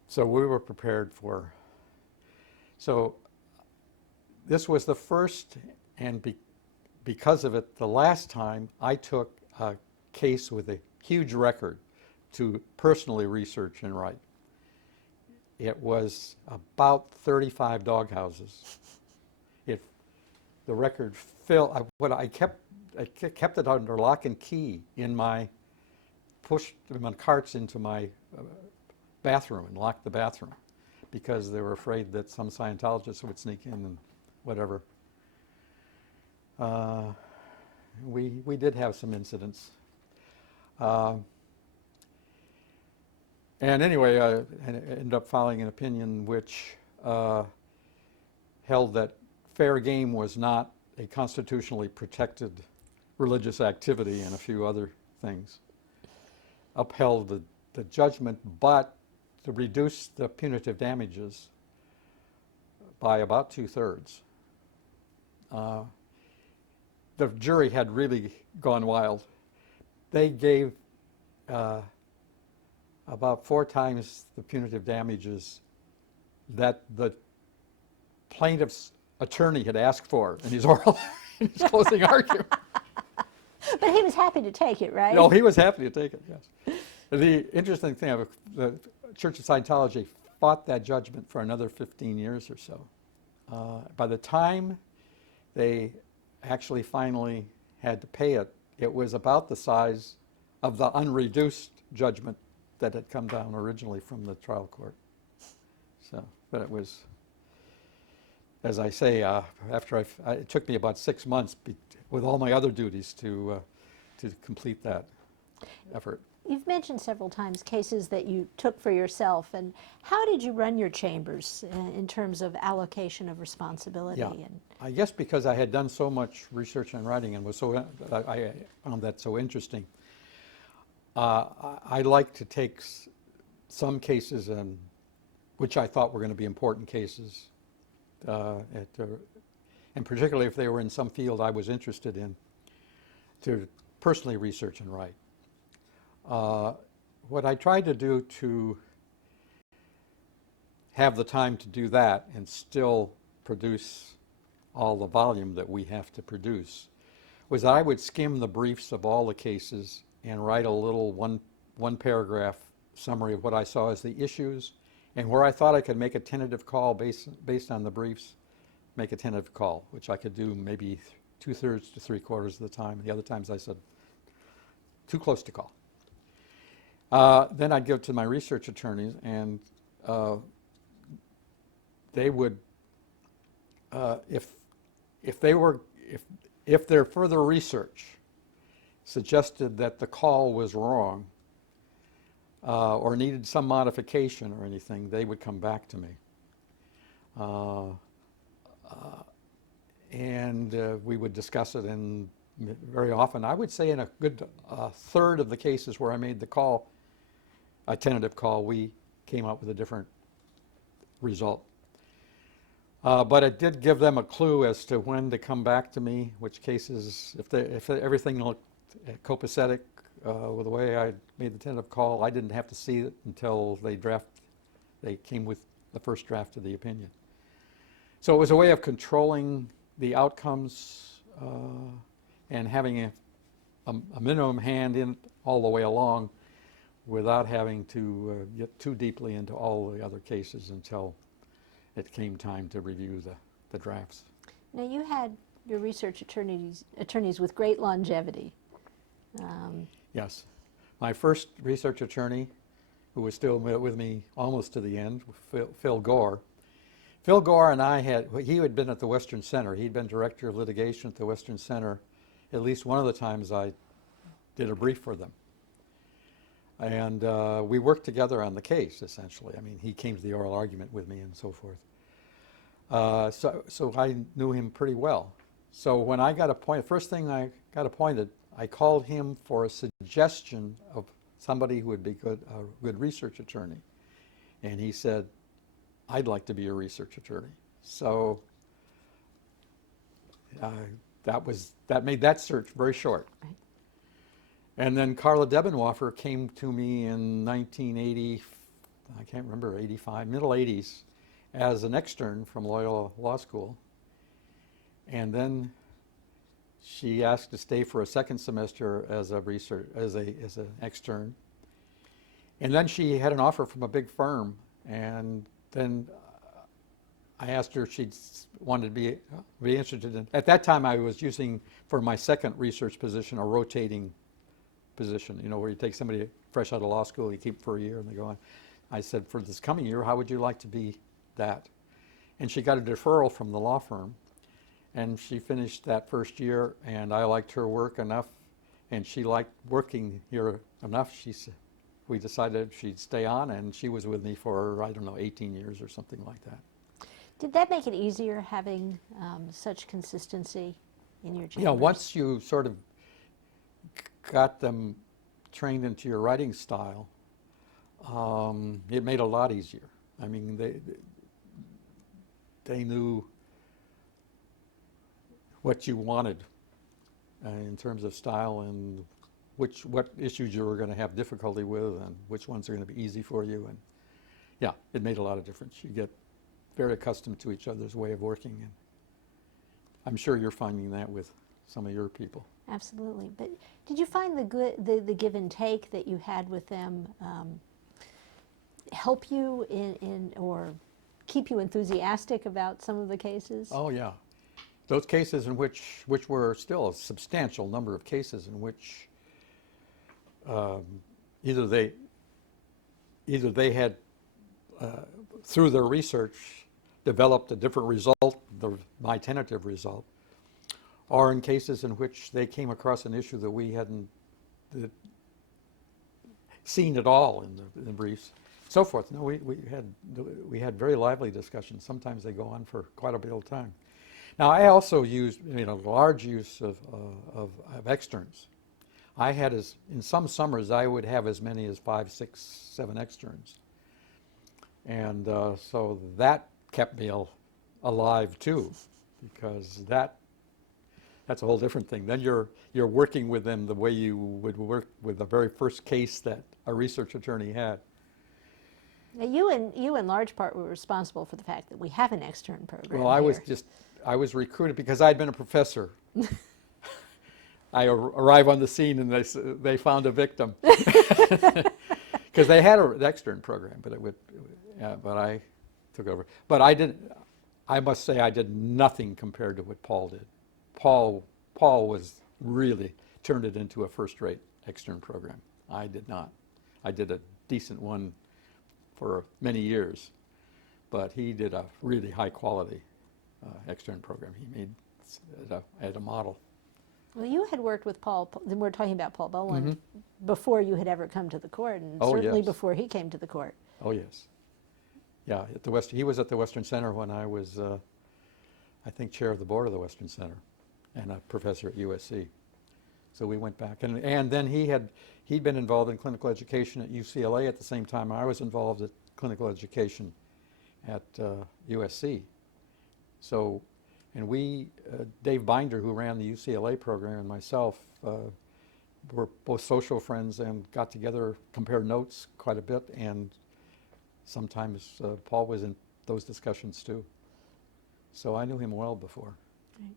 So we were prepared for. So this was the first, and because of it, the last time I took a case with a huge record to personally research and write. It was about 35 dog houses. The record filled. I kept it under lock and key pushed my carts into my bathroom and locked the bathroom because they were afraid that some Scientologists would sneak in and whatever. We did have some incidents. And anyway, I ended up filing an opinion which held that fair game was not a constitutionally protected religious activity and a few other things. Upheld the judgment, but to reduce the punitive damages by about 2/3. The jury had really gone wild. They gave about 4 times the punitive damages that the plaintiff's attorney had asked for in his closing argument. But he was happy to take it, right? No, he was happy to take it, yes. The interesting thing, the Church of Scientology fought that judgment for another 15 years or so. By the time they actually finally had to pay it, it was about the size of the unreduced judgment that had come down originally from the trial court. So, but it was, as I say, after it took me about 6 months with all my other duties to complete that effort. You've mentioned several times cases that you took for yourself, and how did you run your chambers in terms of allocation of responsibility? Yeah. I guess because I had done so much research and writing and I found that so interesting. I like to take some cases which I thought were going to be important cases, and and particularly if they were in some field I was interested in, to personally research and write. What I tried to do to have the time to do that and still produce all the volume that we have to produce was I would skim the briefs of all the cases and write a little one paragraph summary of what I saw as the issues, and where I thought I could make a tentative call based on the briefs, make a tentative call, which I could do maybe 2/3 to 3/4 of the time. The other times I said, too close to call. Then I'd give it to my research attorneys, and they would, if their further research suggested that the call was wrong or needed some modification or anything, they would come back to me. And we would discuss it, and very often, I would say in a good third of the cases where I made the call, a tentative call, we came up with a different result. But it did give them a clue as to when to come back to me, which cases, if everything looked copacetic with the way I made the tentative call, I didn't have to see it until they came with the first draft of the opinion. So it was a way of controlling the outcomes and having a minimum hand in all the way along without having to get too deeply into all the other cases until it came time to review the drafts. Now, you had your research attorneys with great longevity. Yes. My first research attorney, who was still with me almost to the end, Phil Gore. Phil Gore and he had been at the Western Center. He'd been director of litigation at the Western Center at least one of the times I did a brief for them. And we worked together on the case, essentially. I mean, he came to the oral argument with me and so forth. So I knew him pretty well. So when I got appointed, first thing I got appointed, I called him for a suggestion of somebody who would be a good research attorney. And he said, I'd like to be a research attorney. So that made that search very short. Right. And then Carla Debenhofer came to me in 1980, I can't remember, 85, middle 80s, as an extern from Loyola Law School. And then she asked to stay for a second semester as an extern. And then she had an offer from a big firm, and then I asked her if she wanted to be interested in. At that time, I was using, for my second research position, a rotating position, where you take somebody fresh out of law school, you keep them for a year, and they go on. I said, for this coming year, how would you like to be that? And she got a deferral from the law firm, and she finished that first year, and I liked her work enough, and she liked working here enough. We decided she'd stay on, and she was with me for, 18 years or something like that. Did that make it easier having such consistency in your chambers? Yeah, once you sort of got them trained into your writing style, it made it a lot easier. I mean, they knew what you wanted in terms of style, and what issues you were going to have difficulty with, and which ones are going to be easy for you. And yeah, it made a lot of difference. You get very accustomed to each other's way of working, and I'm sure you're finding that with some of your people. Absolutely. But did you find the give and take that you had with them help you in or keep you enthusiastic about some of the cases? Oh yeah, those cases in which were still a substantial number of cases in which either they had through their research developed a different result, my tentative result, or in cases in which they came across an issue that we hadn't seen at all in the briefs, so forth. No, we had very lively discussions. Sometimes they go on for quite a bit of time. Now, I also used large use of externs. I had in some summers I would have as many as 5, 6, 7 externs, and so that kept me alive too, because that's a whole different thing. Then you're working with them the way you would work with the very first case that a research attorney had. Now, you in large part were responsible for the fact that we have an extern program Well, here. I was recruited because I'd been a professor. I arrive on the scene and they found a victim. Because they had an extern program, but I took over. But I must say I did nothing compared to what Paul did. Paul was really turned it into a first-rate extern program. I did not. I did a decent one for many years, but he did a really high-quality extern program. He made at a model. Well, you had worked with Paul, we're talking about Paul Boland, before you had ever come to the court, and certainly yes. before he came to the court. Oh, yes. Yeah, he was at the Western Center when I was, I think, chair of the board of the Western Center and a professor at USC. So we went back. And then he'd been involved in clinical education at UCLA at the same time I was involved at clinical education at USC. So, and Dave Binder, who ran the UCLA program, and myself were both social friends and got together, compared notes quite a bit, and sometimes Paul was in those discussions too. So I knew him well before. Right.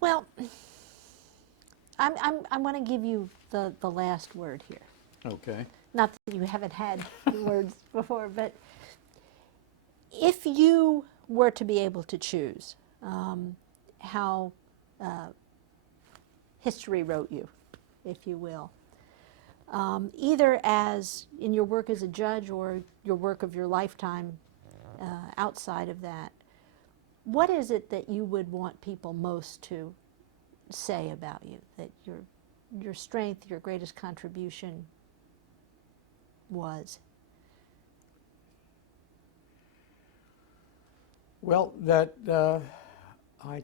Well, I want to give you the last word here. Okay. Not that you haven't had words before, but if you were to be able to choose how history wrote you, if you will, either as in your work as a judge or your work of your lifetime outside of that, what is it that you would want people most to say about you, that your strength, your greatest contribution was? Well, that I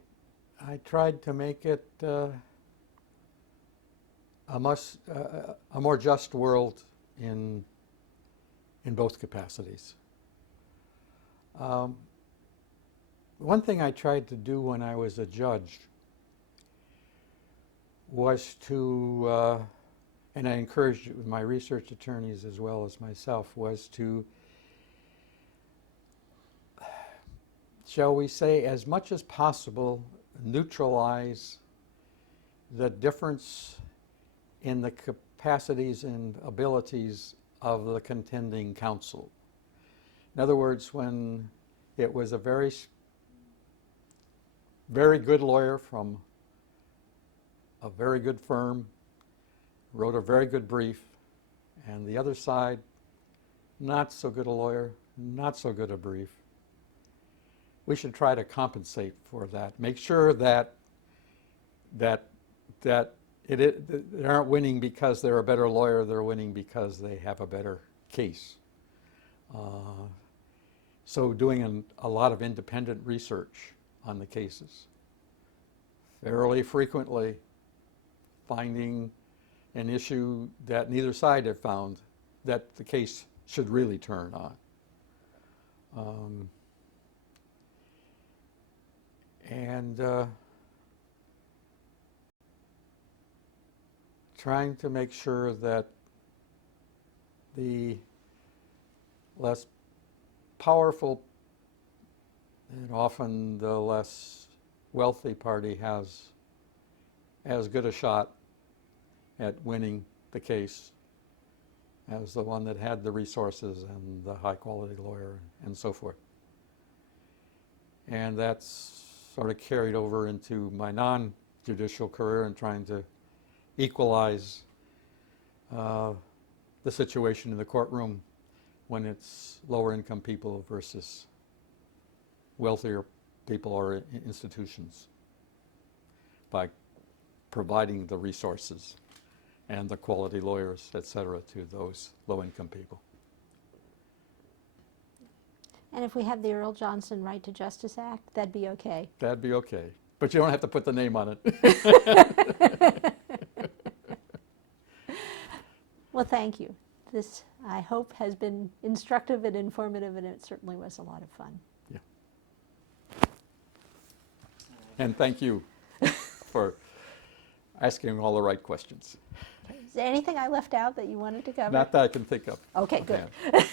tried to make it a more just world in both capacities. One thing I tried to do when I was a judge was to, and I encouraged my research attorneys as well as myself, was to, shall we say, as much as possible, neutralize the difference in the capacities and abilities of the contending counsel. In other words, when it was a very good lawyer from a very good firm, wrote a very good brief, and the other side, not so good a lawyer, not so good a brief, we should try to compensate for that. Make sure that they aren't winning because they're a better lawyer, they're winning because they have a better case. So doing a lot of independent research on the cases. Fairly frequently finding an issue that neither side have found that the case should really turn on. Trying to make sure that the less powerful and often the less wealthy party has as good a shot at winning the case as the one that had the resources and the high quality lawyer and so forth. And that's sort of carried over into my non-judicial career and trying to equalize the situation in the courtroom when it's lower income people versus wealthier people or institutions by providing the resources and the quality lawyers, et cetera, to those low income people. And if we have the Earl Johnson Right to Justice Act, that'd be okay. That'd be okay. But you don't have to put the name on it. Well, thank you. This, I hope, has been instructive and informative, and it certainly was a lot of fun. And thank you for asking all the right questions. Is there anything I left out that you wanted to cover? Not that I can think of. Okay, good. offhand.